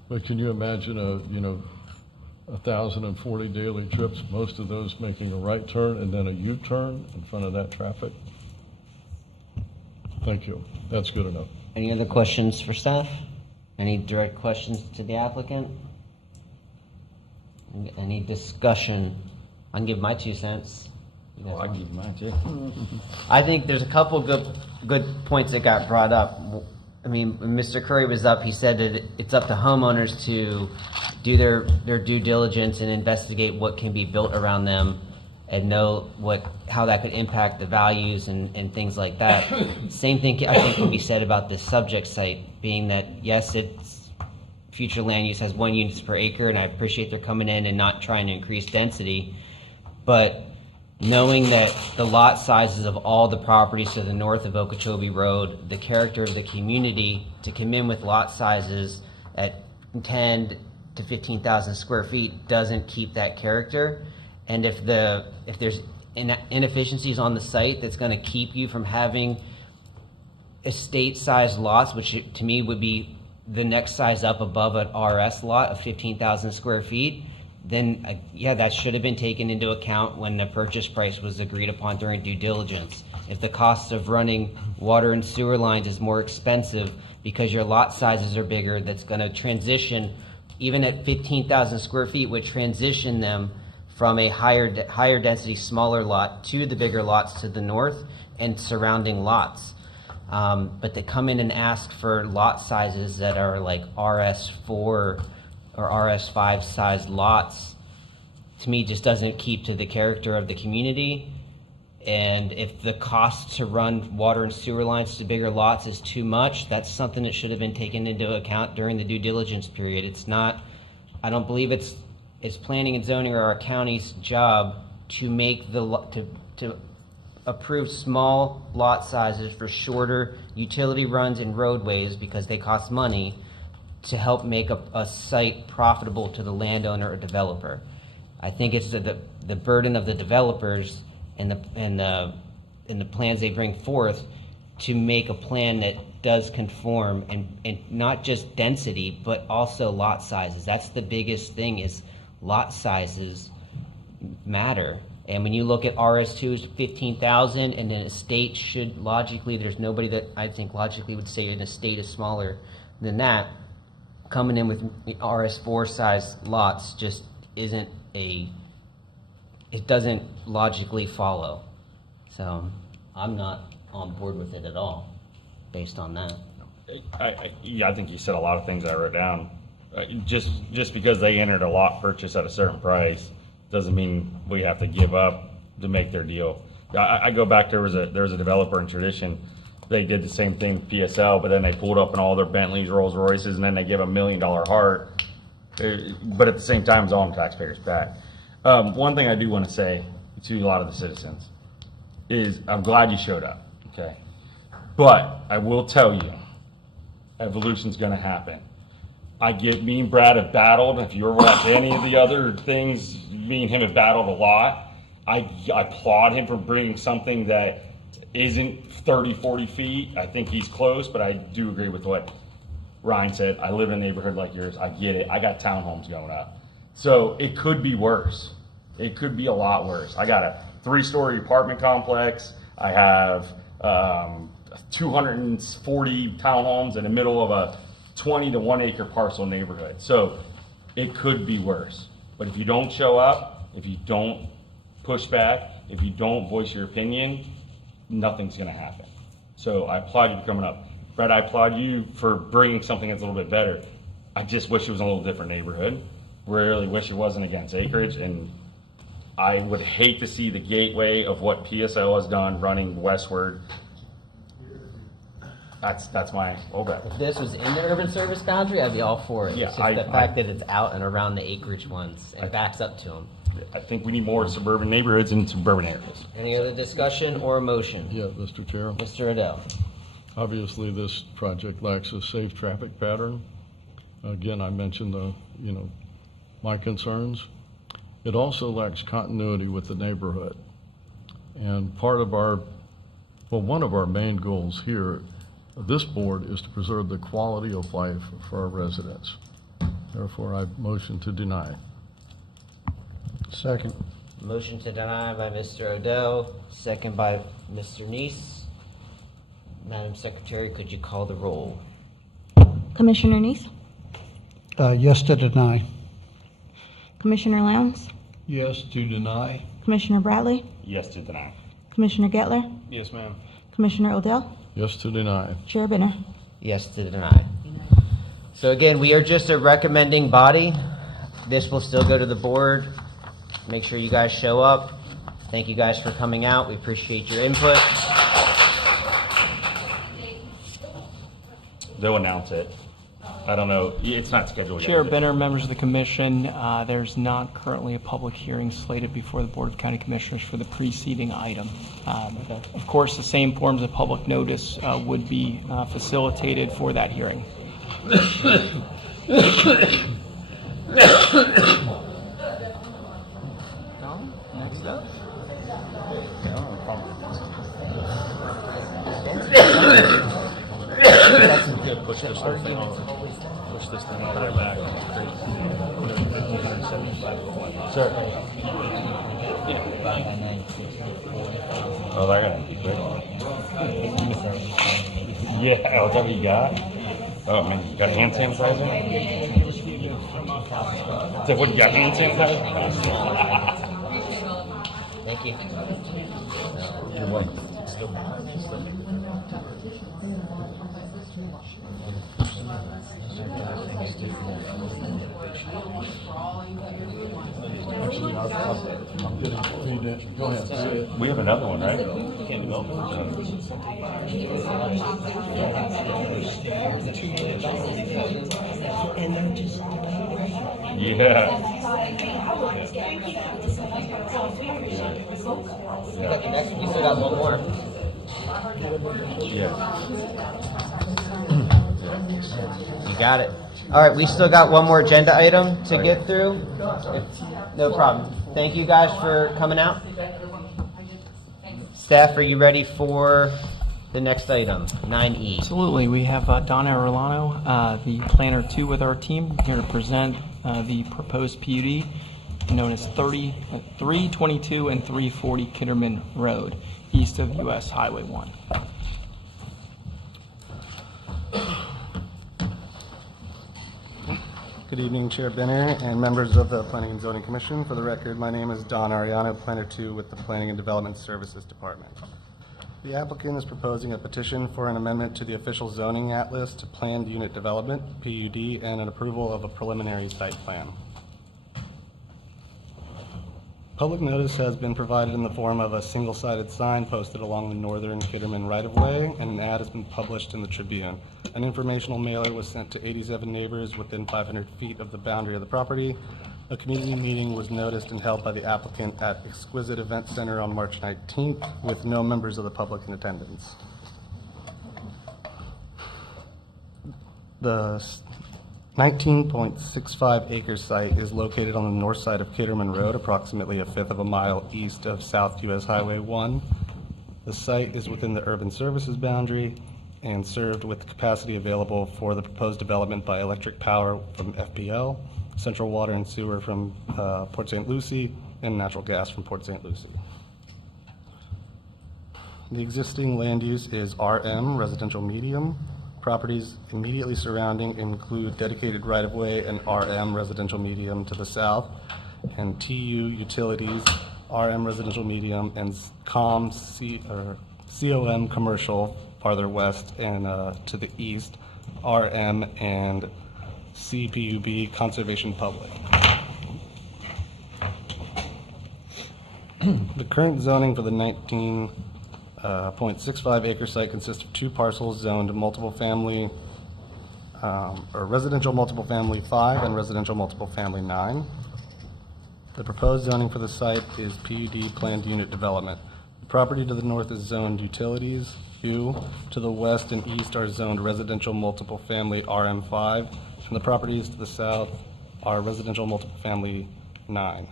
But can you imagine 1,040 daily trips, most of those making a right turn and then a U-turn in front of that traffic? Thank you. That's good enough. Any other questions for staff? Any direct questions to the applicant? Any discussion? I can give my 2 cents. I can give mine too. I think there's a couple good points that got brought up. I mean, when Mr. Curry was up, he said that it's up to homeowners to do their due diligence and investigate what can be built around them and know how that could impact the values and things like that. Same thing I think can be said about this subject site, being that yes, it's future land use has 1 unit per acre, and I appreciate they're coming in and not trying to increase density, but knowing that the lot sizes of all the properties to the north of Okeechobee Road, the character of the community to come in with lot sizes at 10 to 15,000 square feet doesn't keep that character. And if there's inefficiencies on the site that's going to keep you from having estate-sized lots, which to me would be the next size up above an RS lot of 15,000 square feet, then that should have been taken into account when the purchase price was agreed upon during due diligence. If the cost of running water and sewer lines is more expensive because your lot sizes are bigger, that's going to transition, even at 15,000 square feet, would transition them from a higher density, smaller lot to the bigger lots to the north and surrounding lots. But to come in and ask for lot sizes that are like RS4 or RS5 size lots, to me, just doesn't keep to the character of the community. And if the cost to run water and sewer lines to bigger lots is too much, that's something that should have been taken into account during the due diligence period. It's not, I don't believe it's planning and zoning or our county's job to make to approve small lot sizes for shorter utility runs and roadways because they cost money to help make a site profitable to the landowner or developer. I think it's the burden of the developers and the plans they bring forth to make a plan that does conform and not just density, but also lot sizes. That's the biggest thing, is lot sizes matter. And when you look at RS2 is 15,000, and an estate should logically, there's nobody that I think logically would say an estate is smaller than that. Coming in with RS4 size lots just isn't it doesn't logically follow. So I'm not on board with it at all based on that. I think you said a lot of things I wrote down. Just because they entered a lot purchase at a certain price doesn't mean we have to give up to make their deal. I go back, there was a developer in Tradition. They did the same thing with PSL, but then they pulled up in all their Bentleys, Rolls Royces, and then they give $1 million heart. But at the same time, it's all on taxpayers' back. One thing I do want to say to a lot of the citizens is I'm glad you showed up, okay? But I will tell you, evolution's going to happen. Me and Brad have battled. If you ever watch any of the other things, me and him have battled a lot. I applaud him for bringing something that isn't 30, 40 feet. I think he's close, but I do agree with what Ryan said. I live in a neighborhood like yours. I get it. I got townhomes going up. So it could be worse. It could be a lot worse. I got a 3-story apartment complex. I have 240 townhomes in the middle of a 20 to 1 acre parcel neighborhood. So it could be worse. But if you don't show up, if you don't push back, if you don't voice your opinion, nothing's going to happen. So I applaud you for coming up. Brett, I applaud you for bringing something that's a little bit better. I just wish it was in a little different neighborhood. Really wish it wasn't against acreage, and I would hate to see the gateway of what PSL has done running westward. That's my bet. If this was in the urban service boundary, I'd be all for it. Yeah, it's just the fact that it's out and around the acreage ones and backs up to them. I think we need more suburban neighborhoods in suburban areas. Any other discussion or motion? Yeah, Mr. Chair. Mr. Adele. Obviously, this project lacks a safe traffic pattern. Again, I mentioned my concerns. It also lacks continuity with the neighborhood. And one of our main goals here, this board, is to preserve the quality of life for our residents. Therefore, I motion to deny. Second. Motion to deny by Mr. Odell, second by Mr. Neese. Madam Secretary, could you call the roll? Commissioner Neese? Yes to deny. Commissioner Lowndes? Yes to deny. Commissioner Bradley? Yes to deny. Commissioner Gettler? Yes, ma'am. Commissioner Odell? Yes to deny. Chair Benner? Yes to deny. So again, we are just a recommending body. This will still go to the board. Make sure you guys show up. Thank you guys for coming out. We appreciate your input. They'll announce it. I don't know. It's not scheduled yet. Chair Benner, members of the commission, there's not currently a public hearing slated before the Board of County Commissioners for the preceding item. Of course, the same forms of public notice would be facilitated for that hearing. Next up. Push this whole thing all the way back. Sir. Oh, they're gonna be quick. Yeah, whatever you got. Oh man, you got hand sanitizer? So what, you got hand sanitizer? Thank you. You're welcome. Actually, I'm getting feedback. Go ahead. We have another one, right? Yeah. We still got one more. You got it. All right, we still got one more agenda item to get through. No problem. Thank you guys for coming out. Staff, are you ready for the next item, 9E? Absolutely. We have Donna Arellano, the Planner 2 with our team, here to present the proposed PUD known as 322 and 340 Kitterman Road, east of US Highway 1. Good evening, Chair Benner and members of the Planning and Zoning Commission. For the record, my name is Don Ariano, Planner 2 with the Planning and Development Services Department. The applicant is proposing a petition for an amendment to the official zoning atlas to planned unit development, PUD, and an approval of a preliminary site plan. Public notice has been provided in the form of a single-sided sign posted along the northern Kitterman right-of-way, and an ad has been published in the Tribune. An informational mailer was sent to 87 neighbors within 500 feet of the boundary of the property. A community meeting was noticed and held by the applicant at Exquisite Event Center on March 19th, with no members of the public in attendance. The 19.65 acre site is located on the north side of Kitterman Road, approximately a fifth of a mile east of South US Highway 1. The site is within the urban services boundary and served with capacity available for the proposed development by electric power from FPL, central water and sewer from Port St. Lucie, and natural gas from Port St. Lucie. The existing land use is RM, residential medium. Properties immediately surrounding include dedicated right-of-way and RM, residential medium to the south, and TU utilities, RM, residential medium, and COM, commercial farther west and to the east, RM and CPUB, conservation public. The current zoning for the 19.65 acre site consists of two parcels zoned multiple family, or residential multiple family 5 and residential multiple family 9. The proposed zoning for the site is PUD planned unit development. The property to the north is zoned utilities, U. To the west and east are zoned residential multiple family RM5, and the properties to the south are residential multiple family 9.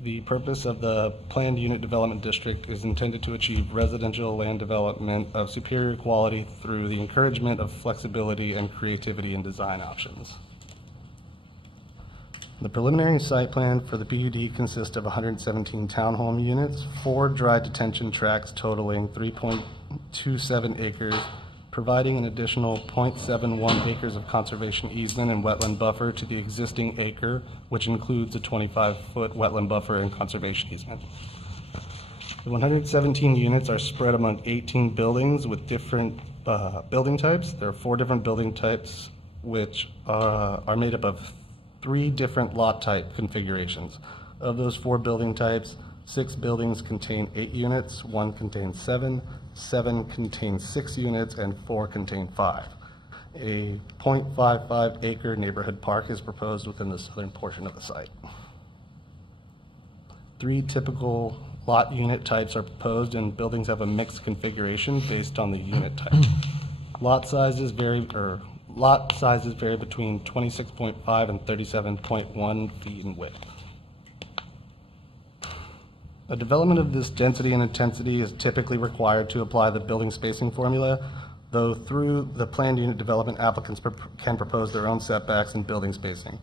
The purpose of the planned unit development district is intended to achieve residential land development of superior quality through the encouragement of flexibility and creativity in design options. The preliminary site plan for the PUD consists of 117 townhome units, 4 dry detention tracts totaling 3.27 acres, providing an additional 0.71 acres of conservation easement and wetland buffer to the existing acre, which includes a 25-foot wetland buffer and conservation easement. The 117 units are spread among 18 buildings with different building types. There are 4 different building types, which are made up of 3 different lot type configurations. Of those 4 building types, 6 buildings contain 8 units, 1 contains 7, 7 contains 6 units, and 4 contain 5. A 0.55 acre neighborhood park is proposed within the southern portion of the site. 3 typical lot unit types are proposed, and buildings have a mixed configuration based on the unit type. Lot sizes vary between 26.5 and 37.1 feet in width. A development of this density and intensity is typically required to apply the building spacing formula, though through the planned unit development, applicants can propose their own setbacks and building spacing.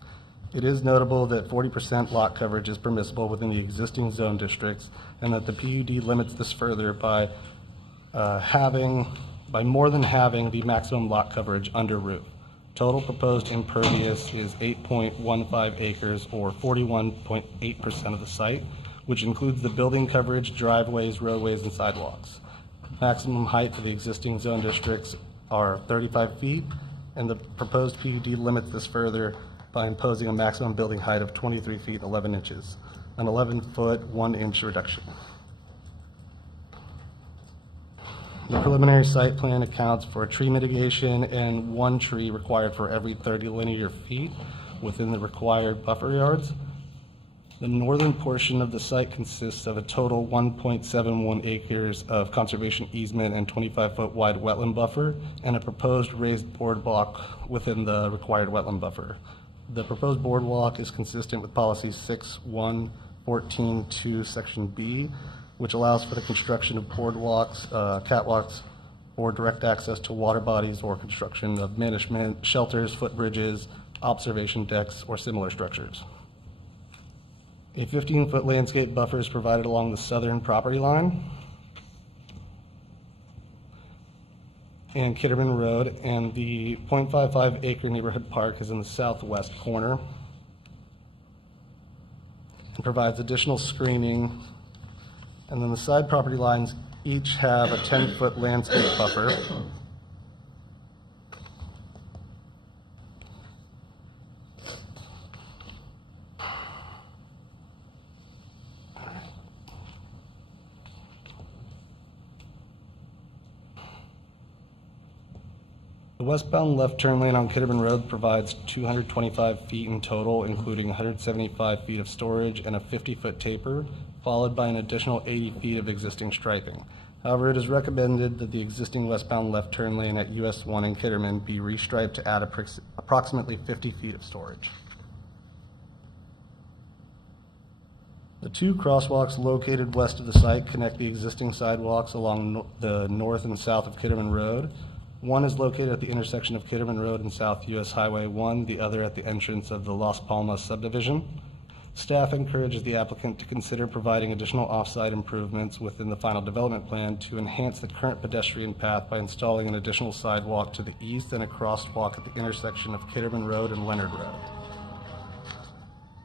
It is notable that 40% lot coverage is permissible within the existing zone districts, and that the PUD limits this further by more than having the maximum lot coverage under roof. Total proposed impervious is 8.15 acres, or 41.8% of the site, which includes the building coverage, driveways, roadways, and sidewalks. Maximum height for the existing zone districts are 35 feet, and the proposed PUD limits this further by imposing a maximum building height of 23 feet 11 inches, an 11-foot 1-inch reduction. The preliminary site plan accounts for tree mitigation and 1 tree required for every 30 linear feet within the required buffer yards. The northern portion of the site consists of a total 1.71 acres of conservation easement and 25-foot wide wetland buffer, and a proposed raised boardwalk within the required wetland buffer. The proposed boardwalk is consistent with policy 6.1.14.2 section B, which allows for the construction of boardwalks, catwalks, or direct access to water bodies, or construction of management shelters, footbridges, observation decks, or similar structures. A 15-foot landscape buffer is provided along the southern property line and Kitterman Road, and the 0.55 acre neighborhood park is in the southwest corner and provides additional screening. And then the side property lines each have a 10-foot landscape buffer. The westbound left turn lane on Kitterman Road provides 225 feet in total, including 175 feet of storage and a 50-foot taper, followed by an additional 80 feet of existing striping. However, it is recommended that the existing westbound left turn lane at US 1 in Kitterman be restriped to add approximately 50 feet of storage. The 2 crosswalks located west of the site connect the existing sidewalks along the north and south of Kitterman Road. One is located at the intersection of Kitterman Road and South US Highway 1, the other at the entrance of the Las Palmas subdivision. Staff encourages the applicant to consider providing additional off-site improvements within the final development plan to enhance the current pedestrian path by installing an additional sidewalk to the east and a crosswalk at the intersection of Kitterman Road and Leonard Road.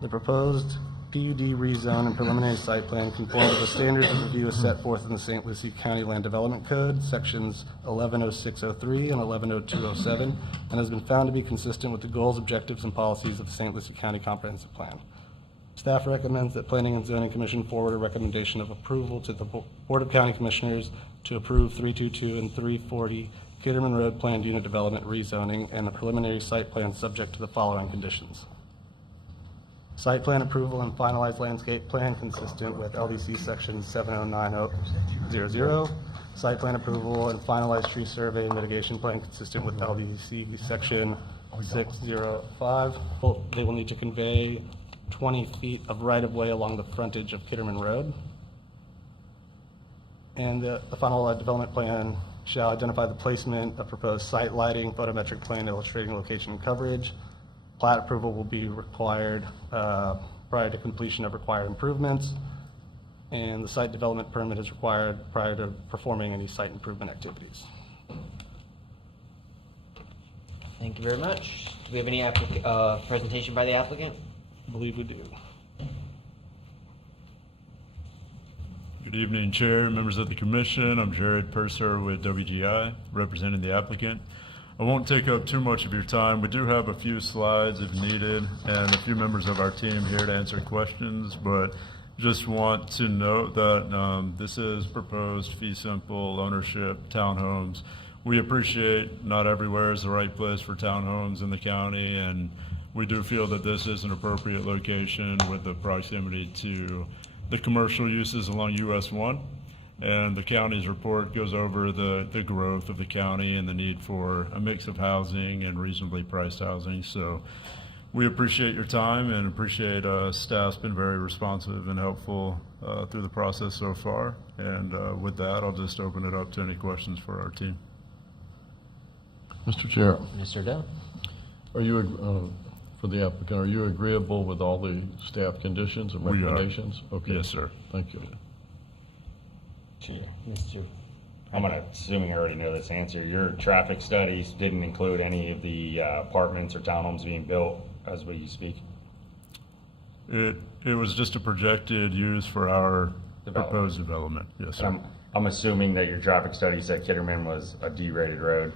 The proposed PUD rezone and preliminary site plan conform to the standards of review as set forth in the St. Lucie County Land Development Code, sections 110603 and 110207, and has been found to be consistent with the goals, objectives, and policies of the St. Lucie County Comprehensive Plan. Staff recommends that Planning and Zoning Commission forward a recommendation of approval to the Board of County Commissioners to approve 322 and 340 Kitterman Road Planned Unit Development rezoning and the preliminary site plan subject to the following conditions. Site plan approval and finalized landscape plan consistent with LDC section 709000. Site plan approval and finalized tree survey and mitigation plan consistent with LDC section 605. They will need to convey 20 feet of right-of-way along the frontage of Kitterman Road. And the final development plan shall identify the placement of proposed site lighting, photometric plan illustrating location and coverage. Plat approval will be required prior to completion of required improvements, and the site development permit is required prior to performing any site improvement activities. Thank you very much. Do we have any presentation by the applicant? I believe we do. Good evening, Chair, members of the Commission. I'm Jared Purser with WGI, representing the applicant. I won't take up too much of your time. We do have a few slides if needed and a few members of our team here to answer questions, but just want to note that this is proposed fee simple ownership townhomes. We appreciate not everywhere is the right place for townhomes in the county, and we do feel that this is an appropriate location with the proximity to the commercial uses along US 1. And the county's report goes over the growth of the county and the need for a mix of housing and reasonably priced housing. So we appreciate your time and appreciate staff's been very responsive and helpful through the process so far. And with that, I'll just open it up to any questions for our team. Mr. Chair. Mr. Dell. Are you, for the applicant, are you agreeable with all the staff conditions and recommendations? Okay. Yes, sir. Thank you. Mr. I'm assuming I already know this answer. Your traffic studies didn't include any of the apartments or townhomes being built as we speak? It was just a projected use for our Proposed development, yes, sir. I'm assuming that your traffic study said Kitterman was a D-rated road.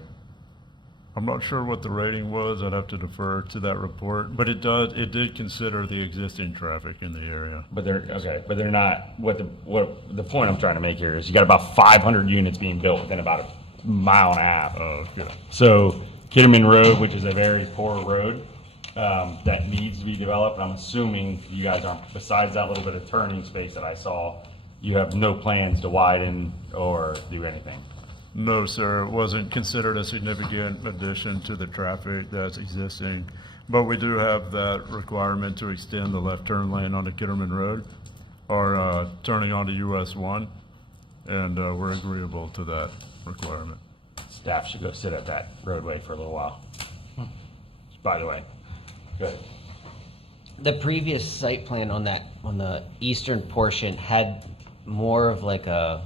I'm not sure what the rating was. I'd have to defer to that report, but it did consider the existing traffic in the area. But they're not, what the point I'm trying to make here is you got about 500 units being built within about a mile and a half. Oh, okay. So Kitterman Road, which is a very poor road, that needs to be developed, I'm assuming you guys aren't, besides that little bit of turning space that I saw, you have no plans to widen or do anything. No, sir, it wasn't considered a significant addition to the traffic that's existing, but we do have that requirement to extend the left turn lane onto Kitterman Road, or turning onto US 1, and we're agreeable to that requirement. Staff should go sit at that roadway for a little while. By the way, good. The previous site plan on the eastern portion had more of like a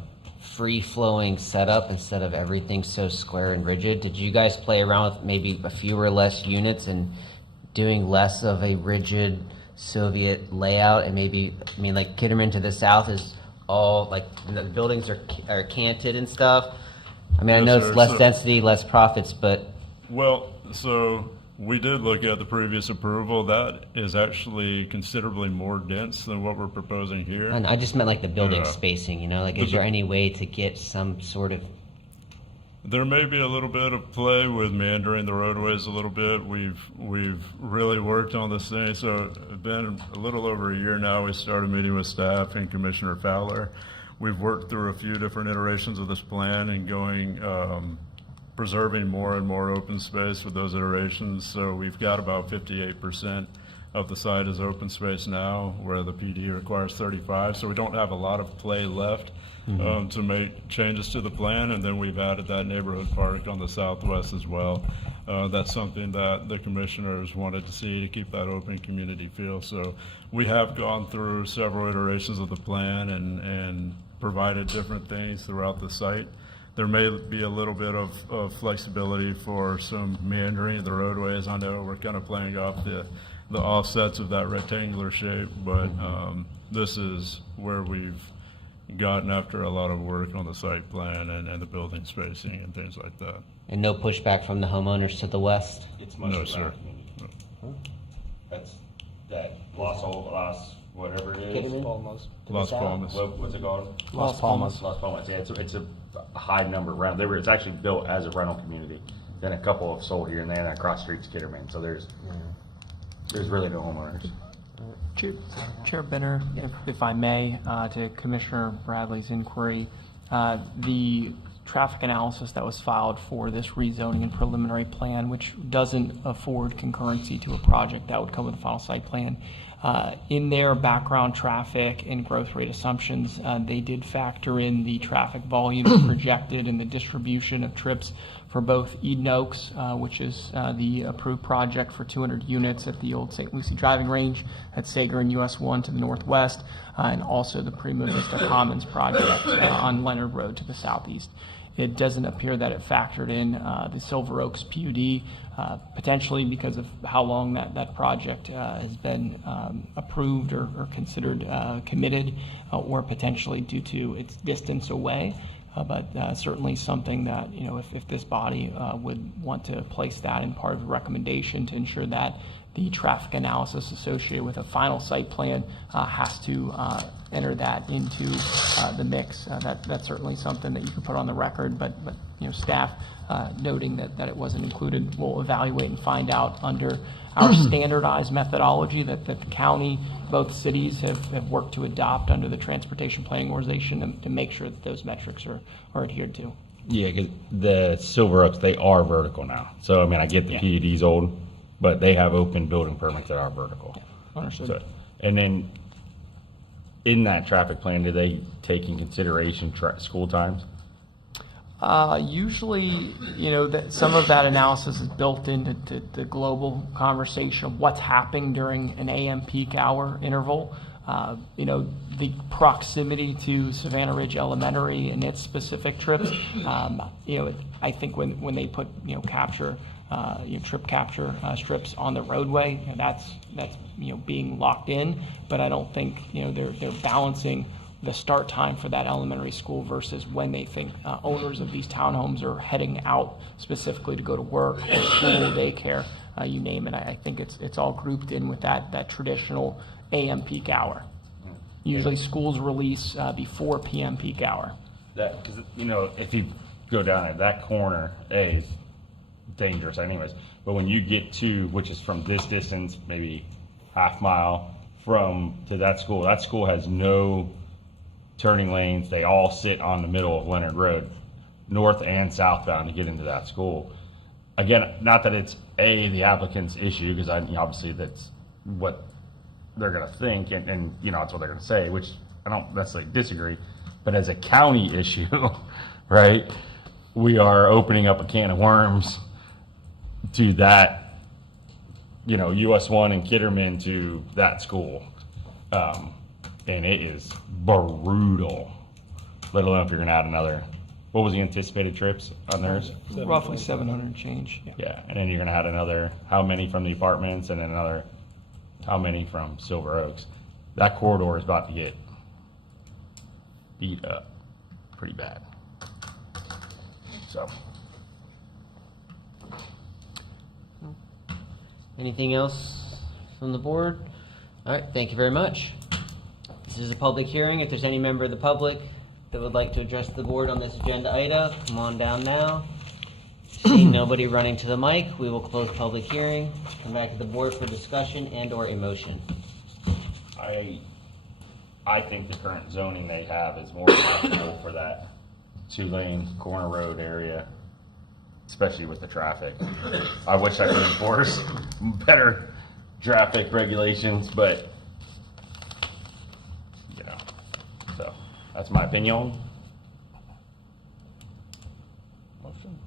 free-flowing setup instead of everything so square and rigid. Did you guys play around with maybe a few or less units and doing less of a rigid Soviet layout? And maybe, I mean, like Kitterman to the south is all like the buildings are canted and stuff. I mean, I know it's less density, less profits, but well, so we did look at the previous approval. That is actually considerably more dense than what we're proposing here. and I just meant like the building spacing, you know, like is there any way to get some sort of There may be a little bit of play with meandering the roadways a little bit. We've really worked on this thing. So it's been a little over a year now. We started meeting with staff and Commissioner Fowler. We've worked through a few different iterations of this plan and going, preserving more and more open space with those iterations. So we've got about 58% of the site is open space now, where the PD requires 35. So we don't have a lot of play left to make changes to the plan. And then we've added that neighborhood park on the southwest as well. That's something that the commissioners wanted to see to keep that open community feel. So we have gone through several iterations of the plan and provided different things throughout the site. There may be a little bit of flexibility for some meandering of the roadways. I know we're kind of playing off the offsets of that rectangular shape, but this is where we've gotten after a lot of work on the site plan and the building spacing and things like that. and no pushback from the homeowners to the west? It's No, sir. That's that Las whatever it is. Kitterman? Las Palmas. What's it called? Las Palmas. Las Palmas. Yeah, it's a high number around. It's actually built as a rental community. Then a couple have sold here and there, and across streets Kitterman. So there's really no homeowners. Chair Benner, if I may, to Commissioner Bradley's inquiry, the traffic analysis that was filed for this rezoning and preliminary plan, which doesn't afford concurrency to a project that would come with a final site plan, in their background traffic and growth rate assumptions, they did factor in the traffic volume projected and the distribution of trips for both Eden Oaks, which is the approved project for 200 units at the old St. Lucie driving range at Sager and US 1 to the northwest, and also the Prima Vista Commons project on Leonard Road to the southeast. It doesn't appear that it factored in the Silver Oaks PUD, potentially because of how long that project has been approved or considered committed, or potentially due to its distance away. But certainly something that, you know, if this body would want to place that in part of the recommendation to ensure that the traffic analysis associated with a final site plan has to enter that into the mix. That's certainly something that you can put on the record, but you know, staff noting that it wasn't included, will evaluate and find out under our standardized methodology that the county, both cities have worked to adopt under the Transportation Planning Organization to make sure that those metrics are adhered to. Yeah, 'cause the Silver Oaks, they are vertical now. So I mean, I get the PUD's old, but they have open building permits that are vertical. Understood. So, and then in that traffic plan, do they take in consideration school times? Usually, you know, that some of that analysis is built into the global conversation of what's happening during an AM peak hour interval. You know, the proximity to Savannah Ridge Elementary and its specific trips. You know, I think when they put, you know, trip capture strips on the roadway, that's you know, being locked in. But I don't think, you know, they're balancing the start time for that elementary school versus when they think owners of these townhomes are heading out specifically to go to work or school, daycare, you name it. I think it's all grouped in with that traditional AM peak hour. Usually schools release before PM peak hour. That, because, you know, if you go down at that corner, is dangerous anyways. But when you get to, which is from this distance, maybe half mile to that school has no turning lanes. They all sit on the middle of Leonard Road, north and southbound, to get into that school. Again, not that it's the applicant's issue, because obviously that's what they're going to think, and you know, that's what they're going to say, which I don't necessarily disagree. But as a county issue, right, we are opening up a can of worms to that, you know, US 1 and Kitterman to that school. And it is brutal, let alone if you're going to add another. What was the anticipated trips on theirs? Roughly 700 and change. Yeah, and then you're going to add another, how many from the apartments, and then another, how many from Silver Oaks? That corridor is about to get beat up pretty bad. So. Anything else from the board? All right, thank you very much. This is a public hearing. If there's any member of the public that would like to address the board on this agenda item, come on down now. Seeing nobody running to the mic, we will close public hearing. Come back to the board for discussion and/or a motion. I think the current zoning they have is more acceptable for that 2-lane corner road area, especially with the traffic. I wish I could enforce better traffic regulations, but you know, so that's my opinion. Motion.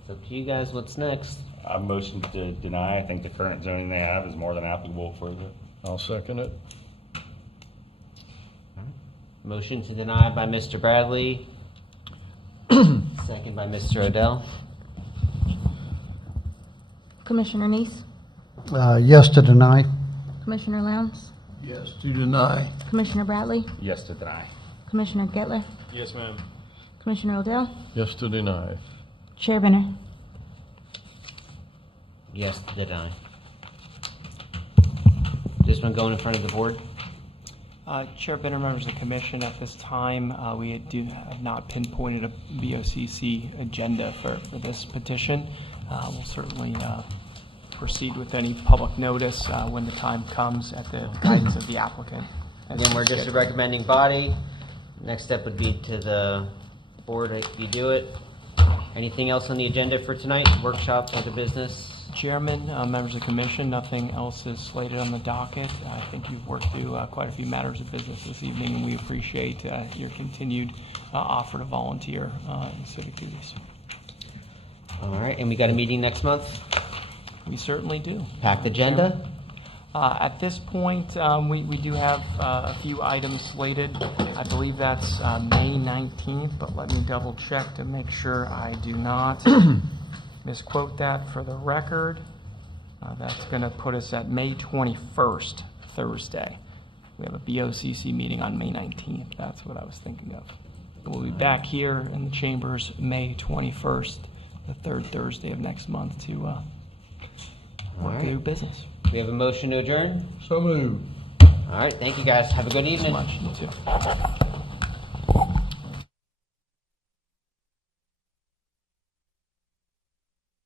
It's up to you guys. What's next? I motion to deny. I think the current zoning they have is more than applicable for the. I'll second it. Motion to deny by Mr. Bradley. Second by Mr. Odell. Commissioner Neese, Yes to deny. Commissioner Lowndes, Yes to deny. Commissioner Bradley, Yes to deny. Commissioner Gettler, Yes, ma'am. Commissioner Odell, Yes to deny. Chair Benner. Yes to deny. This one going in front of the board? Chair Benner, members of the commission, at this time, we have not pinpointed a BOCC agenda for this petition. We'll certainly proceed with any public notice when the time comes at the guidance of the applicant. Again, we're just a recommending body. Next step would be to the board if you do it. Anything else on the agenda for tonight? Workshops, other business? Chairman, members of the commission, nothing else is slated on the docket. I think you've worked through quite a few matters of business this evening, and we appreciate your continued offer to volunteer in civic duties. All right, and we got a meeting next month? We certainly do. Packed agenda? At this point, we do have a few items slated. I believe that's May 19th, but let me double check to make sure I do not misquote that for the record. That's going to put us at May 21st, Thursday. We have a BOCC meeting on May 19th. That's what I was thinking of. We'll be back here in the chambers May 21st, the third Thursday of next month to work through business. We have a motion to adjourn? So moved. All right, thank you guys. Have a good evening. Thanks so much. You too.